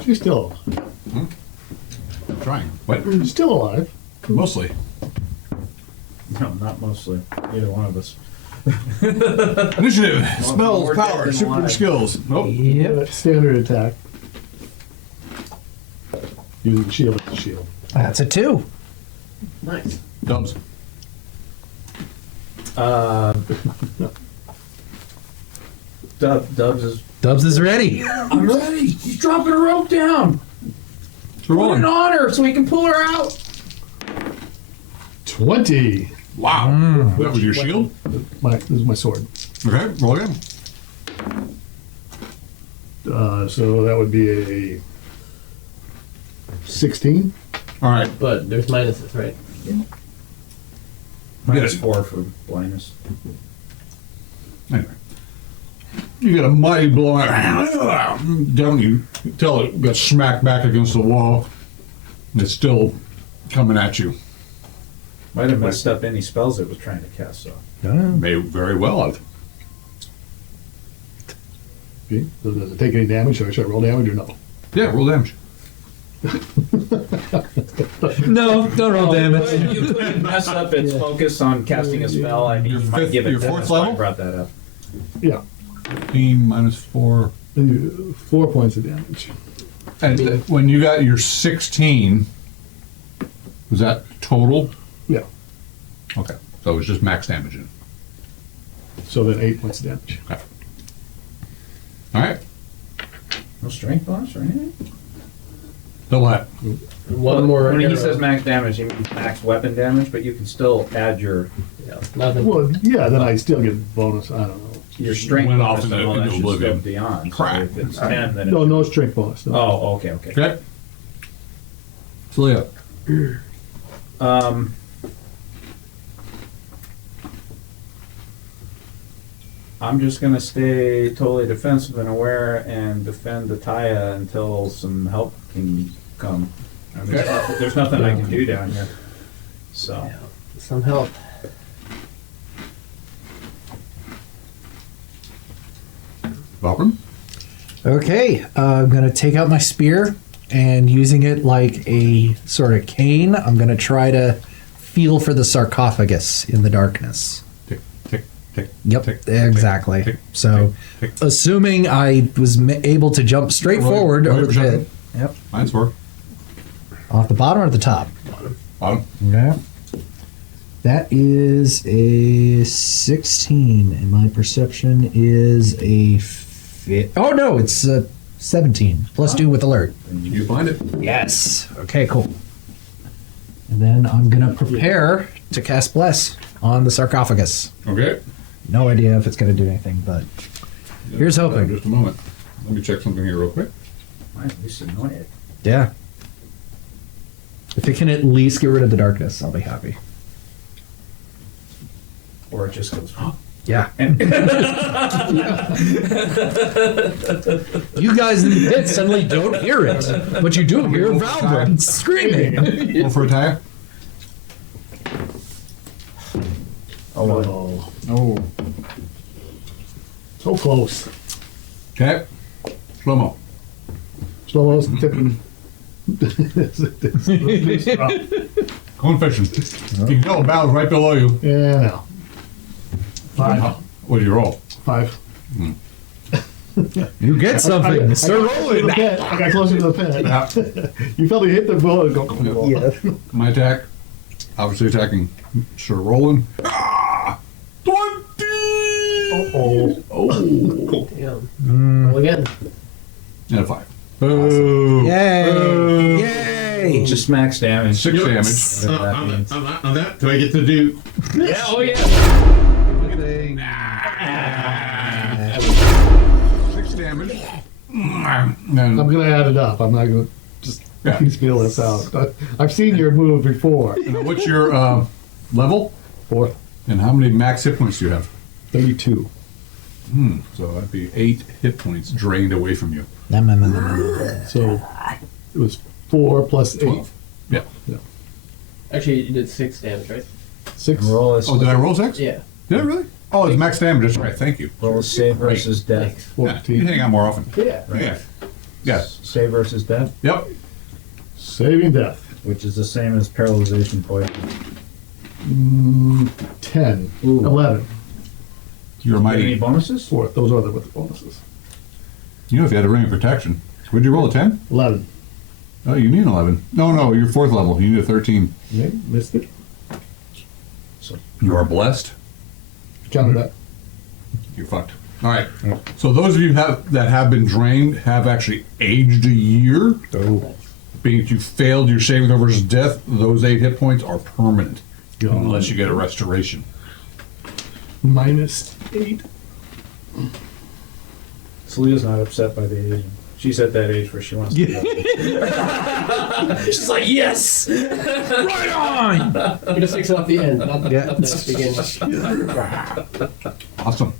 She's still Trying. What? she's still alive. Mostly. No, not mostly. Either one of us. Initiative. Spells, more dead power, than super alive. skills. Nope. Yep. Standard attack. Using shield as a shield. That's a 2. Nice. Dubs. Dubs is Dubs is ready. I'm ready. He's dropping a rope down. We're Put it rolling. on her so we can pull her out. 20. Wow. That was your shield? This is my sword. Okay, roll again. So that would be a 16. All right. But there's minuses, right? minus 4 for blindness. Anyway. You get a mighty blow. Down, you tell it got smacked back against the wall. And it's still coming at you. Might have messed up any spells it was trying to cast, though. May very well have. Okay. So does it take any damage? Should I roll damage or no? Yeah, roll damage. No, don't roll damage. You couldn't mess up its focus on casting a spell. I mean, Your you might fifth- give it your to fourth that's why I level? brought that up. Yeah. 15 minus 4. 4 points of damage. And when you got your 16, was that total? Yeah. Okay. So it was just max damage. In. So then 8 points of damage. Okay. All right. No strength bonus or anything? Doublehat. One more. When he arrow. says max damage, he means max weapon damage, but you can still add your Yeah, nothing. Well, yeah, then I still get bonus. I don't know. strength Went bonus off and into- all that into should oblivion. still be on. So Crap. if it's 10, then No, it's... no strength bonus. No. Oh, okay, okay. Okay. Celia. I'm just gonna stay totally defensive and aware and defend the Taya until some help can come. I mean, there's nothing I can do down here. So, Yeah, some help. Welcome. Okay, I'm going to take out my spear and using it like a sort of cane, I'm going to try to feel for the sarcophagus in the darkness. Tick, tick, tick. Yep, tick, exactly. tick, So, tick, tick. assuming I was able to jump straight Roll- forward roll over the perception. pit. Yep. Minus 4. Off the bottom or the top? Bottom. Yeah. That is a 16, and my perception is a oh no, it's a 17 plus 2 with alert. You find it. Yes. Okay, cool. And then I'm gonna prepare to cast Bless on the sarcophagus. Okay. No idea if it's gonna do anything, but here's hoping. Just a moment. Let me check something here real quick. might at least annoy it. Yeah. If it can at least get rid of the darkness, I'll be happy. Or it just goes, Yeah. You guys in the pit suddenly don't hear it, but you do hear Halbert screaming. Roll for attack. Oh, Oh. so close. Okay. Slow-mo. Slow-mo's tipping. Cone fishing. You can tell Val's right below you. Yeah, no. 5. What do you roll? 5. You get something. Start rolling. I got closer to the pit. Yeah. You felt me hit the ball and go. Yeah. My attack. Obviously attacking. Sir rolling. Ah! 20! Oh. Oh. Damn. Roll again. And a 5. Boo. Yay! Yay! just max damage. 6 damage. Whatever that means. On that, do I get to do? Yeah, oh yeah. 6 damage. I'm And gonna add it up. I'm not gonna just Yeah. piecemeal this out. I've seen your move before. what's your level? 4. And how many max hit points do you have? 32. So that'd be 8 hit points drained away from you. So it was 4 plus 8. 12. Yeah. Actually, you did 6 damage, right? 6. Roll a, Oh, did I roll 6? Yeah. Did I really? Oh, it's max damage. That's right. Thank you. roll a save versus death. Thanks. Yeah, you 14. hang out more often. Yeah. Yeah. Yes. Save versus death, Yep. Saving death. which is the same as paralyzation poison. 10. Ooh. 11. You're Any mighty. bonuses? 4. Those are the with the bonuses. You know if you had a ring of protection. Would you roll a 10? 11. Oh, you need an 11. No, you're 4th level. You need a 13. Yeah, missed it. You are blessed. Counted that. You're fucked. All right. So those of you that have been drained have actually aged a year. Oh. Being that you failed your saving throw versus death, those 8 hit points are permanent. Unless you get a restoration. -8. Selena's not upset by the age. She's at that age where she wants to be. She's like, yes! Right on! He just takes it off the end, not the, Yeah. not the beginning. Awesome.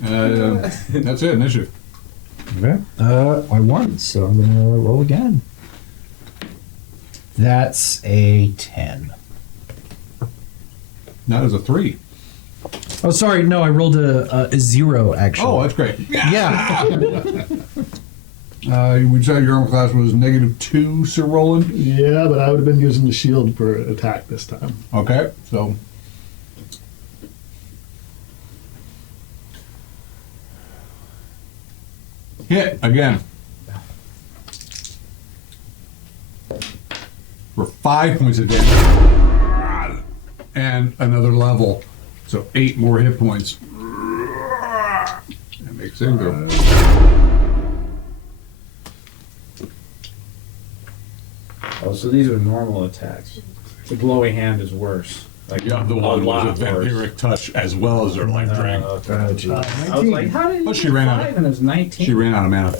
That's it, initiative. Okay. I won, so I'm gonna roll again. That's a 10. That is a 3. Oh, sorry. No, I rolled a 0 actually. Oh, that's great. yeah. We said your armor class was -2, Sir Roland. Yeah, but I would have been using the shield for attack this time. Okay, so. Hit again. For 5 points of damage. And another level. So 8 more hit points. That makes it go. Oh, so these are normal attacks. The glowing hand is worse. Like Yeah, the a one lot was a worse. vampiric touch as well as their life drain. Okay. I was like, how did Oh, you she get ran out. 5 and it was 19? She ran out of mana.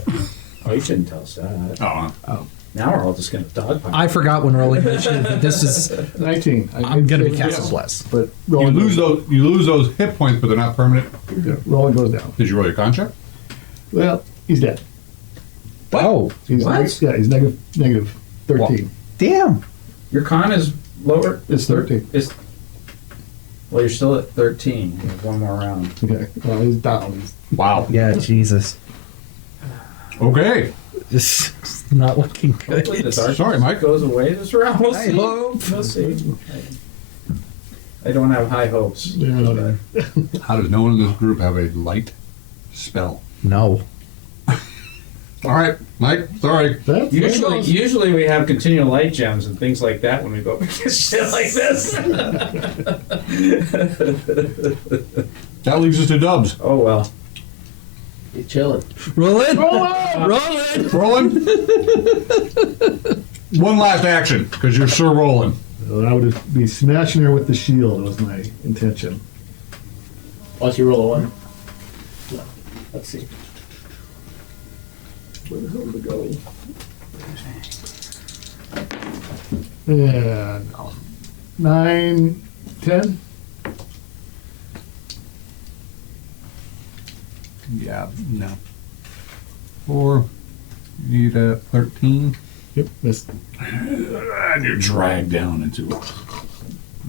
Oh, you shouldn't tell us that. Oh, Now we're all just going to dogpile. I forgot when rolling initiative that this is. 19. I'm gonna be saving casting death, bless. But you rolling lose those hit points, but they're not permanent. rolling goes down. Did you roll your contract? Well, he's dead. Oh, He's yeah, he's negative 13. damn. Your con is lower? It's 13. Well, you're still at 13. You have one more round. Okay. Well, he's down. He's Wow. Yeah, Jesus. Okay. This is not looking Hopefully the good. darkness Sorry, Mike. goes away this round. We'll I see. hope. We'll see. I don't have high hopes. yeah, no. How does no one in this group have a light spell? No. All right, Mike. Sorry. That's Usually we have continual light gems and things like that when we go up against shit like this. That leaves us to Dubs. Oh well. He's chilling. Roll it. Roll out! Roll it. Roland. One last action, because you're Sir Roland. Well, I would be smashing her with the shield was my intention. Once you roll a 1. No. Let's see. Where the hell did it go? Yeah, no. 9, 10. Yeah, no. 4. You need a 13. Yep, missed. And you're dragged down into it.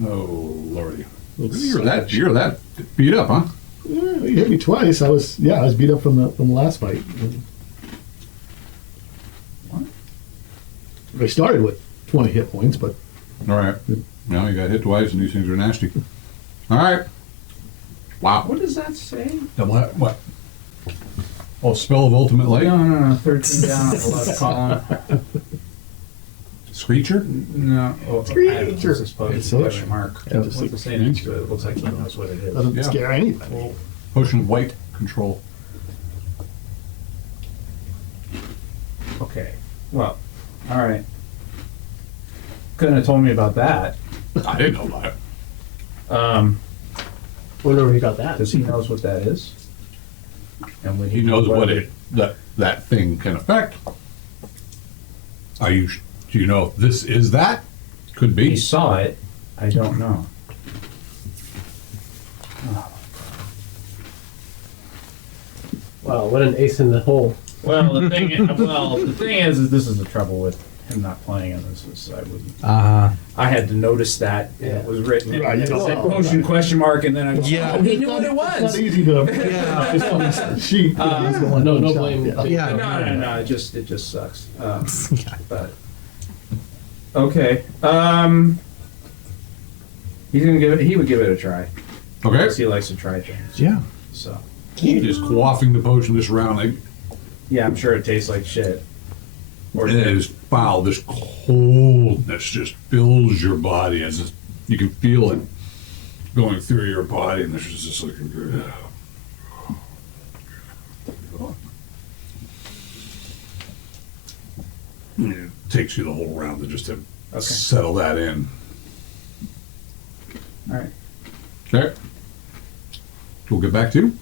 Oh, lordy. You're that beat up, huh? Yeah, he hit me twice. I was beat up from the last fight. What? I started with 20 hit points, but All right. Now you got hit twice, and these things are nasty. All right. Wow. What does that say? What? Oh, spell of ultimate light. No. 13 down on the left column. Screecher. No. Oh, Screecher. This is supposed It's to be such- a mark. Yeah, What's the say next to it? It looks like he knows what it is. doesn't Yeah. scare anybody. Potion of white control. Okay. Well, all right. Couldn't have told me about that. I didn't know about it. Wonder where he got that. Because he knows what that is. And when He knows what that thing can affect. Do you know if this is that? Could He be. saw it. I don't know. Wow, what an ace in the hole. Well, the thing is this is the trouble with him not playing in this was Uh-huh. I had to notice that it was written. Right, you It don't said know. potion question mark, and then I Yeah. He knew what it It's was. not easy to. Yeah. It's on the sheet. He's the one No, who no shot, blame. Yeah. No. It just sucks. Yeah. But okay. He's gonna give it. He would give it a try. Okay. Because he likes to try things. Yeah. So Just quaffing the potion this round. yeah, I'm sure it tastes like shit. Or And it is foul. This coldness just fills your body as you can feel it going through your body, and there's just like. It takes you the whole round to just to settle that in. All right. Okay. We'll get back to you.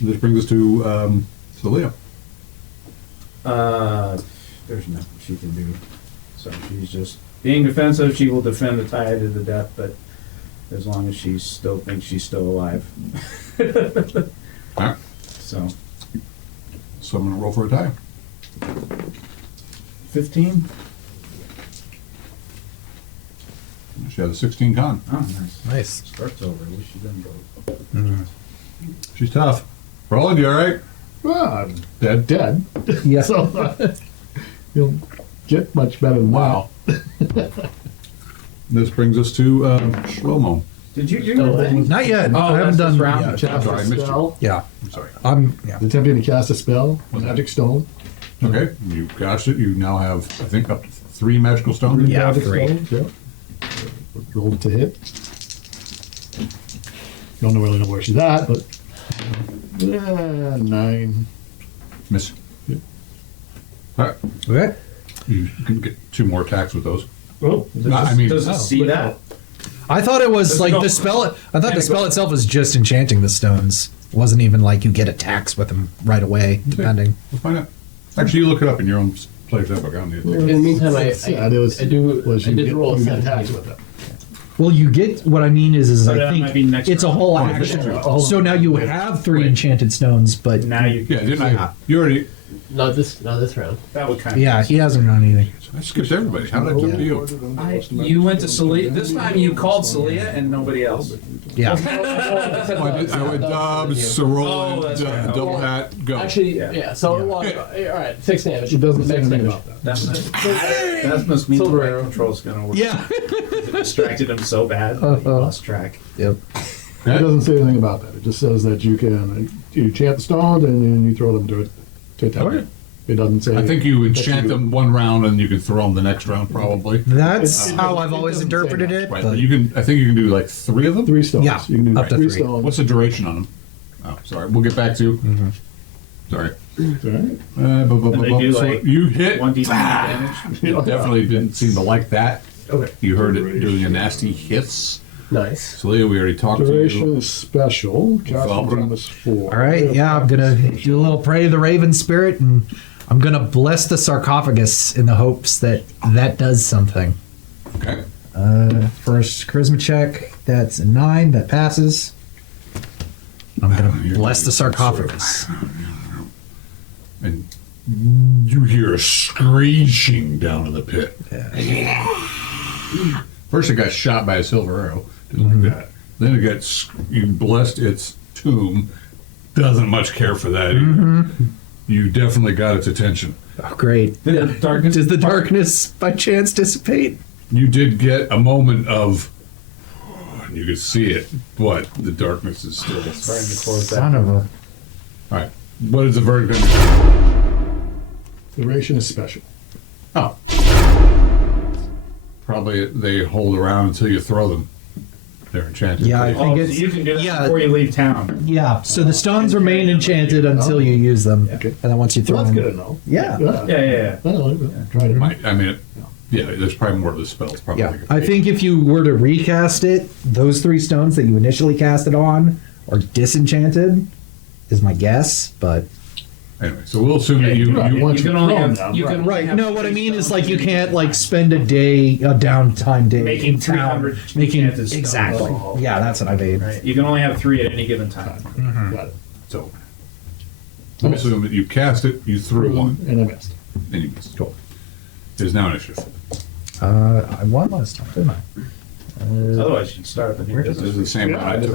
This brings us to Celia. There's nothing she can do. So she's just being defensive. She will defend the tie to the death, but as long as she still thinks she's still alive. All right. So So I'm going to roll for a tie. 15. She has a 16 con. Oh, nice. Nice. Starts over. I wish she didn't go. She's tough. Roland, you all right? Well, I'm Dead? dead. Yeah. So you don't get much better than Wow. This brings us to Shlomo. Did you do your thing? Not yet. Oh, I haven't that's done this round? yet. Cast sorry, I a missed you. spell. Yeah. I'm sorry. Yeah. Attempting to cast a spell, magic stone. Okay, you cast it. You now have, I think, up to 3 magical stones. Yeah, Magic 3. stones, yeah. Rolled to hit. Don't really know where she's at, but 9. Miss. All right. Okay. You can get 2 more attacks with those. Oh, I mean, Does it see that? I thought it was Does it like go- the spell. I thought Can the it spell go- itself was just enchanting the stones. It wasn't even like you get attacks with them right away, depending. we'll find out. Actually, you look it up in your own player's handbook. I don't need to take In it. the meantime, I did roll a you get 17. attacks with it. Well, you get what I mean is So I that might be think next it's a round. whole Oh, action. Oh, So now you have 3 enchanted stones, but Now you Yeah, didn't I? Yeah. You already. Not this round. That would kind of. yeah, he hasn't done anything. I skipped everybody. How did I jump to you? You went to Celia. This time you called Celia and nobody else. Yeah. I went Dobbs, Roland, Oh, that's right. Doublehat, go. Actually, Yeah. yeah. So well, all right, 6 damage. It doesn't say Next anything damage. about that. That must mean the Silver right arrow. control's gonna work. Yeah. It distracted him so bad, he lost track. Yep. It doesn't say anything about that. It just says that you can you chant the stones and then you throw them to attack. Okay. It doesn't say. I think you that enchant them one round and you can throw them the next round, probably. That's It how doesn't- I've it always doesn't say interpreted that. it. Right, but- but you can. I think you can do like 3 of them. 3 stones. Yeah, You can do up to 3 3. stones. What's the duration on them? Oh, sorry. We'll get back to you. Sorry. All right. And they do, So like, you hit. 1d10 damage. You definitely didn't seem to like that. Okay. You heard it doing a nasty hiss. Nice. Celia, we already talked to Duration you. is special. Casting Halbert. time is 4. All right, yeah, I'm gonna do a little pray to the Raven Spirit, and I'm gonna bless the sarcophagus in the hopes that that does something. Okay. First charisma check, that's a 9, that passes. I'm gonna You're bless gonna the sarcophagus. And you hear a screeching down in the pit. First, it got shot by a silver arrow. Didn't like that. Then it got you blessed its tomb. Doesn't much care for that either. You definitely got its attention. Oh, great. The darkness. Does the darkness by chance dissipate? You did get a moment of, and you could see it, but the darkness is still. Trying to close that. Son of a. All right. What is the verdict going to be? Duration is special. Oh. Probably they hold around until you throw them. They're enchanted. Yeah, I Oh, think so it's you can do that yeah. before you leave town. Yeah, so the stones remain enchanted until you use them, Okay. and then once you throw Well, that's them, good to know. yeah, Yeah. Well, try to. I mean, yeah, there's probably more to the spells. Probably. yeah. I think if you were to recast it, those 3 stones that you initially cast it on are disenchanted, is my guess. But Anyway, so we'll assume that you Once You can only throw have. them, You can only have no, what I 3 mean is stones like you in can't like spend a day, a downtime day Making in town, 300 making enchanted stones. exactly. Oh. Yeah, that's what I mean. Right. You can only have 3 at any given time. Got it. so we'll assume that you cast it, you threw one, And I missed. and you missed. Cool. It is now initiative. I won last time, didn't I? Otherwise, you'd start up a new This is the business. same one I took.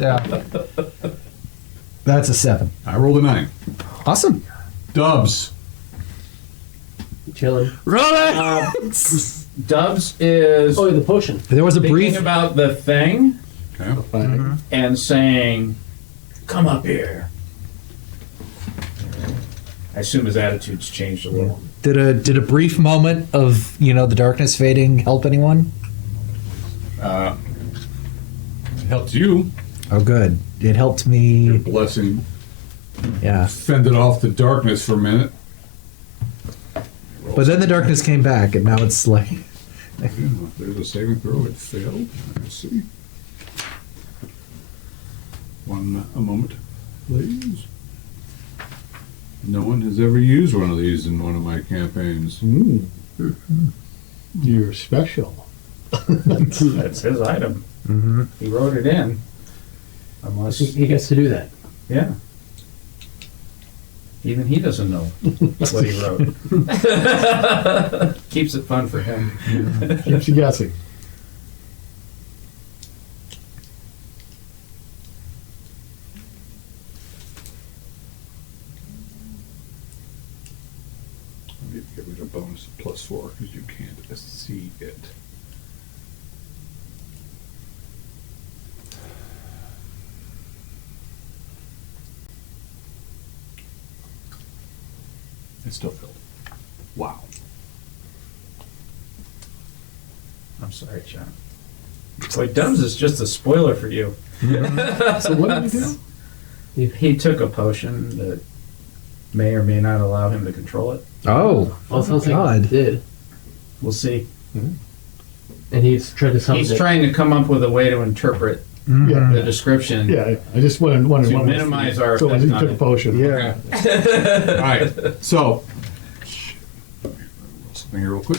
Yeah. That's a 7. I rolled a 9. Awesome. Dubs. Chilling. Dubs is Oh, the potion. There was a thinking brief. about the thing Okay. and saying, "Come up here." I assume his attitude's changed a little. Did a brief moment of the darkness fading help anyone? It helped you. Oh, good. It helped me. Your blessing Yeah. fended off the darkness for a minute. But then the darkness came back, and now it's like. Yeah, there's a saving throw. It failed. Let's see. A moment, please. No one has ever used one of these in one of my campaigns. You're special. That's his item. Mm-hmm. He wrote it in. Unless, He gets to do that. yeah. Even he doesn't know what he wrote. Keeps it fun for him. Keeps you guessing. I need to get rid of bonus +4 because you can't see it. It's still filled. Wow. I'm sorry, John. Boy, Dubs is just a spoiler for you. So what did you do? He took a potion that may or may not allow him to control it. Oh, Well, it sounds like God. he did. We'll see. And he's tried to summon He's it. trying to come up with a way to interpret Yeah. the description. Yeah, I just wondered To what was- minimize our So he effect on took a it. potion. Yeah. All right. So, roll something here real quick.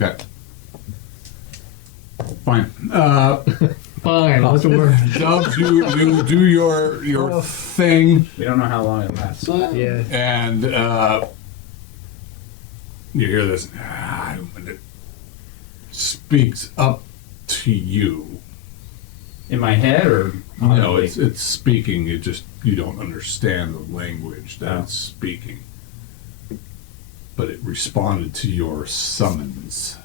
Okay. Fine. Fine, that's the word. Dubs, you do your thing, We don't know how long it lasts. Yeah. and you hear this. When it speaks up to you. In my head or No, audibly? it's speaking. It just you don't understand the language that Oh. it's speaking. But it responded to your summons.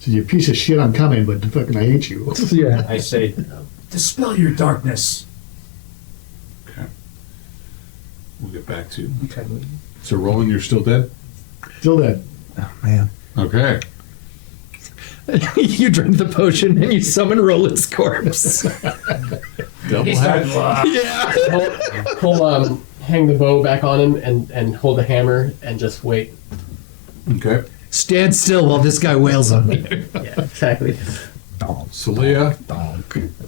So you piece of shit, I'm coming, but fucking I hate you. Yeah. I say, dispel your darkness. Okay. We'll get back to you. Okay. So, Roland, you're still dead? Still dead. Oh, man. Okay. You drink the potion and you summon Roland's corpse. Double hat. He'll hang the bow back on him and hold the hammer and just wait. Okay. Stand still while this guy wails on me. Yeah, exactly. Celia,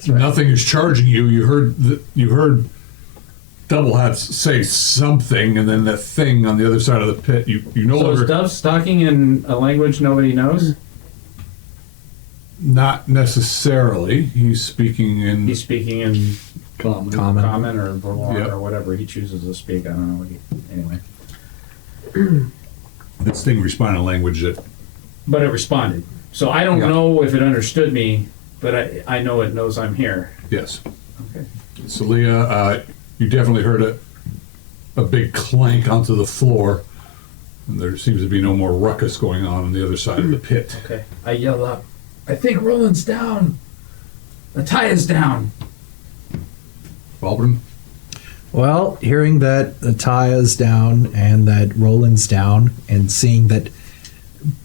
nothing is charging you. You heard Doublehat say something, and then that thing on the other side of the pit. You no So is longer. Dove talking in a language nobody knows? Not necessarily. He's speaking in. He's speaking in Common. common or Vermont Yep. or whatever he chooses to speak. I don't know. Anyway. This thing responded in a language that. But it responded. So I don't Yeah. know if it understood me, but I know it knows I'm here. Yes. Okay. Celia, you definitely heard a big clank onto the floor, and there seems to be no more ruckus going on the other side of the pit. Okay. I yell up, I think Roland's down. The tie is down. Baldwin? Well, hearing that the Taya's down and that Roland's down, and seeing that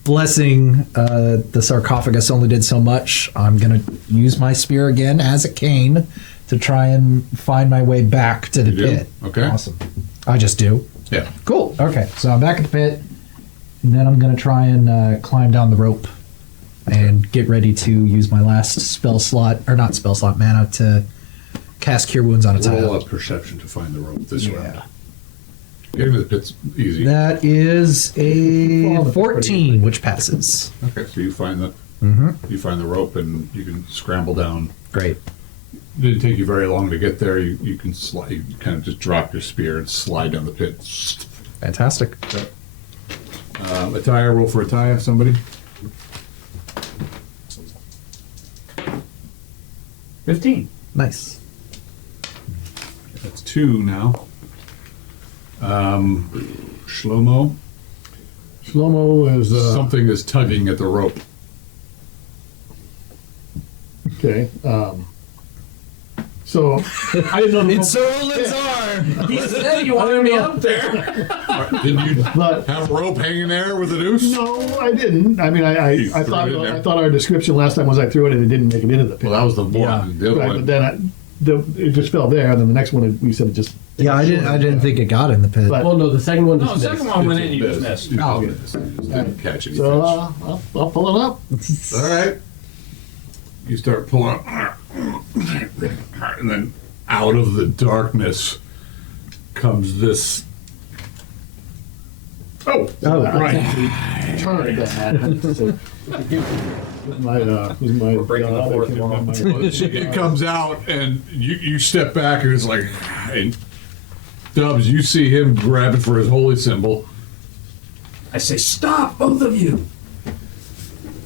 blessing the sarcophagus only did so much, I'm going to use my spear again as a cane to try and find my way back to the You do? pit. Okay. Awesome. I just do. Yeah. Cool. Okay, so I'm back at the pit, and then I'm going to try and climb down the rope and get ready to use my last spell slot, or not spell slot, mana to cast Cure Wounds on a Roll tile. a perception to find the rope this round. Getting to the pit's easy. That is a 14, which passes. Okay, so you find the rope and you can scramble down. Great. It didn't take you very long to get there. You can slide. You kind of just drop your spear and slide down the pit. Fantastic. Attire, roll for attire, somebody. 15. Nice. That's 2 now. Shlomo. Shlomo is Something is tugging at the rope. okay. So I didn't know the rope- Sir Lazar! He said you wanted me up there. Didn't you But have a rope hanging there with a noose? no, I didn't. I mean, I You threw thought it in there. I thought our description last time was I threw it and it didn't make it into the pit. Well, that was the one. Yeah. The other Right, one. but then it just fell there, and then the next one we said it just. Yeah, I didn't think it got in the pit. But- Well, no, the second one No, just the missed. second one went in, you just missed. Oh, just didn't catch anything. So I'll pull it up. All right. You start pulling up, and then out of the darkness comes this. Oh, Right. Turn that. We're breaking the fourth wall. it comes out, and you step back, and it's like, and Dubs, you see him grabbing for his holy symbol. I say, stop, both of you.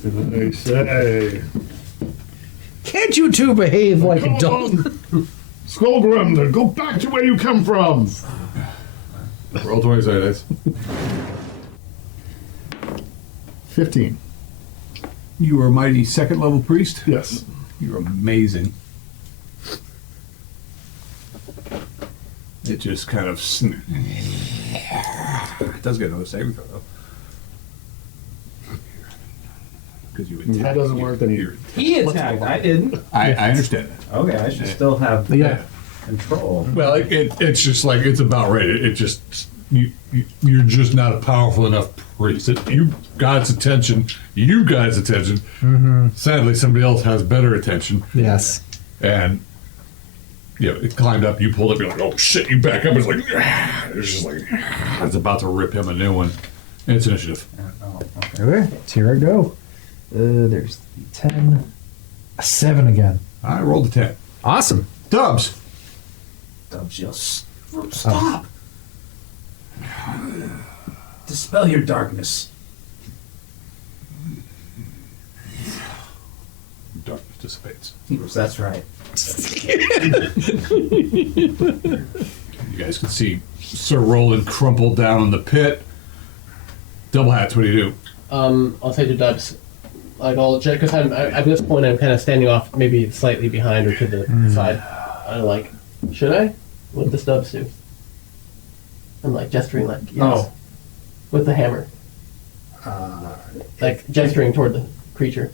I say, Can't you two behave like come adults? on, Skullgrim, go back to where you come from. Roll 20 dice. 15. You are a mighty second level priest. Yes. You're amazing. It just kind of it does get another saving throw though. Because you attacked. That doesn't work, then you. He attacked. I didn't. I understand that. Okay, I should still have Yeah. control. Well, it's just like it's about right. It just you're just not a powerful enough priest. You God's attention. You guys' attention. Sadly, somebody else has better attention, Yes. and it climbed up. You pulled up. You're like, oh shit! You back up. It's like it's just like it's about to rip him a new one. And it's initiative. Oh, okay. Okay, here I go. There's the 10. A 7 again. I rolled a 10. Awesome. Dubs. Dubs yells, stop! Dispel your darkness. Darkness dissipates. That's right. You guys can see Sir Roland crumpled down in the pit. Doublehat, what do you do? I'll say to Dubs, like I'll check because at this point I'm kind of standing off, maybe slightly behind or to the side. I'm like, should I? What does Dubs do? I'm like gesturing, like yes, Oh. with the hammer, like gesturing toward the creature.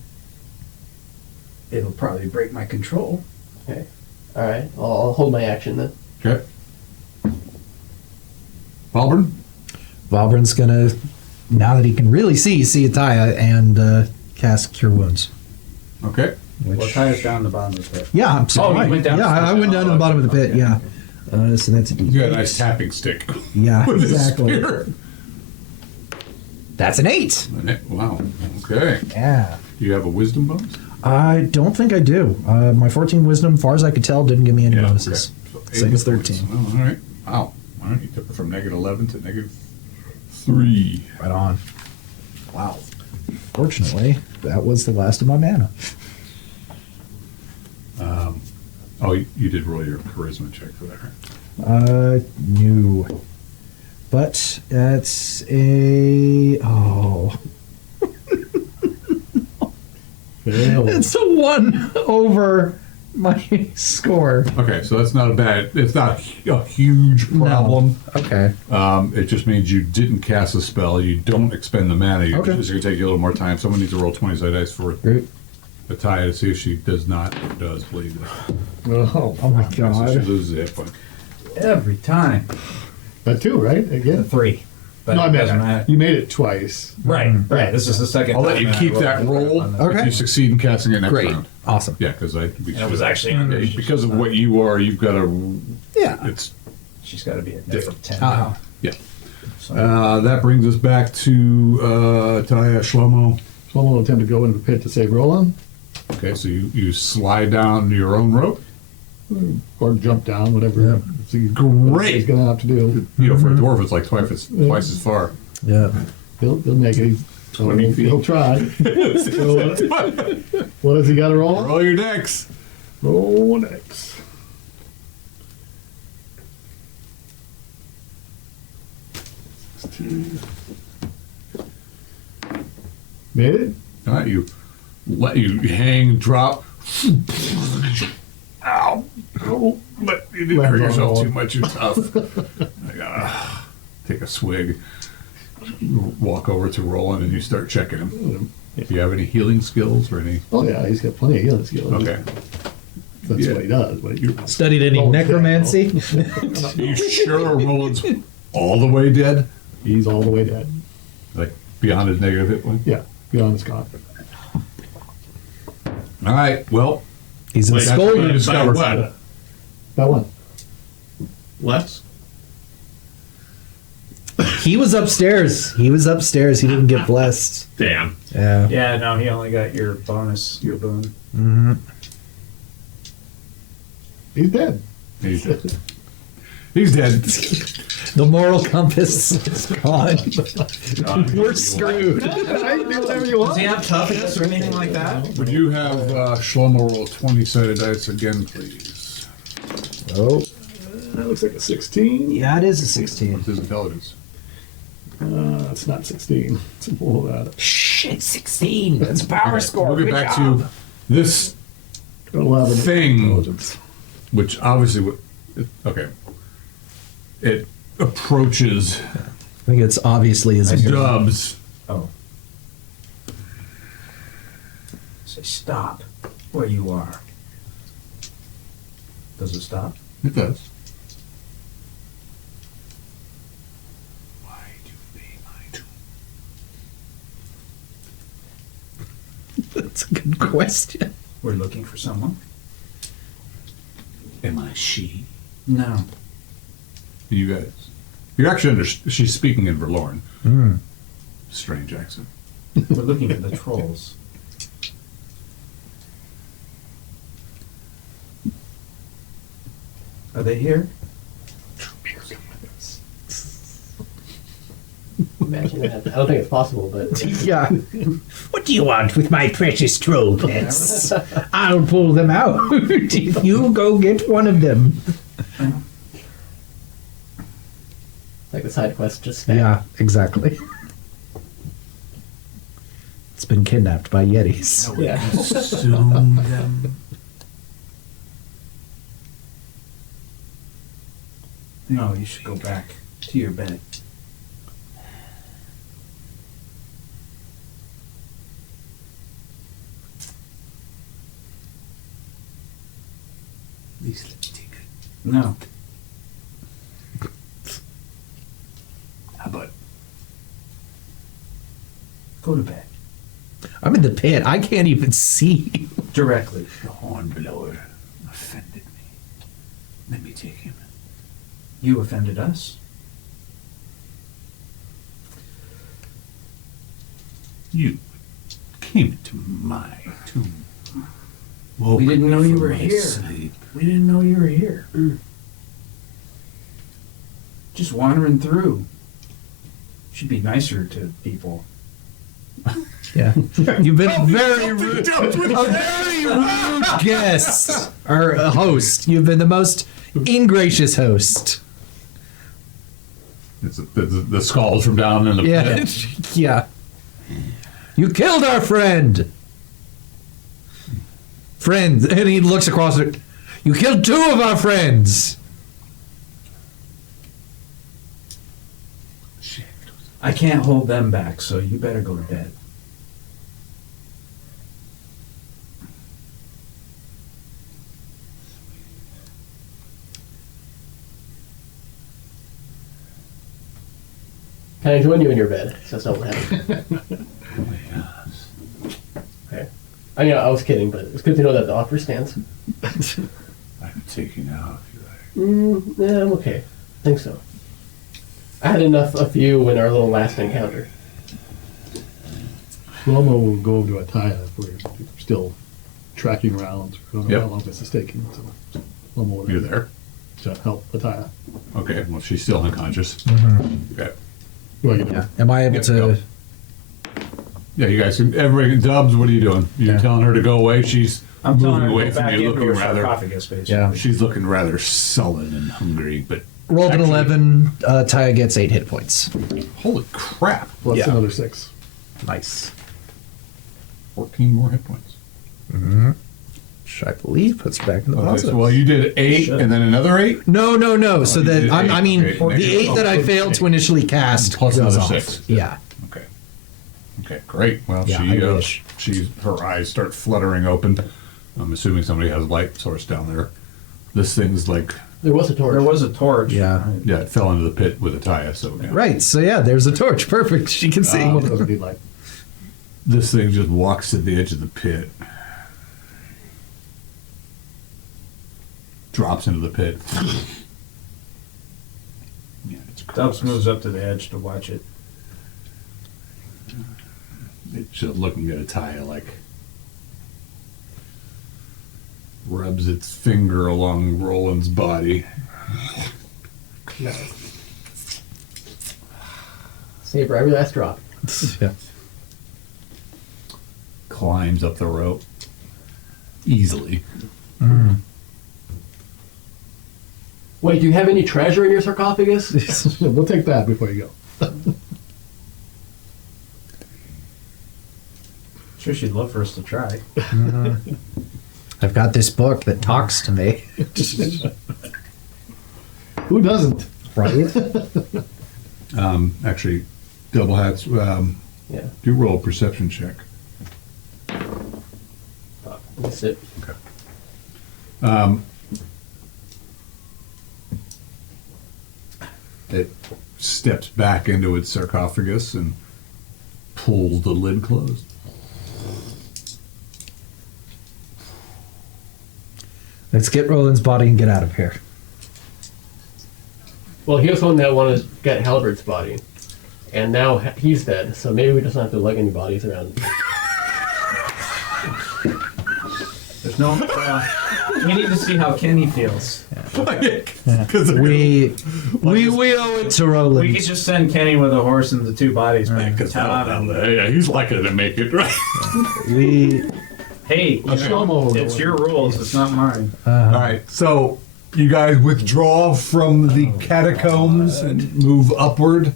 It'll probably break my control. Okay, all right, I'll hold my action then. Okay. Halbert? Valbrin's gonna, now that he can really see Ataya and cast Cure Wounds. Okay. Which, Well, tie us down the bottom of the pit. yeah, I'm sorry. Oh, you went down? Yeah, I went down to the bottom of the pit. Okay, Yeah. okay. So that's a You got a D8. nice tapping stick. Yeah, With his exactly. spear. That's an 8. Wow. Okay. Yeah. Do you have a wisdom bonus? I don't think I do. My 14 wisdom, far as I could tell, didn't give me any Yeah, bonuses. okay. So Same as 8 points. 13. Oh, all right. Wow. All right. You took it from -11 to -3. Right on. Wow. Fortunately, that was the last of my mana. Oh, you did roll your charisma check for that, right? No. But that's a. Oh. It's a 1 over my score. Okay, so that's not a bad. It's not a huge problem. Okay. It just means you didn't cast a spell. You don't expend the mana. It's Okay. just going to take you a little more time. Someone needs to roll 20 side dice for Great. Ataya to see if she does not or does bleed. Oh, Oh my So she god. loses it. But Every time. that too, right? Again. 3. But No, I it doesn't matter. meant you made it twice. Right, right. This is the second I'll time. let you I keep rolled that it roll on the- Okay. if you succeed in casting it next Great. round. Awesome. Yeah, because And it was actually under. because of what you are, you've got to. Yeah. It's She's got to be at Different. -10. Uh-huh. yeah. That brings us back to Taya Shlomo. Shlomo will attempt to go into the pit to save Roland, Okay, so you slide down your own rope. or jump down, whatever. Yeah. He's Great. going to have to do. You know, for a dwarf, it's like twice as far. Yeah. He'll make it. 20 feet. He'll try. So, what has he got to roll? Roll your decks. Roll an X. Made it? All right, you hang, drop. Ow! Oh, but you didn't hurt yourself too much. You're tough. I gotta take a swig. Walk over to Roland and you start checking him. Do you have any healing skills or any? Oh yeah, he's got plenty of healing skills. Okay. That's Yeah. what he does. But Studied any Oh, necromancy? Are you sure Roland's all the way dead? he's all the way dead. Like beyond his negative hit point? Yeah, beyond his con. All right. Well, He's in Wait, skull by unit. discovered. what? That one. Less? He was upstairs. He didn't get blessed. Damn. Yeah. Yeah, no, he only got your bonus, your boon. Mm-hmm. He's dead. he's dead. He's dead. The moral compass is gone. We're screwed. Do whatever you want. Does he have toughness or anything like that? Would you have Shlomo roll 20-sided dice again, please? Oh, That looks like a 16. yeah, it is a 16. What's his intelligence? It's not 16. It's below that. Shit, 16. That's a power score. We'll get Good back job. to this 11. thing, Intelligence. which obviously, okay, it approaches I think it's obviously his Dubs. Oh. Say stop where you are. Does it stop? It does. Why do they my tomb? That's a good question. We're looking for someone? Am I she? No. You guys. You're actually under. She's speaking in Verloren. Mm. Strange accent. We're looking for the trolls. Are they here? Imagine that. I don't think it's possible, but Yeah. What do you want with my precious troll pets? I'll pull them out if you go get one of them. like the side quest just spam. Yeah, exactly. It's been kidnapped by Yetis. Yeah. Consume them. No, you should go back to your bed. Please let me take it. No. How about Go to bed. I'm in the pit. I can't even see. Directly. the hornblower offended me? Let me take him. You offended us. You came into my tomb. Woke We didn't know me you from were my here. sleep. We didn't know you were here. Just wandering through. Should be nicer to people. Yeah. You've been a very rude guest. Or a host. You've been the most ingracious host. It's the skulls from down in the Yeah. pit. Yeah. You killed our friend. Friends. And he looks across it. You killed two of our friends. Shit. I can't hold them back, so you better go to bed. Can I join you in your bed? Says Doublehat. Oh, yes. Okay. I mean, I was kidding, but it's good to know that the offer stands. I can take you now if you like. Yeah, I'm okay. I think so. I had a few in our little last encounter. Slow-mo will go over to Ataya if we're still tracking rounds. I don't know Yep. how long this is taking. So Slow-mo will You're there. to help Ataya. Okay, well, she's still unconscious. Okay. Do I get Yeah. Am I able Yep, to? go. Yeah, you guys, everybody, Dubs, what are you doing? You Yeah. telling her to go away? She's I'm telling moving her away to go from back you, into looking her rather. sarcophagus, basically. Yeah. She's looking rather sullen and hungry, but Rolled an actually- 11. Taya gets 8 hit points. Holy crap! plus Yeah. another 6? Nice. 14 more hit points. Which I believe puts back in the Okay, positive. so, well, you did 8 Should. and then another 8 No. So you that did I 8, mean, okay. the 8 that I failed to initially cast Plus goes another off. 6. Yeah. Okay. Okay, great. Well, Yeah, I wish. her eyes start fluttering open. I'm assuming somebody has light source down there. This thing's like, There was a torch. There was a torch. Yeah. yeah, it fell into the pit with Ataya, so yeah. Right. So yeah, there's a torch. Perfect. She can see. Someone doesn't need light. This thing just walks to the edge of the pit. Drops into the pit. Yeah, it's Dubs gross. moves up to the edge to watch it. It's just looking at Ataya like rubs its finger along Roland's body. Savor every last drop. Yeah. Climbs up the rope easily. Wait, do you have any treasure in your sarcophagus? We'll take that before you go. Sure, she'd love for us to try. I've got this book that talks to me. Who doesn't? Right. Actually, Doublehat's, Yeah. do roll a perception check. Missed it. It steps back into its sarcophagus and pulls the lid closed. Let's get Roland's body and get out of here. Well, he was the one that wanted to get Halbert's body. And now he's dead, so maybe we just don't have to lug any bodies around. There's no. We need to see how Kenny feels. Because We owe it to Roland. We could just send Kenny with a horse and the 2 bodies back to town. down And, there. Yeah, he's likely to make it, right? We hey, Slow-mo will go it's in. your rules. It's not mine. All right, so you guys withdraw from the catacombs and move upward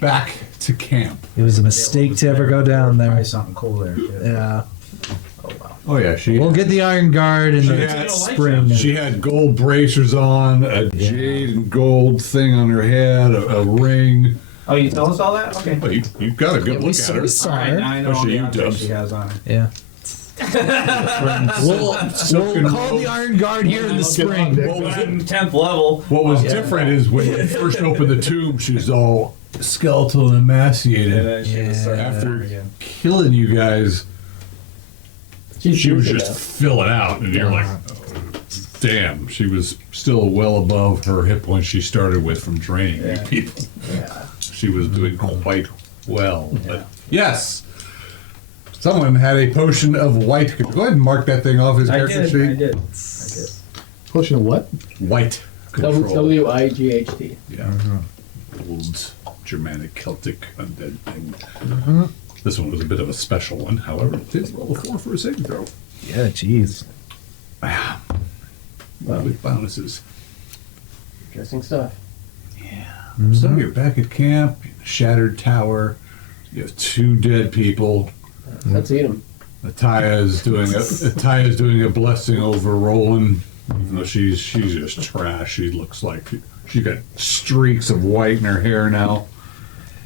back to camp. It was a mistake to ever go down Try there. something cool there. Too. Yeah. Oh yeah, We'll get the Iron Guard in She the had- spring. She had gold bracers on, a jade and gold thing on her head, a ring. Oh, you tell us all that? Okay. Well, you've got a good we look saw- at her. we saw All right, her. now I know all Especially the you, objects Dubs. she has on. Yeah. We'll call the Iron Guard here in the spring. What was, 10th level. what was different is when you first opened the tomb, she was all skeletal and emaciated. After killing you guys, she was just filling out, and you're like, oh, damn, she was still well above her hit points she started with from draining you people. She was doing quite well. But yes, someone had a potion of white. Go ahead and mark that thing off his I character did. sheet. I did. Potion of what? White control. WIGHT. Yeah. Old Germanic Celtic undead thing. This one was a bit of a special one, however, it did roll a 4 for a saving throw. Yeah, jeez. With bonuses. Interesting stuff. So you're back at camp, shattered tower. You have 2 dead people. Let's eat them. Ataya's doing a blessing over Roland. Even though she's just trash. She looks like she got streaks of white in her hair now.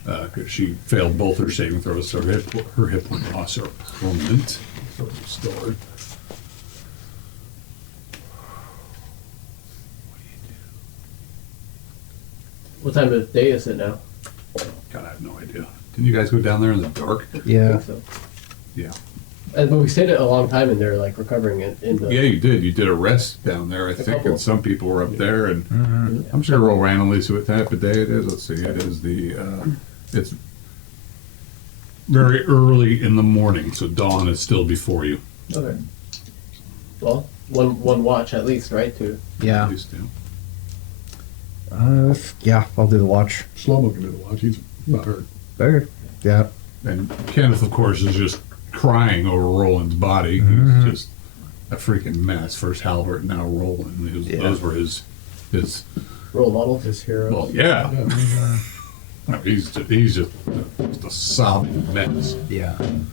Because she failed both her saving throws, so her hit point loss are permanent. So restored. What time of day is it now? God, I have no idea. Didn't you guys go down there in the dark? I Yeah. think so. Yeah. But we stayed a long time in there, like recovering it in the. Yeah, you did. You did a rest down there, I think, couple. and some people were up there, and I'm just gonna roll randomly see what type of day it is. Let's see. It is it's very early in the morning, so dawn is still before you. Okay. Well, one watch at least, right? To Yeah. At least, Yeah, I'll do the watch. Shlomo can do the watch. He's not hurt. Better. Yeah. And Kenneth, of course, is just crying over Roland's body. He's just a freaking mess. First Halbert, now Roland. Those were his. role model. His hero. Well, yeah. No, he's just a sobbing mess. Yeah. I mean,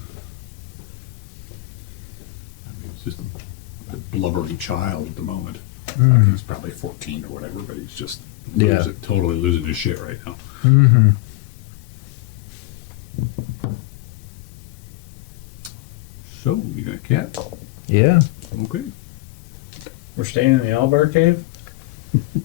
he's just a blubbering child at the moment. I think he's probably 14 or whatever, but he's just totally losing his shit right now. Mm-hmm. So, you gonna cat? Yeah. Okay. We're staying in the Halbert cave?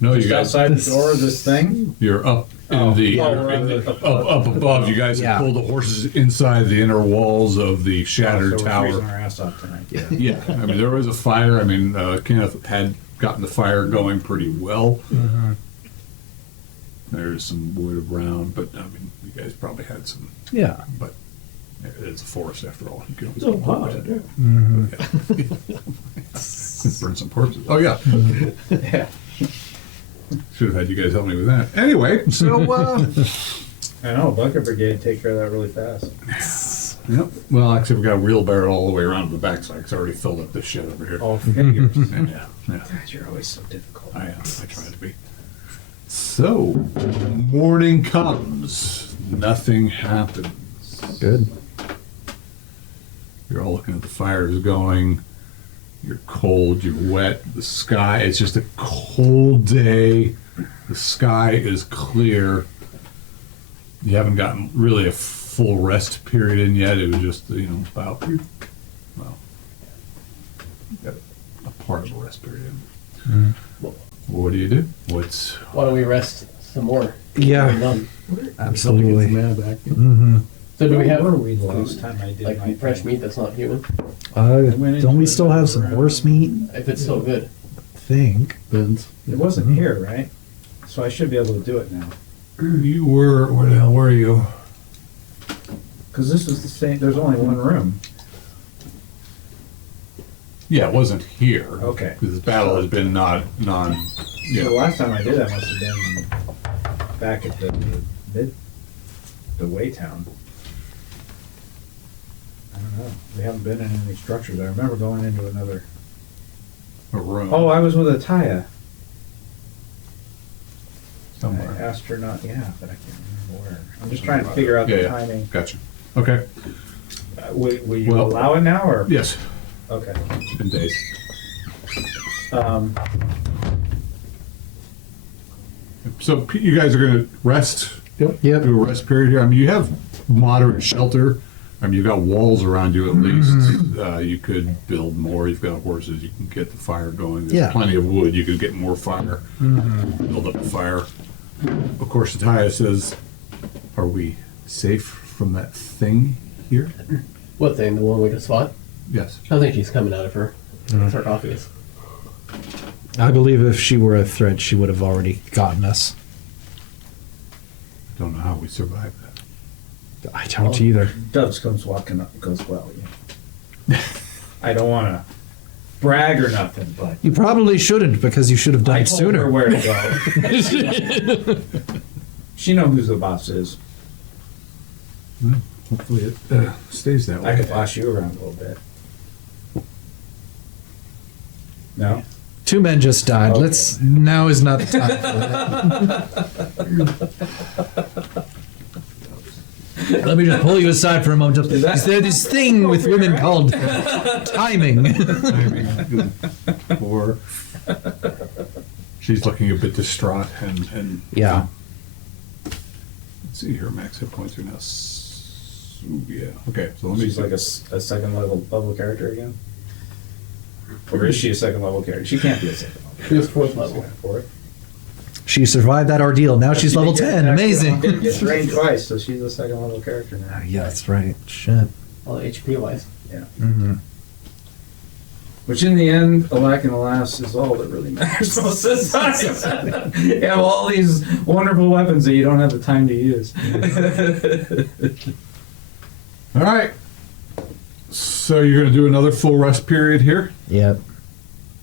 No, Just you guys, outside the door of this thing? you're up in Oh. the Oh, we're on the- up above. You guys Yeah. have pulled the horses inside the inner walls of the shattered So we're tower. freezing our ass off tonight. Yeah, I mean, there was a fire. I mean, Kenneth had gotten the fire going pretty well. There's some wood around, but I mean, you guys probably had some, Yeah. but it's a forest after all. You can always So go hot. wood. Mm-hmm. Burn some corpses. Oh, yeah. Yeah. Should have had you guys help me with that. Anyway, so, I know, Bucket Brigade take care of that really fast. yep. Well, actually, we got a wheelbarrow all the way around to the backside. It's already filled up this shit over here. Oh, figures. Yeah. God, you're always so difficult. I am. I try to be. So, morning comes. Nothing happens. Good. You're all looking at the fires going. You're cold. You're wet. The sky. It's just a cold day. The sky is clear. You haven't gotten really a full rest period in yet. It was just about well, got a part of a rest period. What do you do? Why don't we rest some more? Yeah. We're done. Absolutely. Get some mana back. Mm-hmm. So do we have Where were we the last time I did my like fresh meat that's not human? Don't we still have some horse meat? If it's still good. I think. Bends. It wasn't here, right? So I should be able to do it now. You were. Where the hell were you? Because this is the same, there's only one room. Yeah, it wasn't here. Okay. Because this battle has been non. So the Yeah. last time I did that must have been back at the Waytown. I don't know. We haven't been in any structures. I remember going into another. A room. Oh, I was with Ataya. I somewhere. asked her not, yeah, but I can't remember where. I'm just trying to figure out the Yeah. timing. Gotcha. Okay. Will you Well- allow it now, or? Yes. Okay. It's been days. So you guys are going to rest. Yep. Do a rest period here. I mean, you have moderate shelter. I mean, you've got walls around you at least. You could build more. You've got horses. You can get the fire going. There's Yeah. plenty of wood. You could get more fire. Build up the fire. Of course, Ataya says, "Are we safe from that thing here?" What thing? The one we just fought? Yes. I think he's coming out of her sarcophagus. I believe if she were a threat, she would have already gotten us. I don't know how we survived that. I don't either. Dubs comes walking up and goes, well, yeah. I don't want to brag or nothing, but You probably shouldn't, because you should have I died told her sooner. where to go. She knows who the boss is. Hopefully it stays that way. I could boss you around a little bit. No? 2 men just died. Okay. Now is not the time for that. Let me just pull you aside for a moment. Is there this thing with women called timing? Or she's looking a bit distraught and Yeah. let's see here, max hit points are now. Yeah. Okay. So let me. She's like a second level character again? Or is she a second level character? She can't be a second level. She was 4th level. Fourth? She survived that ordeal. Now she's level 10. Amazing. It's rained twice, so she's a second level character now. Yeah, that's right. Shit. Well, HP wise. Yeah. Mm-hmm. Which in the end, alack and alas, is all that really matters most of the time. You have all these wonderful weapons that you don't have the time to use. All right. So you're going to do another full rest period here? Yep.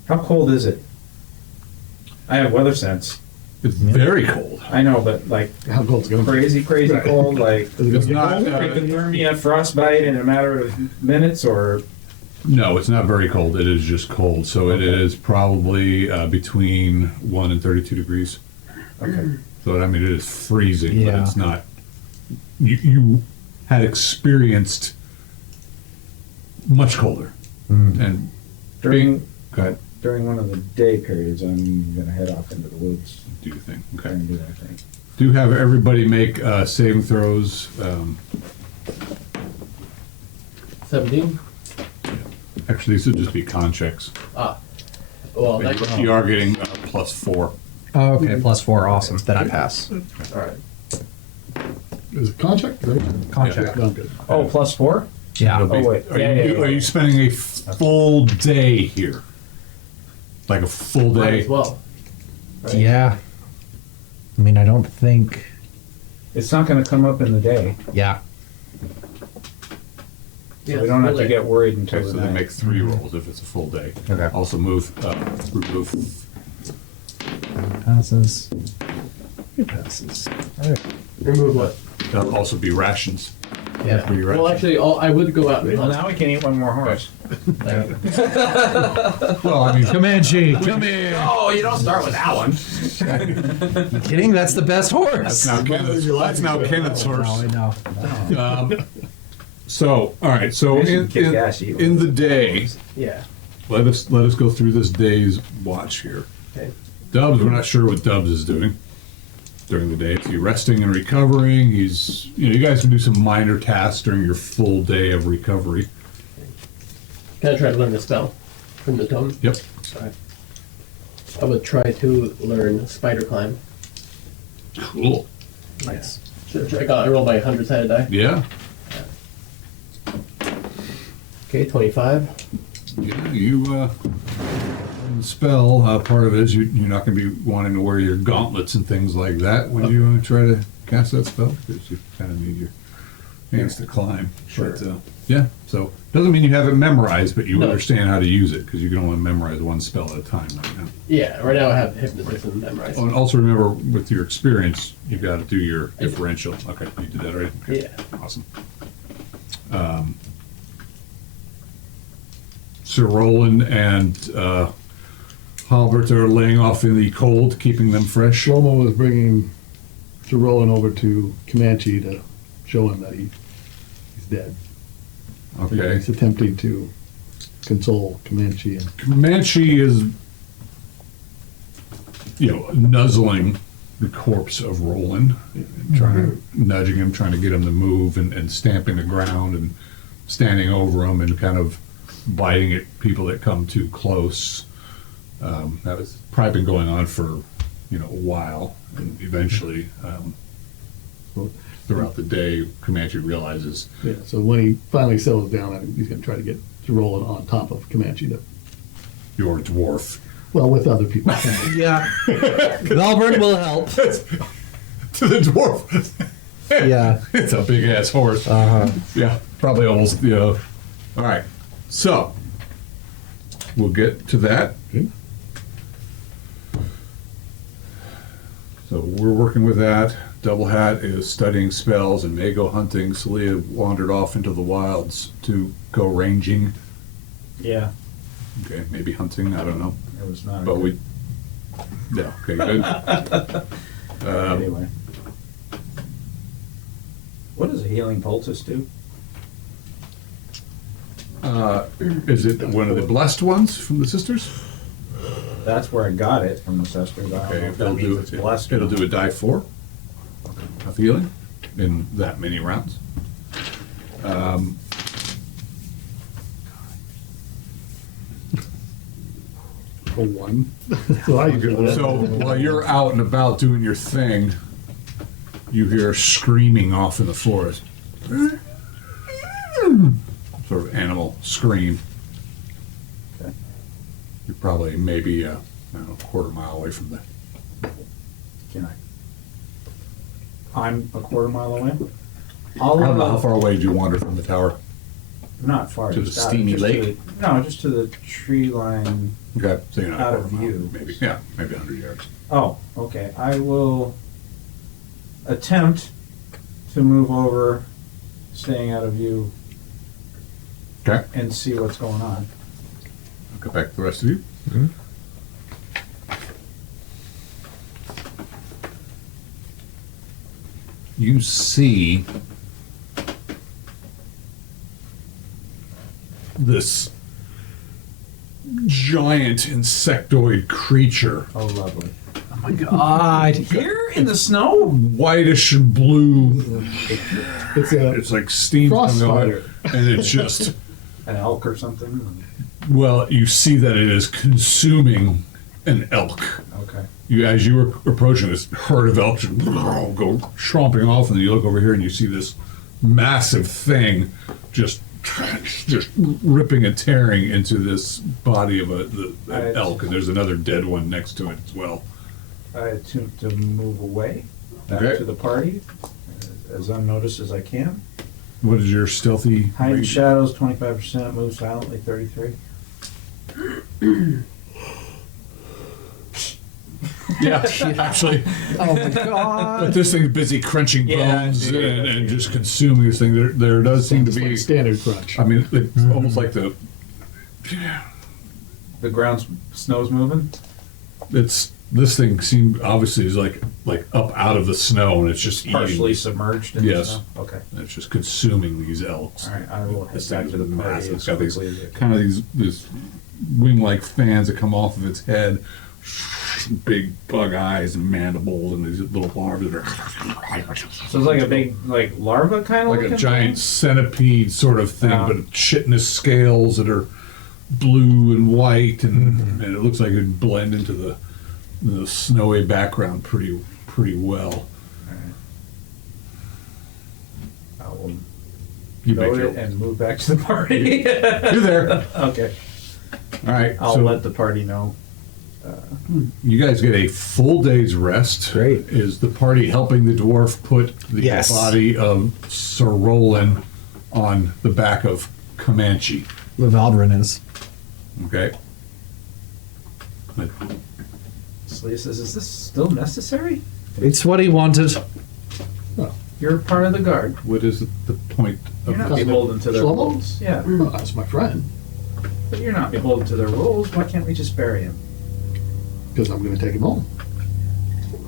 How cold is it? I have weather sense. It's very cold. I know, but like How cold's it going to be? crazy cold, like It's not. hypothermia, frostbite in a matter of minutes, or No, it's not very cold. It is just cold. So it is probably between 1 and 32 degrees. okay. So I mean, it is freezing, but Yeah. it's not. You had experienced much colder, and During go ahead. during one of the day periods, I'm gonna head off into the woods. Do you think? Try Okay. and do that thing. Do have everybody make saving throws. 17? Actually, these would just be con checks. Well, that, You are getting +4. Oh, okay. +4. Awesome. Then I pass. all right. Is it contract? Contract. No, I'm good. Oh, +4? Yeah. It'll be- Oh, wait. Are, Yeah, you, yeah, yeah. are you spending a full day here? Like a full Might day? as well. Right? Yeah. I mean, I don't think. It's not gonna come up in the day, Yeah. so we don't have to get worried until Okay, the so they night. make 3 rolls if it's a full day. Okay. Also remove. Passes. He passes. Remove what? That'll also be rations. Yeah. For your Well, rations. actually, I would go out and Well, hunt. now we can eat one more horse. Well, I mean, Comanche, come here. Oh, you don't start with that one. You kidding? That's the best horse. that's now Kenneth's horse. Oh, I know. So, all right. So in the day, Yeah. let us go through this day's watch here. Okay. Dubs, we're not sure what Dubs is doing during the day. Is he resting and recovering? He's, you guys can do some minor tasks during your full day of recovery. Can I try to learn the spell from the tome? Yep. Alright. I would try to learn spider climb. Cool. Nice. I rolled my 100-sided die. Yeah. Okay, 25. Yeah. You spell part of it is you're not going to be wanting to wear your gauntlets and things like that when you try to cast that spell because you kind of need your hands to climb. Sure. But, yeah. So doesn't mean you have it memorized, but you No. understand how to use it because you can only memorize one spell at a time right now. Yeah, right now I have hypnotism memorized. Oh, and also remember, with your experience, you've got to do your differential. Okay, you did that right? Okay. Yeah. Awesome. Sir Roland and Halbert are laying off in the cold, keeping them fresh. Shlomo was bringing Roland over to Comanche to show him that he's dead. Okay. He's attempting to console Comanche. And Comanche is, nuzzling the corpse of Roland, and trying nudging him, trying to get him to move, and stamping the ground and standing over him and kind of biting at people that come too close. That was probably been going on for a while, and eventually throughout the day, Comanche realizes yeah, so when he finally settles down, he's going to try to get Roland on top of Comanche. you're a dwarf. Well, with other people. Yeah. Halbert will help. To the dwarf, Yeah. it's a big ass horse. Yeah, probably almost, All right, so we'll get to that. Okay. So we're working with that. Doublehat is studying spells and may go hunting. Celia wandered off into the wilds to go ranging. Yeah, Okay, maybe hunting, I don't know. it was not. But we, yeah, okay, good. Anyway. What does a healing poultice do? Is it one of the blessed ones from the sisters? That's where I got it from the sisters. I don't know Okay, if that it'll means do it's blessed or it'll not. do a die 4 of healing in that many rounds. For one. So I usually So while you're out and about doing your thing, you hear screaming off in the forest. sort of animal scream. Okay. You're probably maybe I don't know, a quarter mile away from the. Can I'm a quarter mile away. I don't know how far away do you wander from the tower? Not far. To the just out- steamy just to lake? no, just to the tree line. Okay, so you're not Out a of quarter mile, view. maybe. Yeah, maybe 100 yards. Oh, okay. I will attempt to move over, staying out of view, Okay, and see what's going on. I'll get back to the rest of you. You see this giant insectoid creature, Oh, lovely. Oh my god. Here in the snow? whitish and blue. It's a It's like steam Frost coming out, spider. and it's just An elk or something. well, you see that it is consuming an elk. Okay. You, as you were approaching this herd of elk, just go tromping off, and then you look over here and you see this massive thing just ripping and tearing into this body of an elk, and there's another dead one next to it as well. I attempt to move away back Okay. to the party as unnoticed as I can. What is your stealthy? Hide in range? shadows, 25%. Move silently, 33. Yeah, actually. Oh my god. But this thing's busy crunching Yeah, bones yeah, and just consuming this thing. There does seem to it's like be. standard crunch. I mean, it's almost like the. The ground snow's moving. It's this thing seemed obviously is like up out of the snow, and it's just Partially eating. submerged in Yes. the snow. Okay. And it's just consuming these elks. All right. I will head This back thing to is the party. massive. as It's got these quickly as I can. kind of these wing-like fans that come off of its head. Big bug eyes and mandibles and these little larvae that are So it's like a big, like larva kind of like a giant centipede sort of thing, Yeah. but chitinous scales that are blue and white, and it looks like it'd blend into the snowy background pretty well. I will You go make your, and move back to the party. you're there. Okay. All right, I'll so let the party know. you guys get a full day's rest. Great. Is the party helping the dwarf put the Yes. body of Sir Roland on the back of Comanche? The Valdrin is. Okay. Celia says, "Is this still necessary? It's what he wanted. You're part of the guard. What is the point You're of not this? beholden to their Shlomo? rules. Yeah, Oh, that's my friend. but you're not beholden to their rules. Why can't we just bury him? Because I'm going to take him home.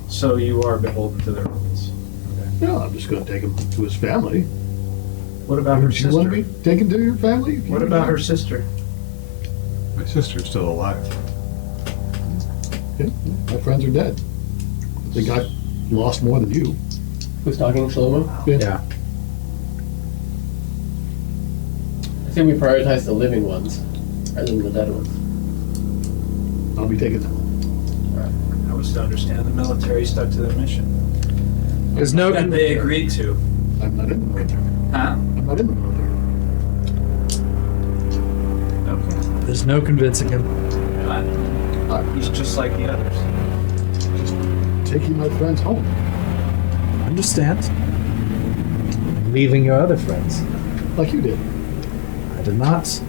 So you are beholden to their rules. No, I'm just going to take him to his family. What about her Would you want to sister? be taken to your family? What about her sister? My sister's still alive. Yeah, my friends are dead. I think I lost more than you. Who's talking, Shlomo? Yeah. I think we prioritize the living ones rather than the dead ones. I'll be taking them. I was to understand the military stuck to their mission. There's no. That they agreed to. I'm not in the military. Huh? I'm not in the military. Okay. There's no convincing him. He's just like the others. Just taking my friends home. Understand? Leaving your other friends. Like you did. I did not.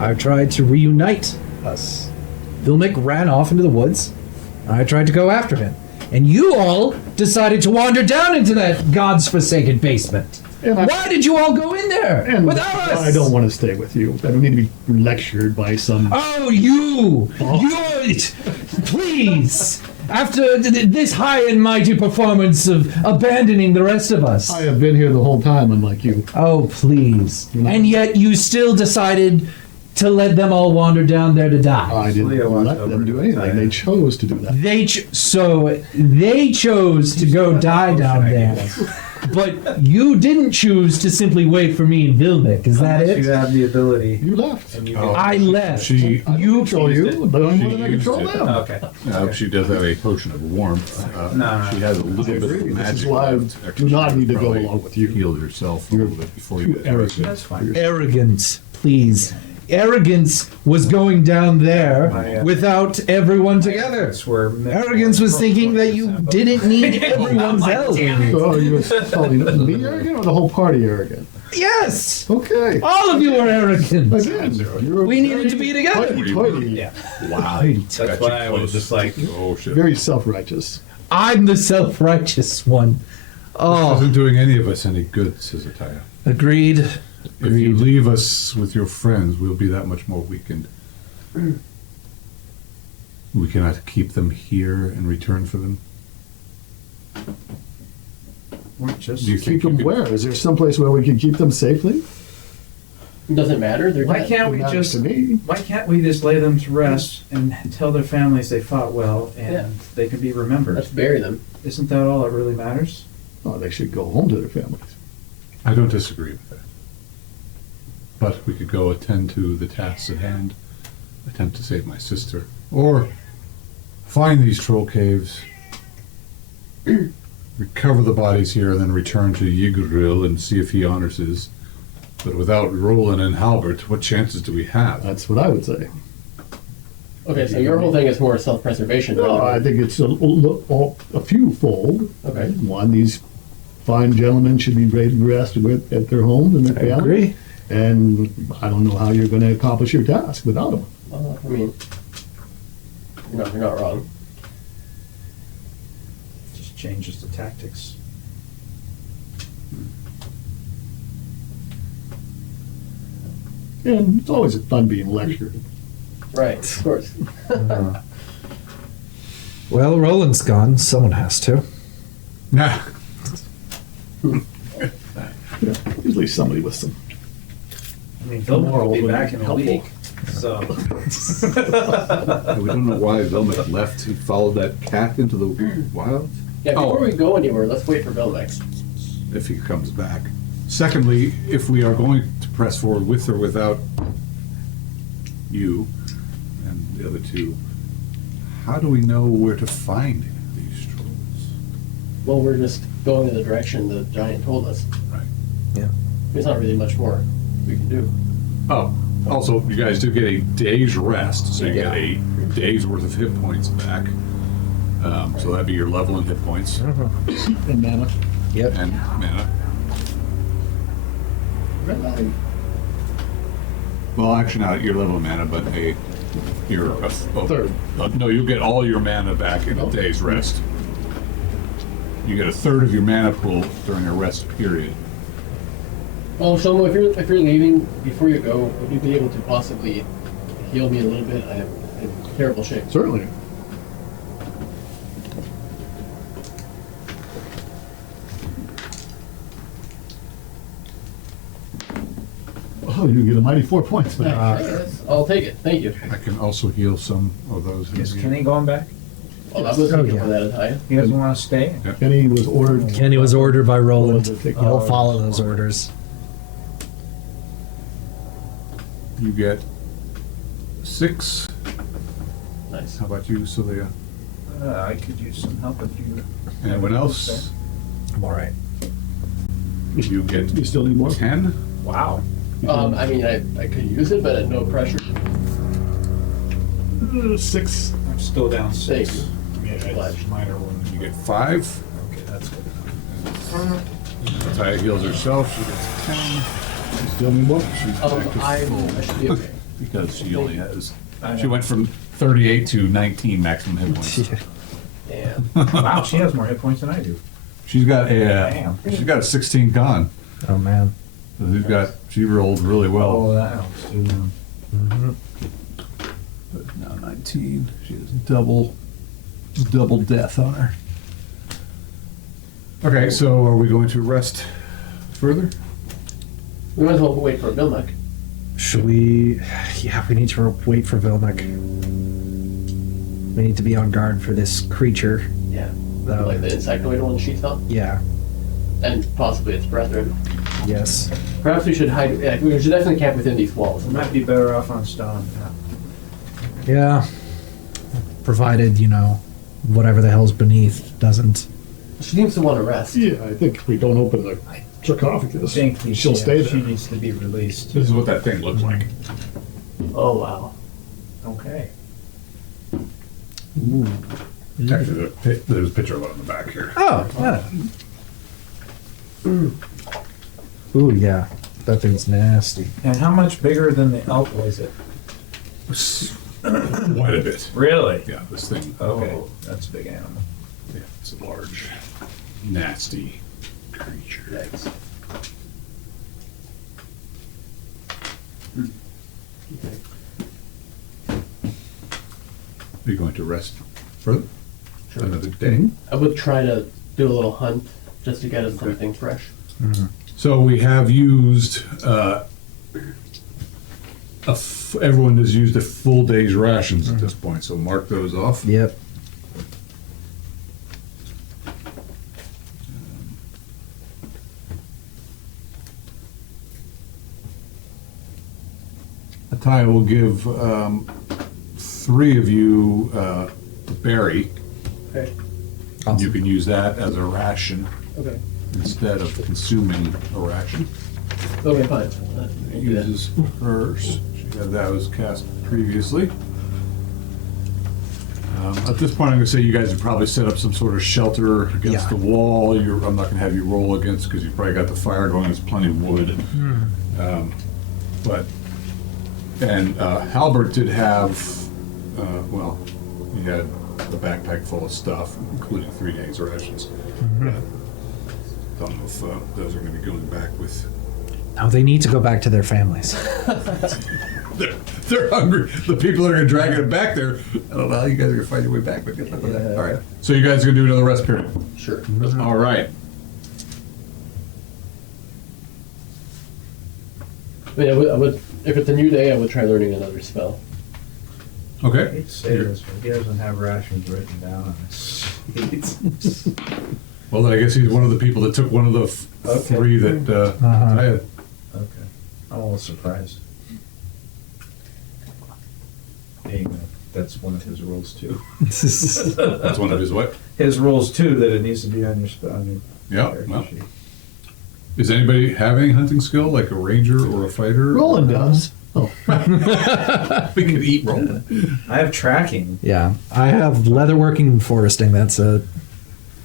I tried to reunite us. Vilmik ran off into the woods. I tried to go after him. And you all decided to wander down into that God's forsaken basement. And I- Why did you all go in there And without us? I don't want to stay with you. I don't need to be lectured by some. Oh, you! You! Please! After this high and mighty performance of abandoning the rest of us. I have been here the whole time, unlike you. Oh, please. And yet you still decided to let them all wander down there to die. I didn't Leo watched let over them do it. anything. They chose to do that. They chose to go die down there. But you didn't choose to simply wait for me in Vilnick, is that Unless it? you have the ability. You left. And you Oh. I left. She You Control you, but I'm She going to used control it. them. Okay. she does have a potion of warmth. No. She has a little bit of This magic. is why I left. do not need to go Probably along with you. Heal yourself a You're little bit before you too get arrogant. That's fine. Arrogance, please. Arrogance was going down there without everyone together. That's where Arrogance was thinking that you didn't need everyone's help. So are you calling me arrogant or the whole party arrogant? Yes! Okay. All of you are arrogant. Again, you're We needed to be together. hoity-toity, Yeah. Wow. That's why I was just like, Oh shit. very self-righteous. I'm the self-righteous one. This Oh, isn't doing any of us any good, says Ataya. agreed. If you leave us with your friends, we'll be that much more weakened. We cannot keep them here in return for them. we're just. Do you Keep think you them could- where? Is there someplace where we can keep them safely? Doesn't matter. They're Why dead. can't we Not just? to me. Why can't we just lay them to rest and tell their families they fought well and Yeah. they can be remembered? Let's bury them. Isn't that all that really matters? Oh, they should go home to their families. I don't disagree with that. But we could go attend to the tasks at hand, attempt to save my sister, or find these troll caves, recover the bodies here, and then return to Yggdrasil and see if he honors his. But without Roland and Halbert, what chances do we have? That's what I would say. Okay, so your whole thing is more self-preservation. No, I think it's a few-fold. Okay. One, these fine gentlemen should be ready to rest at their homes and their I families. agree. And I don't know how you're going to accomplish your task without them. I mean, you're not wrong. Just changes the tactics. And it's always fun being lectured. Right, of course. Well, Roland's gone. Someone has to. Nah. Usually somebody with some. I mean, Fillmore will be back in a Helpful. week. So. We don't know why Velmic left. He followed that cat into the wild. Yeah, before Oh. we go anywhere, let's wait for Belmex. If he comes back. Secondly, if we are going to press forward with or without you and the other two, how do we know where to find these trolls? Well, we're just going in the direction the giant told us. Right. Yeah. There's not really much more we can do. Oh, also, you guys do get a day's rest, so you get a day's worth of hit points back. So that'd be your level in hit points And mana. Yep. and mana. Right. Well, actually, not your level of mana, but your Third. No, you'll get all your mana back in a day's rest. You get a third of your mana pool during a rest period. Well, Shomo, if you're leaving before you go, would you be able to possibly heal me a little bit? I am in terrible shape. Certainly. Oh, you get a mighty 4 points back. I'll take it. Thank you. I can also heal some of those. Is Kenny going back? Well, I was Oh, thinking yeah. for that Italian. He doesn't want to stay? Kenny was ordered. Kenny was ordered by Roland. to take- He'll follow those orders. You get 6. Nice. How about you, Celia? I could use some help if you. Anyone else? I'm all right. You get You still need more? 10. Wow. I mean, I could use it, but at no pressure. 6. I'm still down Thank 6. you. Obliged. Minor one. You get 5. Okay, that's good. Taya heals herself. She gets 10. You still need more? She's back to I full should be okay. because she only has. I She know. went from 38 to 19 maximum hit points. Damn. Wow, she has more hit points than I do. She's got a. Damn. She's got a 16 con. Oh man. So she's got. She rolled really well. Oh, that helps too. But now 19. She has double death on her. Okay, so are we going to rest further? We might as well wait for Belmec. Should we? Yeah, we need to wait for Vilnick. We need to be on guard for this creature. Yeah. Though. Like the insectoid one she saw. Yeah. and possibly its brethren. Yes. Perhaps we should hide. Yeah, we should definitely camp within these walls. We might be better off on stone. Yeah. Provided, whatever the hell's beneath doesn't. She seems to want to rest. Yeah, I think if we don't open the sarcophagus, she'll stay She there. needs to be released. This is what that thing looks like. Oh wow. Okay. Actually, there's a picture of it on the back here. Oh, yeah. Ooh, yeah. That thing's nasty. And how much bigger than the elk was it? Quite a bit. Really? Yeah, this thing. Okay, that's a big animal. Yeah, it's a large, nasty creature. Yikes. Are you going to rest further? Sure. Another day? I would try to do a little hunt just to get us something fresh. So we have used, everyone has used a full day's rations at this point, so mark those off. Yep. Ataya will give three of you a berry. Okay. You can use that as a ration Okay. instead of consuming a ration. Okay, fine. It uses hers. She had that was cast previously. At this point, I'm going to say you guys have probably set up some sort of shelter against Yeah. the wall. I'm not going to have you roll against because you've probably got the fire going. There's plenty of wood. Halbert did have, he had a backpack full of stuff, including 3 days rations. Don't know if those are going to be going back with. No, they need to go back to their families. They're hungry. The people that are going to drag it back there. I don't know how you guys are going to find your way back, but good luck with that. All right. So you guys are going to do another rest period. Sure. All right. I mean, I would, if it's a new day, I would try learning another spell. I Okay. hate to say this, but he doesn't have rations written down on his sheets. Well, then I guess he's one of the people that took one of the Okay. 3 that I had. Okay. I'm a little surprised. Being that's one of his rules too. That's one of his what? His rules too, that it needs to be on your Yeah. character Well, sheet. does anybody have any hunting skill, like a ranger or a fighter? Roland does. Oh, We could eat Roland. I have tracking. Yeah. I have leatherworking and foresting. That's a.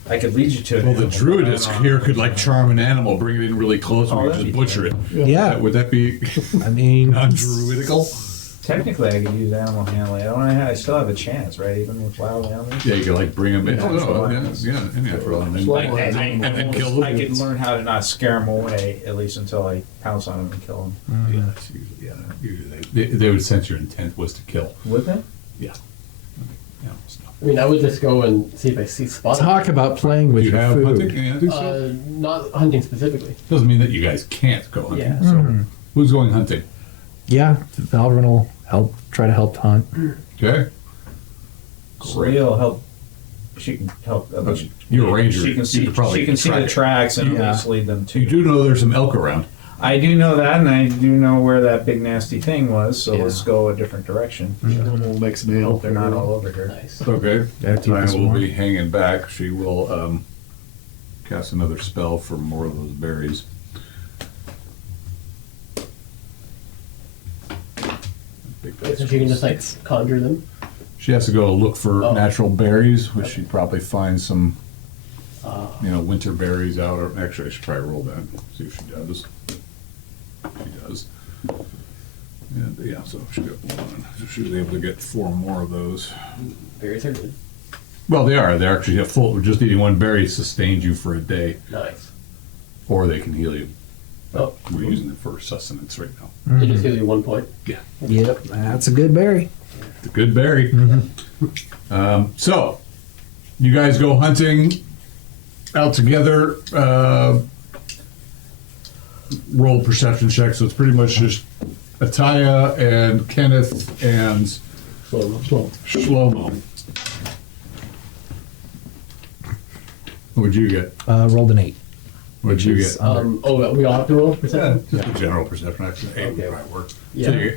I could lead you to it. Well, the druidess here could like charm an animal, bring it in really close, and Oh, we that'd just be butcher it. Yeah. Would that be I mean, non-druidical? Technically, I could use animal handling. I still have a chance, right? Even with wild animals. Yeah, you could like bring them in. Yeah, Oh, no, so yeah, anyhow, and Slow then, ones. and then kill them. I could learn how to not scare them away, at least until I pounce on them and kill them. Yeah, it's usually they would sense your intent was to kill. Would they? Yeah. Yeah, so. I mean, I would just go and see if I see spots. talk about playing with Do you your have food. hunting? Any hunting skill? Not hunting specifically. Doesn't mean that you guys can't go hunting. Yeah. So who's going hunting? Yeah. Valvin will try to help hunt. Okay. Celia will help. She can help. You're a ranger. She can You see. could probably She can see track the it. tracks and Yeah. at least lead them to. You do know there's some elk around. I do know that, and I do know where that big nasty thing was. So Yeah. let's go a different direction. we'll make some ale. Hope they're not all over here. Nice. Okay. Yeah, keep us Time will warm. be hanging back. She will cast another spell for more of those berries. So she can just like conjure them. She has to go look for Oh. natural berries, which she'd probably find some, Uh, winter berries out. Or actually, I should probably roll that. See if she does. She does. Yeah, so she got 1. So she was able to get 4 more of those. berries are good. Well, they are. They're actually full. Just eating 1 berry sustains you for a day, Nice. or they can heal you. Oh, We're using it for sustenance right now. they just give you 1 point. Yep. That's a good berry. It's a good berry. So, you guys go hunting out together. Roll perception check. So it's pretty much just Ataya and Kenneth and Slow. Shlomo. What would you get? Rolled an 8. What'd you get? We all have to roll perception? Just a general perception. Actually, 8 would Okay. probably work. Yeah. So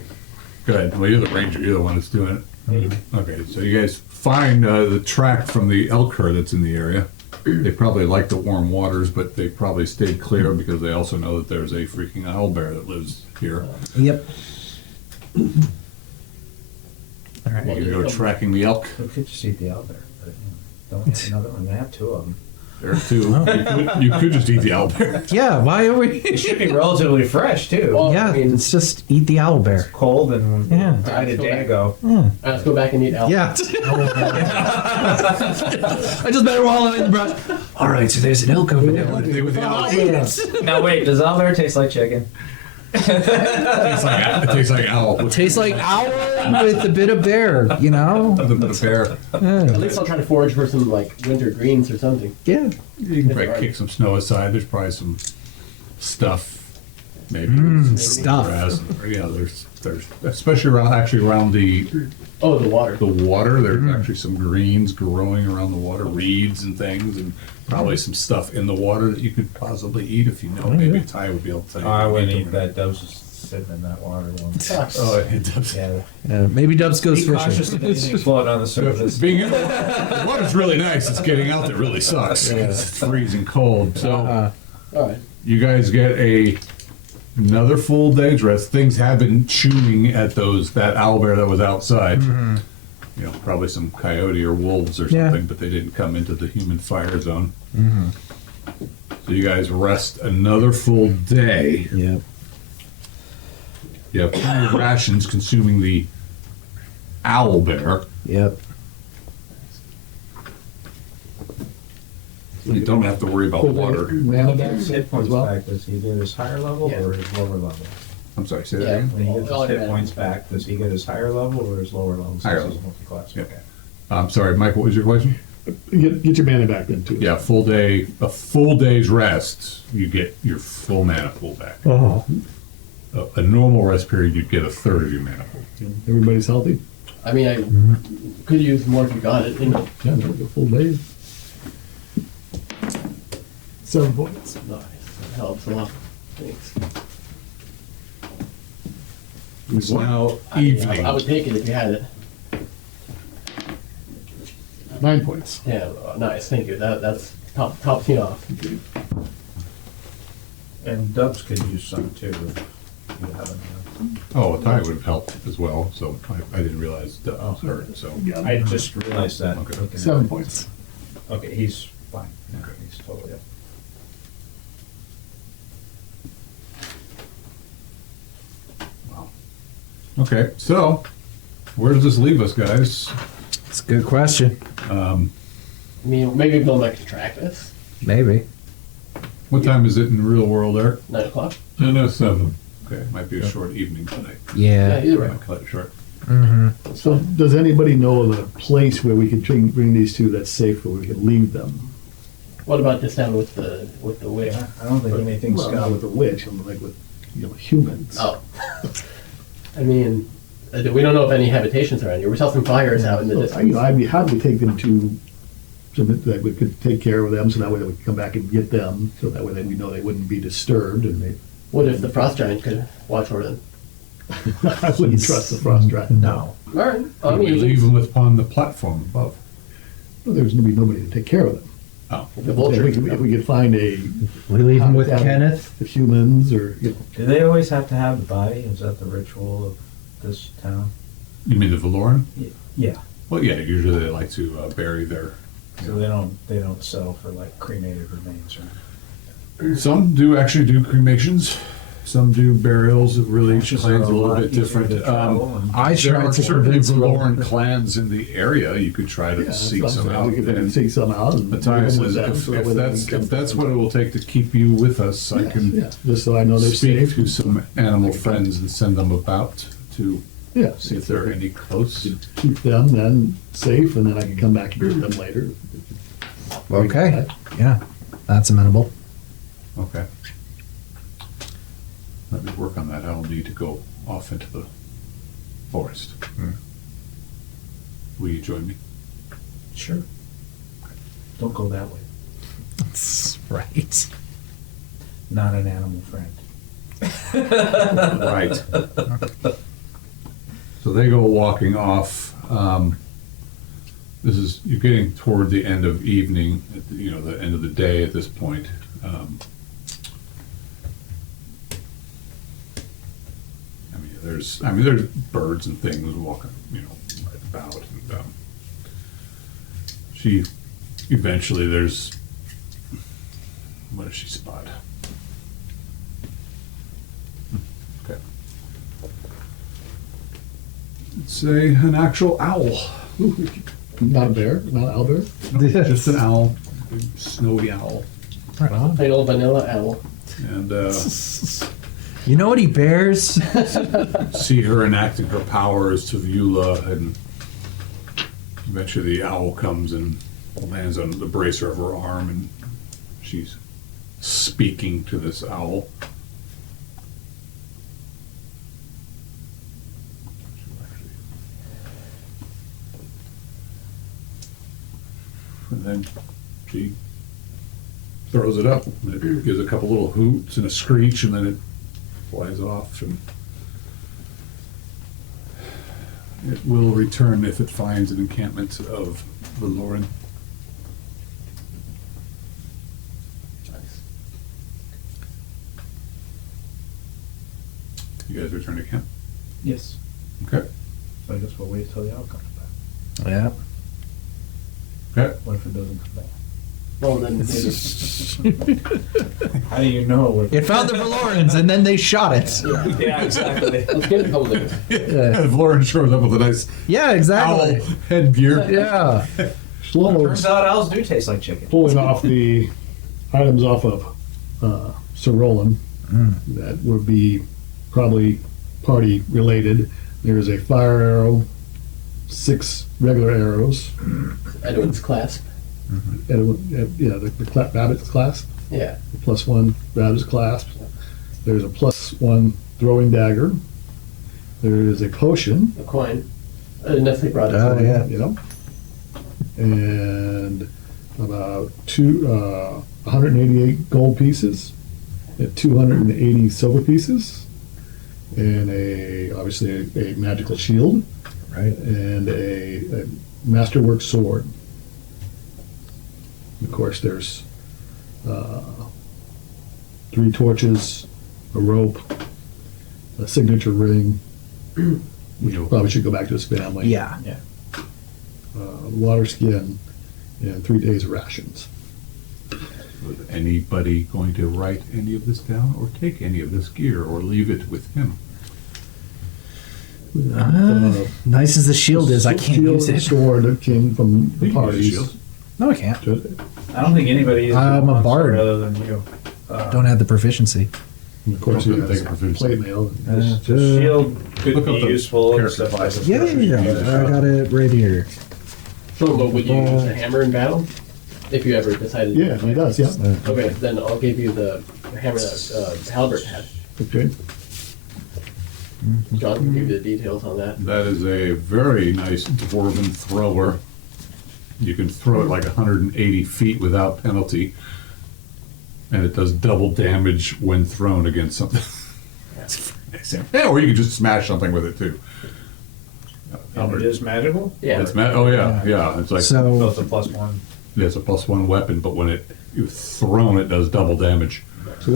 go ahead. Well, you're the ranger. You're the one that's doing it. Okay, so you guys find the track from the elk herd that's in the area. They probably like the warm waters, but they probably stayed clear because they also know that there's a freaking Halbert that lives here. Yep. All right. You go tracking the elk. We could just eat the Albert, but don't have another one. They have two of them. There are two. You could just eat the Halbert. Yeah, why are we? It should be relatively fresh too. Well, Yeah, I mean, let's just eat the owlbear. Cold and Yeah. died a day ago. let's go back and eat elk. Yeah. I just better wallow in the brush. All right, so there's an elk over there. What do they with the owl? Now wait, does Albert taste like chicken? It tastes like owl. With Tastes like owl with a bit of bear, you know? a bit of bear. At least I'll try to forage for some like winter greens or something. Yeah. You can probably kick some snow aside. There's probably some stuff, maybe stuff. grass. Yeah, there's especially around the Oh, the water. water. There's actually some greens growing around the water, reeds and things, and probably some stuff in the water that you could possibly eat if you know. Maybe Ty would be able to tell you. I wouldn't eat that. Dove's just sitting in that water one. Oh, it does. Yeah. Maybe Dubs goes Be cautious fishing. of anything floating on the surface. Being in the water's really nice. It's getting out there really sucks. It's freezing cold. So All right. you guys get another full day's rest. Things have been chewing at that owlbear that was outside. You know, probably some coyote or wolves or Yeah. something, but they didn't come into the human fire zone. So you guys rest another full day. Yep. You have plenty of rations consuming the owlbear. Yep. You don't have to worry about water. Mana back His hit as points well. back, does he get his higher level Yeah. or his lower level? I'm sorry, say that Yeah. again? When he gets All his hit right. points back, does he get his higher level or his lower level? since Higher he's level. multi-class? Yeah. Okay. I'm sorry, Mike, what was your question? Get your mana back then too. Yeah, a full day's rest, you get your full mana pool back. Oh, A normal rest period, you'd get a third of your mana pool. everybody's healthy. I mean, I could use more if you got it. You know. Yeah, no, the full day. 7 points. Nice. That helps a lot. Thanks. It's now I mean, evening. I would take it if you had it. 9 points. Yeah, nice. Thank you. That's top me off. And Dubs could use some too. If you have enough. Oh, a tie would have helped as well, so I didn't realize that was hurt, so. I just realized that. Okay. looking at 7 it. points. Okay, he's fine. Okay. He's totally up. Wow. Okay, so where does this leave us, guys? It's a good question. I mean, maybe Bill might contract this. Maybe. What time is it in the real world, Eric? 9 o'clock. 7. Okay, might be a short evening tonight. Yeah, Yeah. either way. Might cut it short. So, does anybody know of a place where we could bring these two that's safe, where we could leave them? What about this down with the witch? Yeah, I don't think anything's Well, not gonna. with the witch, I'm like with humans. Oh. I mean, we don't know if any habitations are around here. We saw some fires out in the So, distance. I'd be happy to take them to, so that we could take care of them, so that way we could come back and get them, so that way we know they wouldn't be disturbed, and they, What if the frost giant could watch over them? I wouldn't trust the frost dragon. No. All right. I We mean, leave them upon the platform above. Well, there's gonna be nobody to take care of them. Oh, the vulture. If we could find a We leave him with habitat Kenneth. for humans, or Do they always have to have the body? Is that the ritual of this town? you mean the Valoran? Yeah. Well, yeah, usually they like to bury their. So they don't sell for like cremated remains or. Some do actually do cremations. Some do burials. It really each Ashes clan's are a little lot bit easier different. to travel and- I There tried are to certainly convince him. Valoran clans in the area. You could try to seek some out. We could And seek some out. And Matthias leave them with says them, if, so that way they can come if that's back. what it will take to keep you with us, I can Yeah, just so I know they're speak safe. to some animal friends and send them about to Yeah, see if they're any close. keep them then safe, and then I can come back and get them later. Okay. Yeah. That's amenable. Okay. Let me work on that. I'll need to go off into the forest. Will you join me? Sure. Don't go that way. That's right. not an animal friend. Right. So they go walking off. You're getting toward the end of evening, the end of the day at this point. There's birds and things walking, about. And, she eventually what does she spot? Okay. It's an actual owl. Not a bear, not an Albert. No, just an owl, big snowy owl. Right on. Plain old vanilla owl. And You know what he bears? see her enacting her powers to Vula, and eventually the owl comes and lands on the bracer of her arm, and she's speaking to this owl. And then she throws it up, and it gives a couple little hoots and a screech, and then it flies off, and it will return if it finds an encampment of the Lauren. You guys return to camp? Yes. Okay. So I guess we'll wait till the owl comes back. Yeah. Okay. What if it doesn't come back? Well, then maybe. How do you know? It found the Valorans and then they shot it. Yeah, exactly. Let's give it a couple days. Yeah, If Lauren shows up with a nice yeah owl exactly. headgear. Yeah. Slow Turns out owls do taste like chicken. pulling off the items off of Sir Roland that would be probably party related. There's a fire arrow, 6 regular arrows, Edwin's clasp. the rabbit's clasp, Yeah. the +1 rabbit's clasp. There's a +1 throwing dagger. There is a potion. A coin. Nestle brought it. Oh yeah. And about 188 gold pieces, 280 silver pieces, and obviously a magical shield, Right. and a masterwork sword. Of course, there's 3 torches, a rope, a signature ring, which probably should go back to his family. Yeah. Water skin, and 3 days of rations. Was anybody going to write any of this down, or take any of this gear, or leave it with him? Nice as the shield is, I can't Shield use and it. sword that came from the You can use a parties. shield. No, I can't. I don't think anybody is I'm a bard. other than you. Don't have the proficiency. And of course, he Don't has take a proficiency. plate mail. The shield could Look up be the useful. character except classes. like- I got it right here. So, but would you use a hammer in battle? If you ever decided. Yeah, he does, yeah. Okay, then I'll give you the hammer that Halbert had. Okay. John can give you the details on that. That is a very nice dwarven thrower. You can throw it like 180 feet without penalty, and it does double damage when thrown against something. That's very nice. Yeah, or you can just smash something with it too. And it is magical? Yeah. It's oh yeah. It's like So So it's a +1. it's a +1 weapon, but when you've thrown, it does double damage.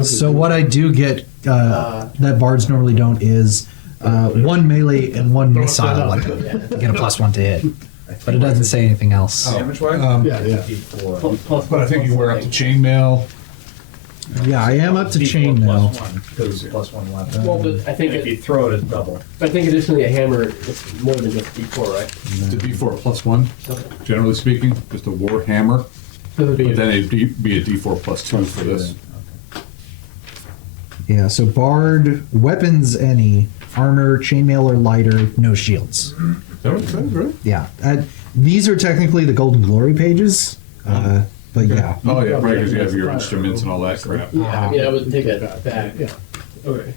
so what I do get that bards normally don't is 1 melee and 1 missile weapon. You get a +1 to hit, but it doesn't say anything else. Damage wise? Yeah, yeah. Plus But I think you wear up to chainmail. Yeah, I am up to chain now. Because it's +1 weapon. Well, but I think if you throw it, it's double. I think additionally a hammer is more than just D4, right? It's a D4 +1, generally speaking, just a war hammer. So it'd But be then it'd be a D4 +2 for this. Yeah, so bard, weapons any, armor, chainmail or lighter, no shields. Is that what it says, right? Yeah, these are technically the Golden Glory pages, but yeah. Oh yeah, right, because you have your instruments and all that crap. Yeah, I mean, I would take that back. Yeah. Okay.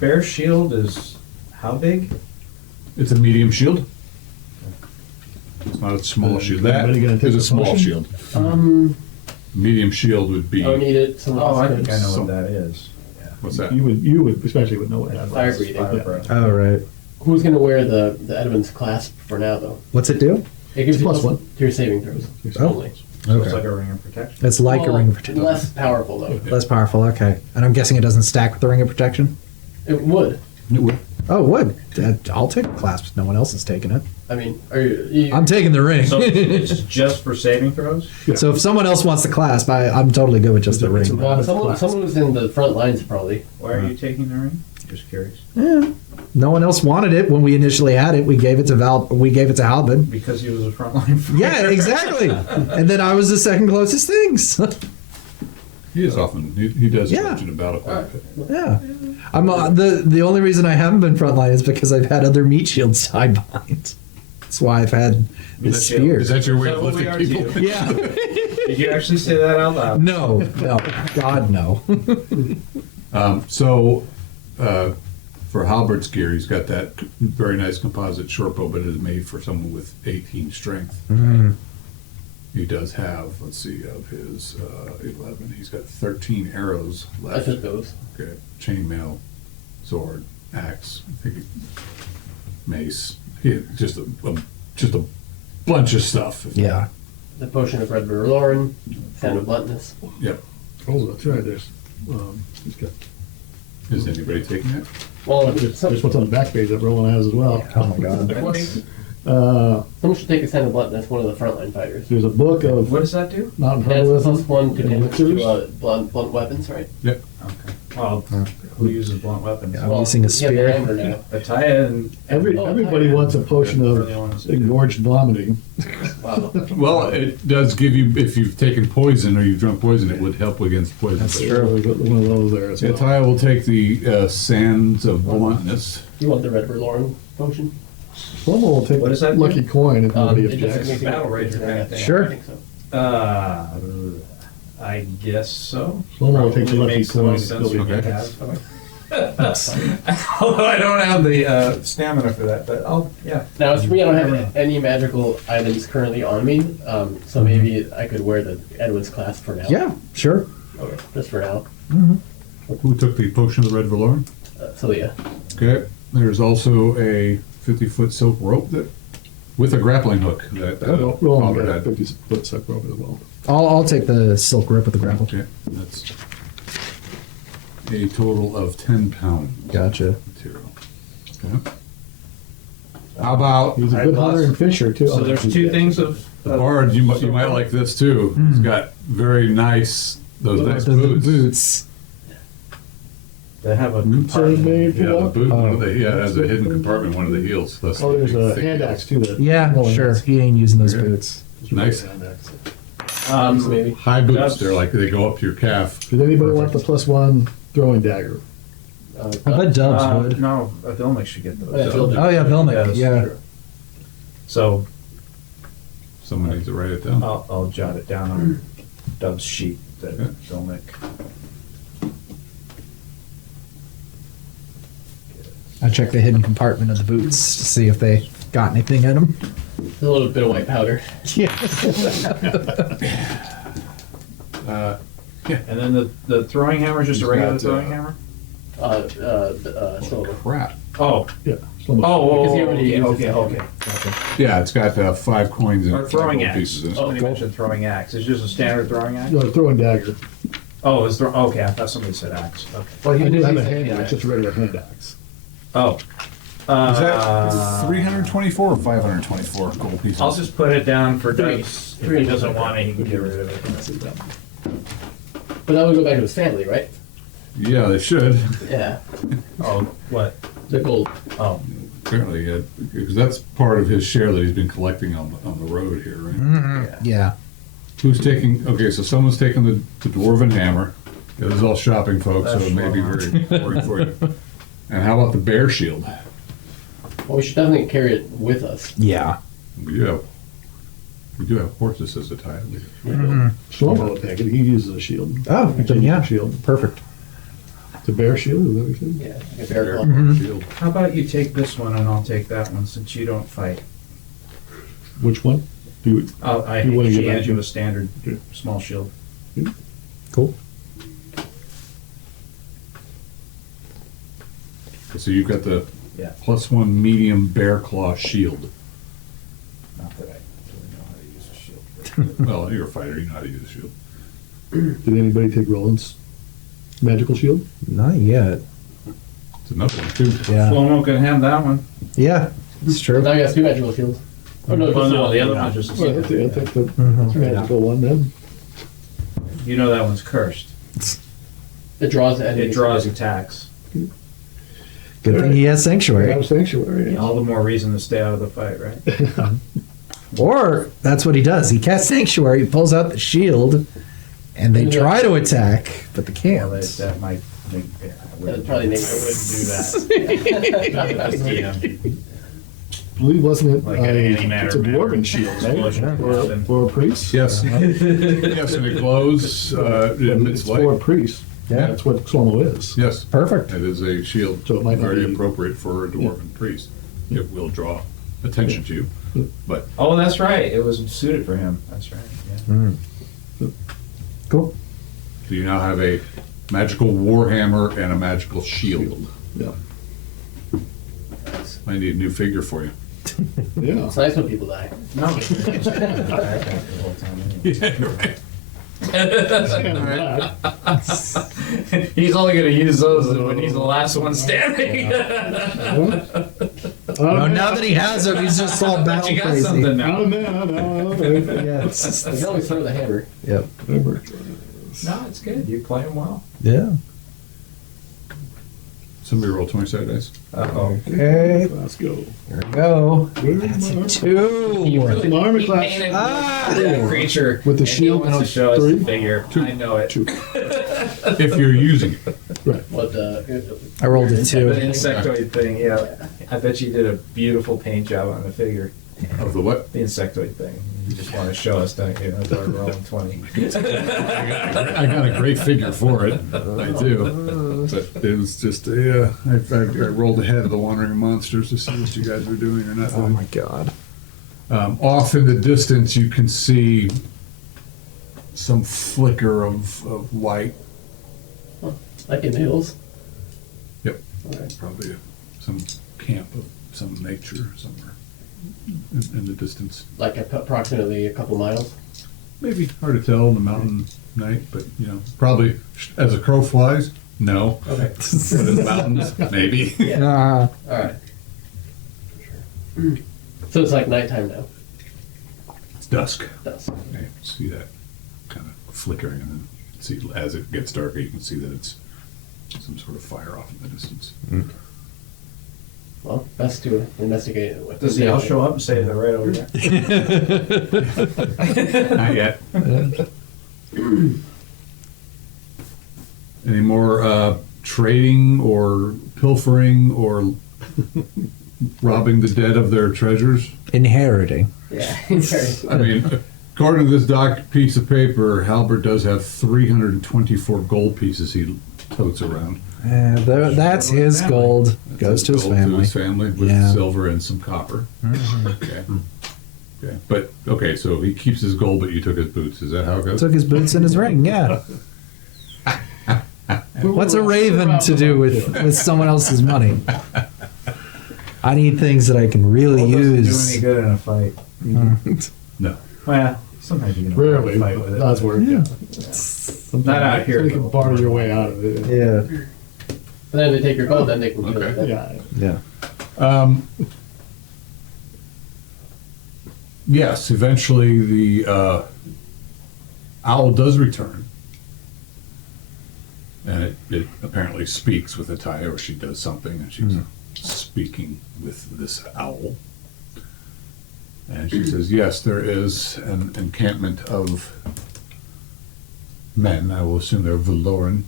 Bear shield is how big? It's a medium shield. It's not a small shield. That Anybody gonna take is a the small potion? shield. Medium shield would be. I would need it. Someone Oh, else I could. think I know Some- what that is. Yeah. What's that? You would especially would know what that Fire was. breathing. Fire Yeah. breath. Oh, right. Who's going to wear the Edmund's clasp for now, though? What's it do? It gives you Plus plus one. to your saving throws. Oh. Only. So it's like a ring of protection. It's like a Well, ring of protection. Less powerful, though. Less powerful, okay. And I'm guessing it doesn't stack with the ring of protection? It would. Oh, it would. I'll take the clasp. No one else is taking it. I mean, are you I'm taking the ring. So it's just for saving throws? So if someone else wants the clasp, I'm totally good with just the It's a ring. lot of someone clasp. who's in the front lines, probably. Why are you taking the ring? Just curious. Yeah. No one else wanted it when we initially had it. We gave it to Halbert. Because he was a frontline fighter. Yeah, exactly. And then I was the second closest things. He is often. He does Yeah. charge in a battle quite a bit. Yeah. I'm the only reason I haven't been frontline is because I've had other meat shields tied behind. That's why I've had this spear. Is that your way of Is that what we lifting are people? Yeah. Did you actually say that out loud? No. God, no. For Halbert's gear, he's got that very nice composite short bow, but it is made for someone with 18 strength. He does have, let's see, of his 11, he's got 13 arrows I left. took those. Okay, chainmail, sword, axe, I think mace. He had just a bunch of stuff. Yeah. The potion of red verloren, sand of bluntness. Yep. Oh, that's right. There's, he's got, Is anybody taking it? Well, there's what's on the back page that Roland has as well. Oh my God. someone should take a sand of bluntness. One of the frontline fighters. There's a book of What does that do? mountain That's herbalism. plus one to and damage elixirs. to blunt weapons, right? Yep. Okay. Well, who uses blunt weapons? Yeah. I'm using a you have the spear. hammer now. Ataya and Everybody wants a potion of engorged vomiting. Wow. Well, it does give you, if you've taken poison or you've drunk poison, it would help against poison. That's But true. We've got one of those there as well. Ataya will take the sands of bluntness. You want the red verloren potion? Someone will take What is that? lucky coin if nobody It just objects. makes you Battle Rager kind of thing. Sure. I think so. I guess so. Someone will take the Probably lucky makes the coin most if sense nobody for me to objects. have. Although I don't have the stamina for that, but I'll, yeah. Now, as for me, I don't have any magical items currently on me, so maybe I could wear the Edwin's clasp for now. Yeah, sure. Okay, just for now. Who took the potion of the red Valoran? So yeah. Okay. There's also a 50-foot silk rope that, with a grappling hook that Roland Halbert got had. 50-foot suck rope as well. I'll take the silk rope with the grapple. Okay, that's a total of 10 pounds Gotcha. material. Okay. How about He's a good Alright, hunter boss. and fisher too. So there's two things of. the bard? You might like this too. He's got very nice nice The boots. boots. They have a Boots are made for Yeah, the walk. boot. Oh. One of the, yeah, it has a hidden compartment. One of the heels. That's Oh, there's a thick hand heels. axe too. That Yeah, Roland sure. has. He ain't using those Okay. boots. Nice. Hand axe. Maybe. High boots. That's- They're like they go up to your calf. Does anybody want the +1 throwing dagger? I bet Dubs would. No, Vilnick should get Yeah, those. Vilnick. Oh yeah, Vilnick. Yes. Yeah. So Someone needs to write it down. I'll jot it down on Dove's sheet that Okay. Vilnick. I check the hidden compartment of the boots to see if they got anything in them. A little bit of white powder. And then the throwing hammer is just a He's regular got, throwing hammer? Silver. Crap. Oh. Yeah. slow-mo. Because he already uses okay, the okay. hammer. Gotcha. Yeah, it's got 5 coins and Or throwing 5 gold axe. pieces in it. Somebody mentioned throwing axe. It's just a standard throwing axe? No, throwing dagger. Oh, it's okay. I thought somebody said axe. Okay. Well, he I did did have a use hand the axe, just a regular hand axe. Oh. Is that 324 or 524 gold pieces? I'll just put it down for Three. Doug's. If Three. he doesn't want it, he can get rid of it. But that would go back to his family, right? Yeah, they should. Yeah. Oh, what? The gold. Oh. Apparently, yeah, because that's part of his share that he's been collecting on the road here, right? Yeah. Who's taking? Okay, so someone's taking the dwarven hammer. Yeah, this is all shopping, folks, so That's it may be wrong. very important for you. And how about the bear shield? Well, we should definitely carry it with us. Yeah. We do have horses as a tie. Slow-mo will take it. He uses a shield. Oh, He then yeah. Shield. Perfect. It's a bear shield, is that what you said? Yeah. Like a bear Bear claw. shield. How about you take this one and I'll take that one since you don't fight? Which one? Do you, I You wanna she give that hands to- you a standard small shield. Cool. So you've got the Yeah. +1 medium bear claw shield. Not that I really know how to use a shield. Well, you're a fighter, you know how to use a shield. Did anybody take Roland's magical shield? Not yet. It's another one, too. Yeah. Slow-mo can have that one. Yeah, it's true. Now you got two magical shields. Oh no, Well, just no, one. the other one's just a Well, I shield. think the Mhm. magical one then. You know that one's cursed. It draws enemies. It draws attacks. Good thing he has We sanctuary. have sanctuary. All the more reason to stay out of the fight, right? Or that's what he does. He casts sanctuary, pulls out the shield, and they try to attack, but they Well, can't. that might make, yeah, I That'd wouldn't, probably make I wouldn't do that. Not as DM. I believe, wasn't it? Like an antimatter it's a matter. dwarven shield, Explosion right? weapon. For a priest. Yes. Yes, and it glows, it emits It's for a light. priest. Yeah. That's what Slomo is. Yes. Perfect. It is a shield, So it might not very be- appropriate for a dwarven priest. It will draw attention to you, but Oh, that's right. It was suited for him. That's right. Yeah. Cool. so you now have a magical warhammer and a magical shield. Yeah. I need a new figure for you. Yeah. It's nice when people die. No. I attacked the whole time anyway. He's only going to use those when he's the last one standing. No, now that he has him, he's just all battle you got crazy. something now. Out of man, out of Yeah. You can always throw the hammer. Yep. No, it's good. You play him well. Yeah. Somebody roll 20-sided dice. Uh-oh. Okay. Let's go. Here we go. Where's my 2. My armor He class. painted Ah! that creature With the and he shield wants to and show us 3? the figure. I know it. 2. If you're using it. What I rolled a The 2. insectoid thing, yeah. I bet you did a beautiful paint job on the figure. Of the what? The insectoid thing. You just want to show us, don't you? That's our rolling 20. I got a great figure for it. I do. But it was just, yeah, I rolled ahead of the wandering monsters to see what you guys were doing or not Oh doing. my god. Off in the distance, you can see some flicker of light. like in hills. Yep. Alright. Probably some camp of some nature somewhere in the distance. Like approximately a couple miles. Maybe hard to tell in the mountain night, but probably as a crow flies, no. Okay. But in the mountains, maybe. Ah. All right. So it's like nighttime now. It's dusk. That's Okay, see that kind of flickering, and then you can see as it gets darker, you can see that it's some sort of fire off in the distance. well, best to investigate it with. Does the owl show up and say they're right over there? Not yet. Any more trading or pilfering or robbing the dead of their treasures? Inheriting. Yeah. I mean, according to this piece of paper, Halbert does have 324 gold pieces he totes around. That's his gold. Goes to his Gold family. To his family with Yeah. silver and some copper. Okay. Okay. But okay, so he keeps his gold, but you took his boots. Is that how it goes? Took his boots and his ring, yeah. What's a raven to do with someone else's money? I need things that I can really Gold doesn't use. do any good in a fight. No. Well, sometimes you can Rarely, fight with it. that's where Yeah. Not out here, You can though. bar your way out of it. Yeah. And then they take your gold, then they can kill Okay. it. Yeah. Yeah. Yes, eventually the owl does return. And it apparently speaks with Ataya, or she does something, and she's speaking with this owl. And she says, yes, there is an encampment of men. I will assume they're Valoran.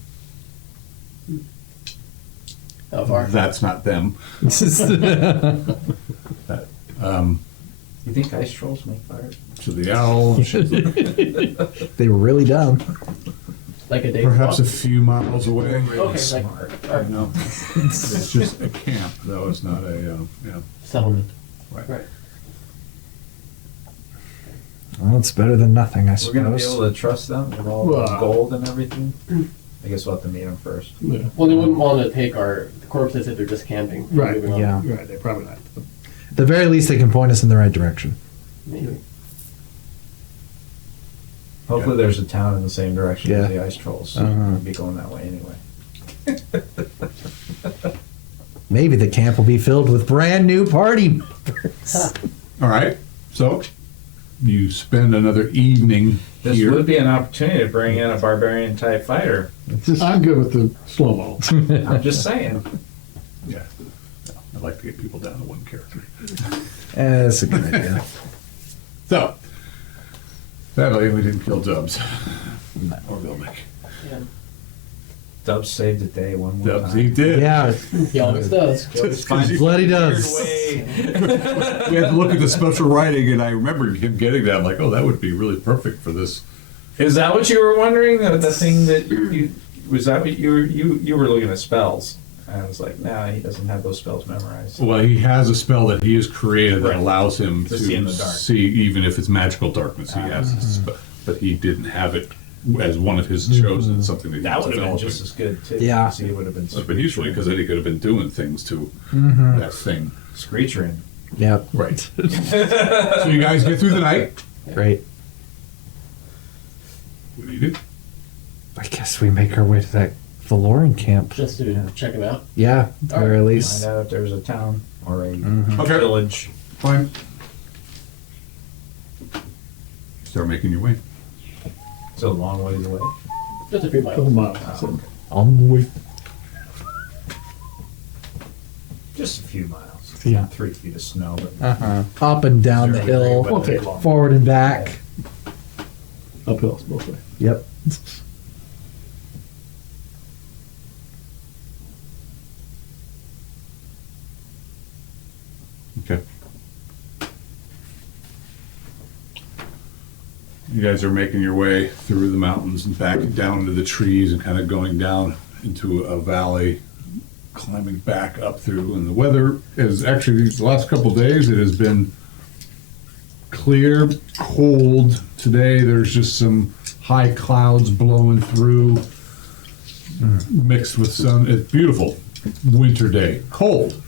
How far? That's not them. You think ice trolls make fire? So the owl, she's They were really dumb. Like a day. perhaps a few miles away. Okay, smart. like, all right. No, it's just a camp, though. It's not a, Settlement. Right. Right. Well, it's better than nothing, I We're gonna be suppose. able to trust them with all the gold and everything. I guess we'll have to meet them first. Yeah. Well, they wouldn't want to take our corpses if they're just camping. Right. Moving on. Yeah. Right, they probably not. At the very least, they can point us in the right direction. Maybe. Hopefully there's a town in the same direction Yeah. as the ice trolls. So we'll be going that way anyway. Maybe the camp will be filled with brand new party. All right. So you spend another evening This here. would be an opportunity to bring in a barbarian type fighter. I'm good with the slow-mo. I'm just saying. Yeah. I'd like to get people down to one character. That's a good idea. So, sadly, we didn't kill Dubs. Or Bill Nick. Yeah. Dubs saved the day one more Dubs, time. he did. Yeah, He always does. He always finds bloody a does. weird way. We had to look at the special writing, and I remember him getting that. I'm like, oh, that would be really perfect for this. Is that what you were wondering? The thing that you was that what you were looking at spells? And I was like, nah, he doesn't have those spells memorized. Well, he has a spell that he has created that Right. allows him To to see in the dark. see, even if it's magical darkness. He has a spell, but he didn't have it as one of his chosen. It's something that he That was would have been developing. just as good too. Yeah. See, it would have been. Would have been useful because then he could have been doing things to that thing. Screeching. yeah, Right. So you guys get through the night. great. What do you do? I guess we make our way to that Valoran camp. Just to check him out. Yeah, at the very least. Find out if there's a town or a Okay. village. Fine. Start making your way. It's a long ways away. Just a few Couple miles. miles. So, On the way. Just a few miles. Yeah. 3 feet of snow. But Uh-huh. Up and down the hill, won't take long. forward and back. Uphill, mostly. Yep. Okay. You guys are making your way through the mountains and back down into the trees and kind of going down into a valley, climbing back up through. And the weather is actually, these last couple of days, it has been clear, cold. Today, there's just some high clouds blowing through, mixed with sun. It's beautiful winter day. Cold.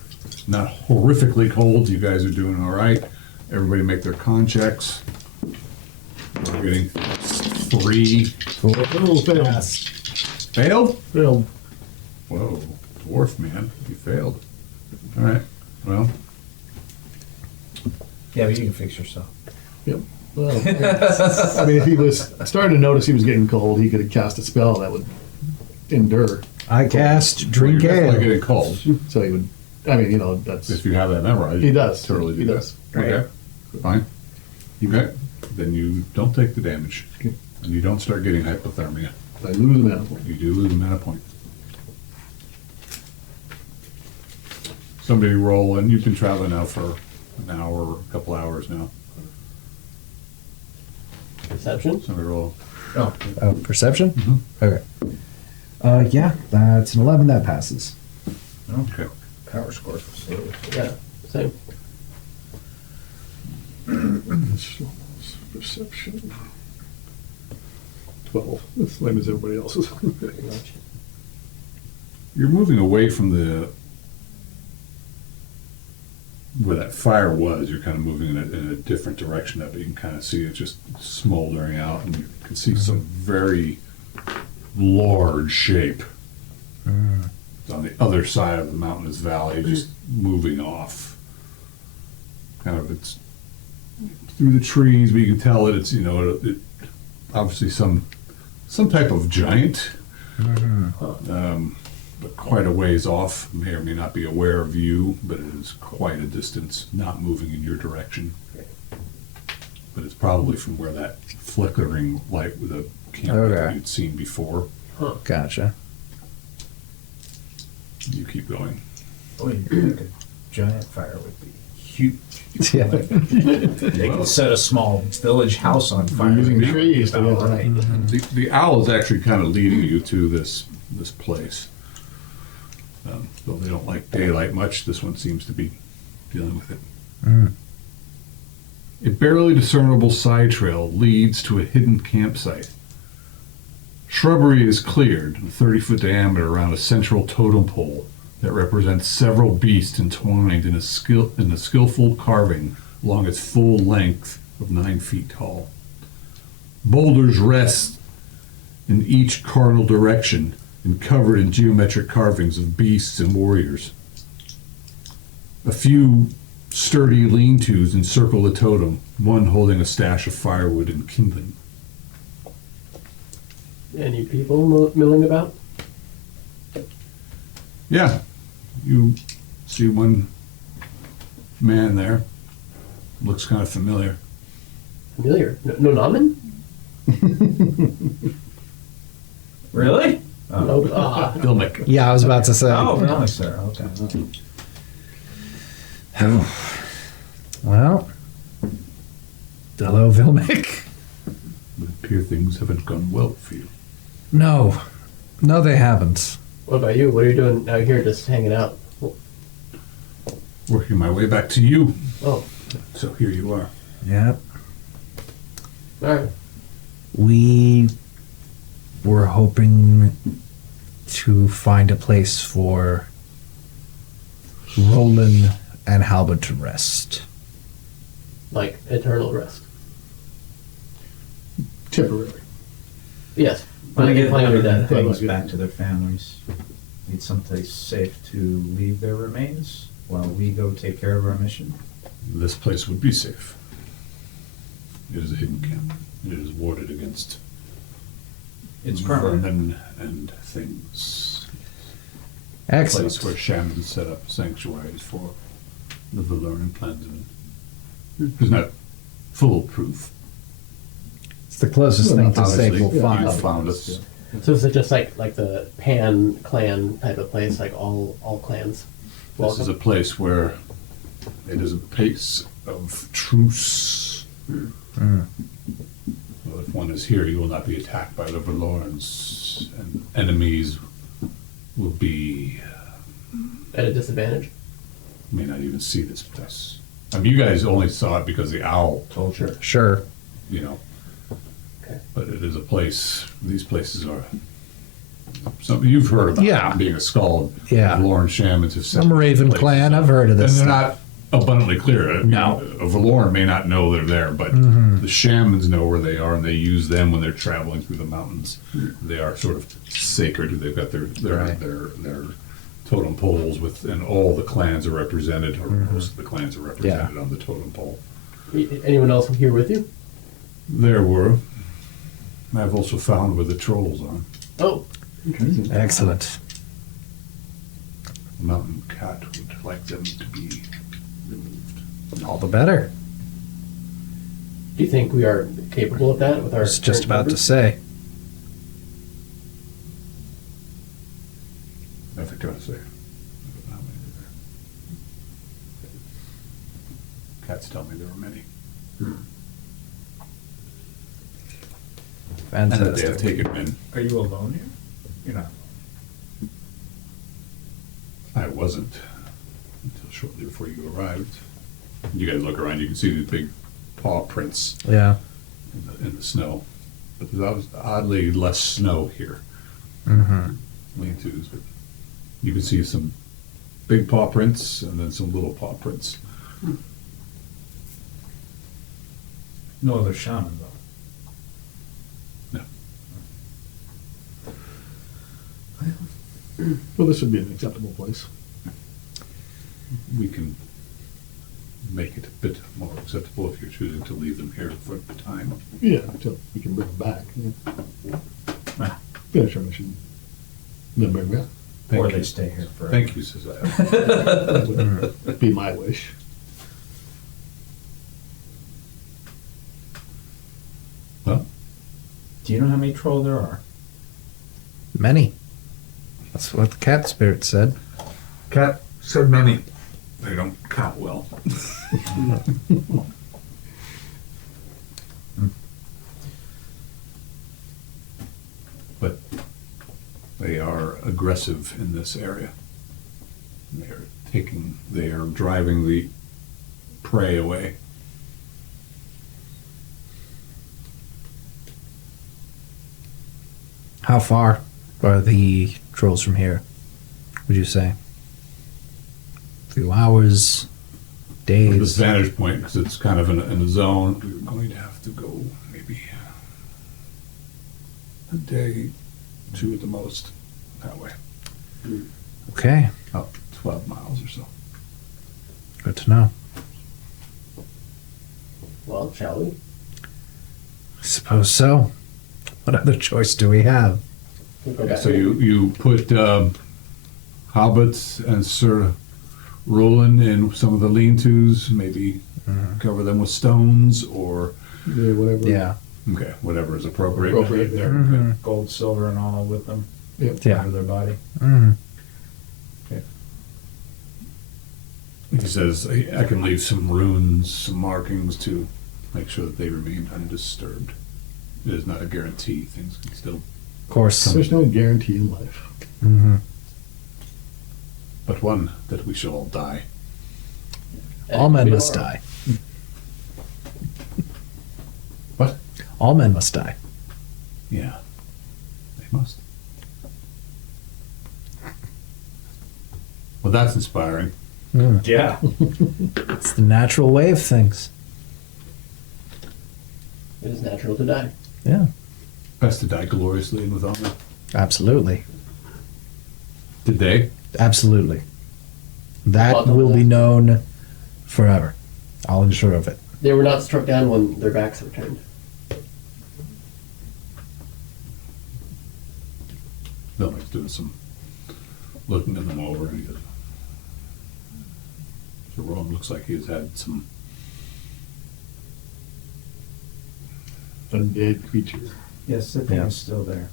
Not horrifically cold. You guys are doing all right. Everybody make their con checks. We're getting 3. Oh, failed. Failed? Failed. Whoa, dwarf man, you failed. All right. Well, yeah, but you can fix yourself. Yep. Well, I mean, if he was starting to notice he was getting cold, he could have cast a spell that would endure. I cast Drink you're definitely Ale. getting cold. So he would. I mean, you know, that's. If you have that memorized, He does. Totally do He that. does. Okay. Fine. Okay. Then you don't take the damage, Okay. and you don't start getting hypothermia. I lose a mana point. You do lose a mana point. Somebody roll, and you've been traveling now for an hour, a couple hours now. Perception. Somebody roll. Oh, Perception? Mhm. Okay. Yeah, that's an 11. That passes. Okay. power score for save. Yeah. Same. Perception. 12. The same as everybody else's. Pretty much. You're moving away from the where that fire was. You're kind of moving in a different direction of it. You can kind of see it just smoldering out, and you can see some very large shape on the other side of the mountainous valley, just moving off. Kind of, it's through the trees, but you can tell that it's, you know, it obviously some type of giant. But quite a ways off, may or may not be aware of you, but it is quite a distance, not moving in your direction. But it's probably from where that flickering light with a camera that Okay. you'd seen before. Gotcha. You keep going. Boy, you'd think a giant fire would be huge. Yeah. They could set a small village house on fire. Using It'd be trees to about get right. The owl is actually kind of leading you to this place. Though they don't like daylight much, this one seems to be dealing with it. A barely discernible side trail leads to a hidden campsite. Shrubbery is cleared, a 30-foot diameter around a central totem pole that represents several beasts entwined in a skillful carving along its full length of 9 feet tall. Boulders rest in each cardinal direction and covered in geometric carvings of beasts and warriors. A few sturdy lean-tos encircle the totem, one holding a stash of firewood and kindling. Any people milling about? Yeah, you see one man there. Looks kind of familiar. Familiar? No Namen? Really? No. Vilmic. Yeah, I was about to say. Oh, really, sir? Okay. Well, hello, Vilmic. Would appear things haven't gone well for you. No, they haven't. What about you? What are you doing out here just hanging out? Working my way back to you. Oh, So here you are. Yeah, alright. we were hoping to find a place for Roland and Halbert to rest. Like eternal rest. Temporary. Yes. Want to get Plan them with that. and things back to their families. Need someplace safe to leave their remains while we go take care of our mission. This place would be safe. It is a hidden camp. It is warded against It's permanent. vermin and things. Excellent. Place where shamans set up sanctuaries for the Valerian clansmen. It's not foolproof. It's the closest thing to safe we'll You find. found us. So is it just like the Pan clan type of place, like all clans? This is a place where it is a place of truce. Well, if one is here, you will not be attacked by the Valorans, and enemies will be At a disadvantage? may not even see this place. I mean, you guys only saw it because the owl told you, Sure. you know. Okay. But it is a place. These places are something you've heard about. Yeah. Being a skald. Yeah. Valoran shamans have set Some Raven places clan, up. I've heard of this And they're stuff. not abundantly clear. I mean, No. A Valoran may not know they're there, but the shamans know where they are, and they use them when they're traveling through the mountains. They are sort of sacred. They've got their Right. their totem poles with, and all the clans are represented, or most of the clans are represented on the totem pole. Anyone else here with you? There were. I've also found where the trolls are. Oh, Excellent. The mountain cat would like them to be removed. All the better. do you think we are capable of that with I our? was just current about to numbers? say. I think I say. Cats tell me there are many. And that they have Fantastic. taken men. Are you alone here? You're not. I wasn't until shortly before you arrived. You guys look around, you can see these big paw prints Yeah. in the snow. But there's oddly less snow here. Mm-hmm. Lean-tos, but you can see some big paw prints and then some little paw prints. No other shaman, though. Well, this would be an acceptable place. We can make it a bit more acceptable if you're choosing to leave them here for a time. Yeah, until we can bring them back. Yeah. Finish our mission. Then bring them back. Thank Or you. they stay here forever. Thank you, Cesare. That would be my wish. Well, Do you know how many troll there are? Many. That's what the cat spirit said. Cat said many. They don't count well. But they are aggressive in this area. They are driving the prey away. How far are the trolls from here, would you say? A few hours, From this days? vantage point, because it's kind of in a zone, we're going to have to go maybe a day, 2 at the most, that way. Okay, About 12 miles or so. good to know. Well, shall we? I suppose so. What other choice do we have? We'll go back. So you put Halbert and Sir Roland in some of the lean-tos, maybe cover them with stones, or Yeah, whatever. Yeah. okay, whatever is appropriate. Appropriate. Their Mhm. gold, silver, and all with them Yeah. under their body. Mm. He says, I can leave some runes, some markings to make sure that they remain undisturbed. It is not a guarantee. Things can still, Of course. There's no guarantee in life. Hmm. but one that we shall all die. And All it could men be must tomorrow. die. What? All men must die. Yeah, they must. Well, that's inspiring. Mm. Yeah. It's the natural way of things. It is natural to die. Yeah, Best to die gloriously and with honor. absolutely. Did they? Absolutely. That will be known forever. I'll ensure of it. They were not struck down when their backs were turned. Billy's doing some looking them over. And he goes, Jerome looks like he's had some. Undead creature. Yes, the thing Yeah. is still there.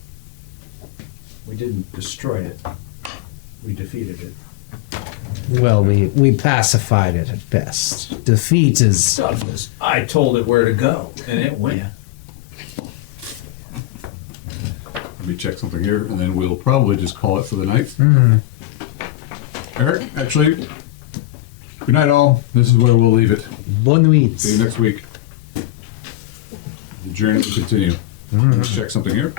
We didn't destroy it. We defeated it. Well, we pacified it at best. Defeat is. Douglas, I told it where to go, and it went. Yeah. Let me check something here, and then we'll probably just call it for the night. Mm. Eric, actually, good night, all. This is where we'll leave it. Bonne nuit. See you next week. The journey will continue. Let's check something here.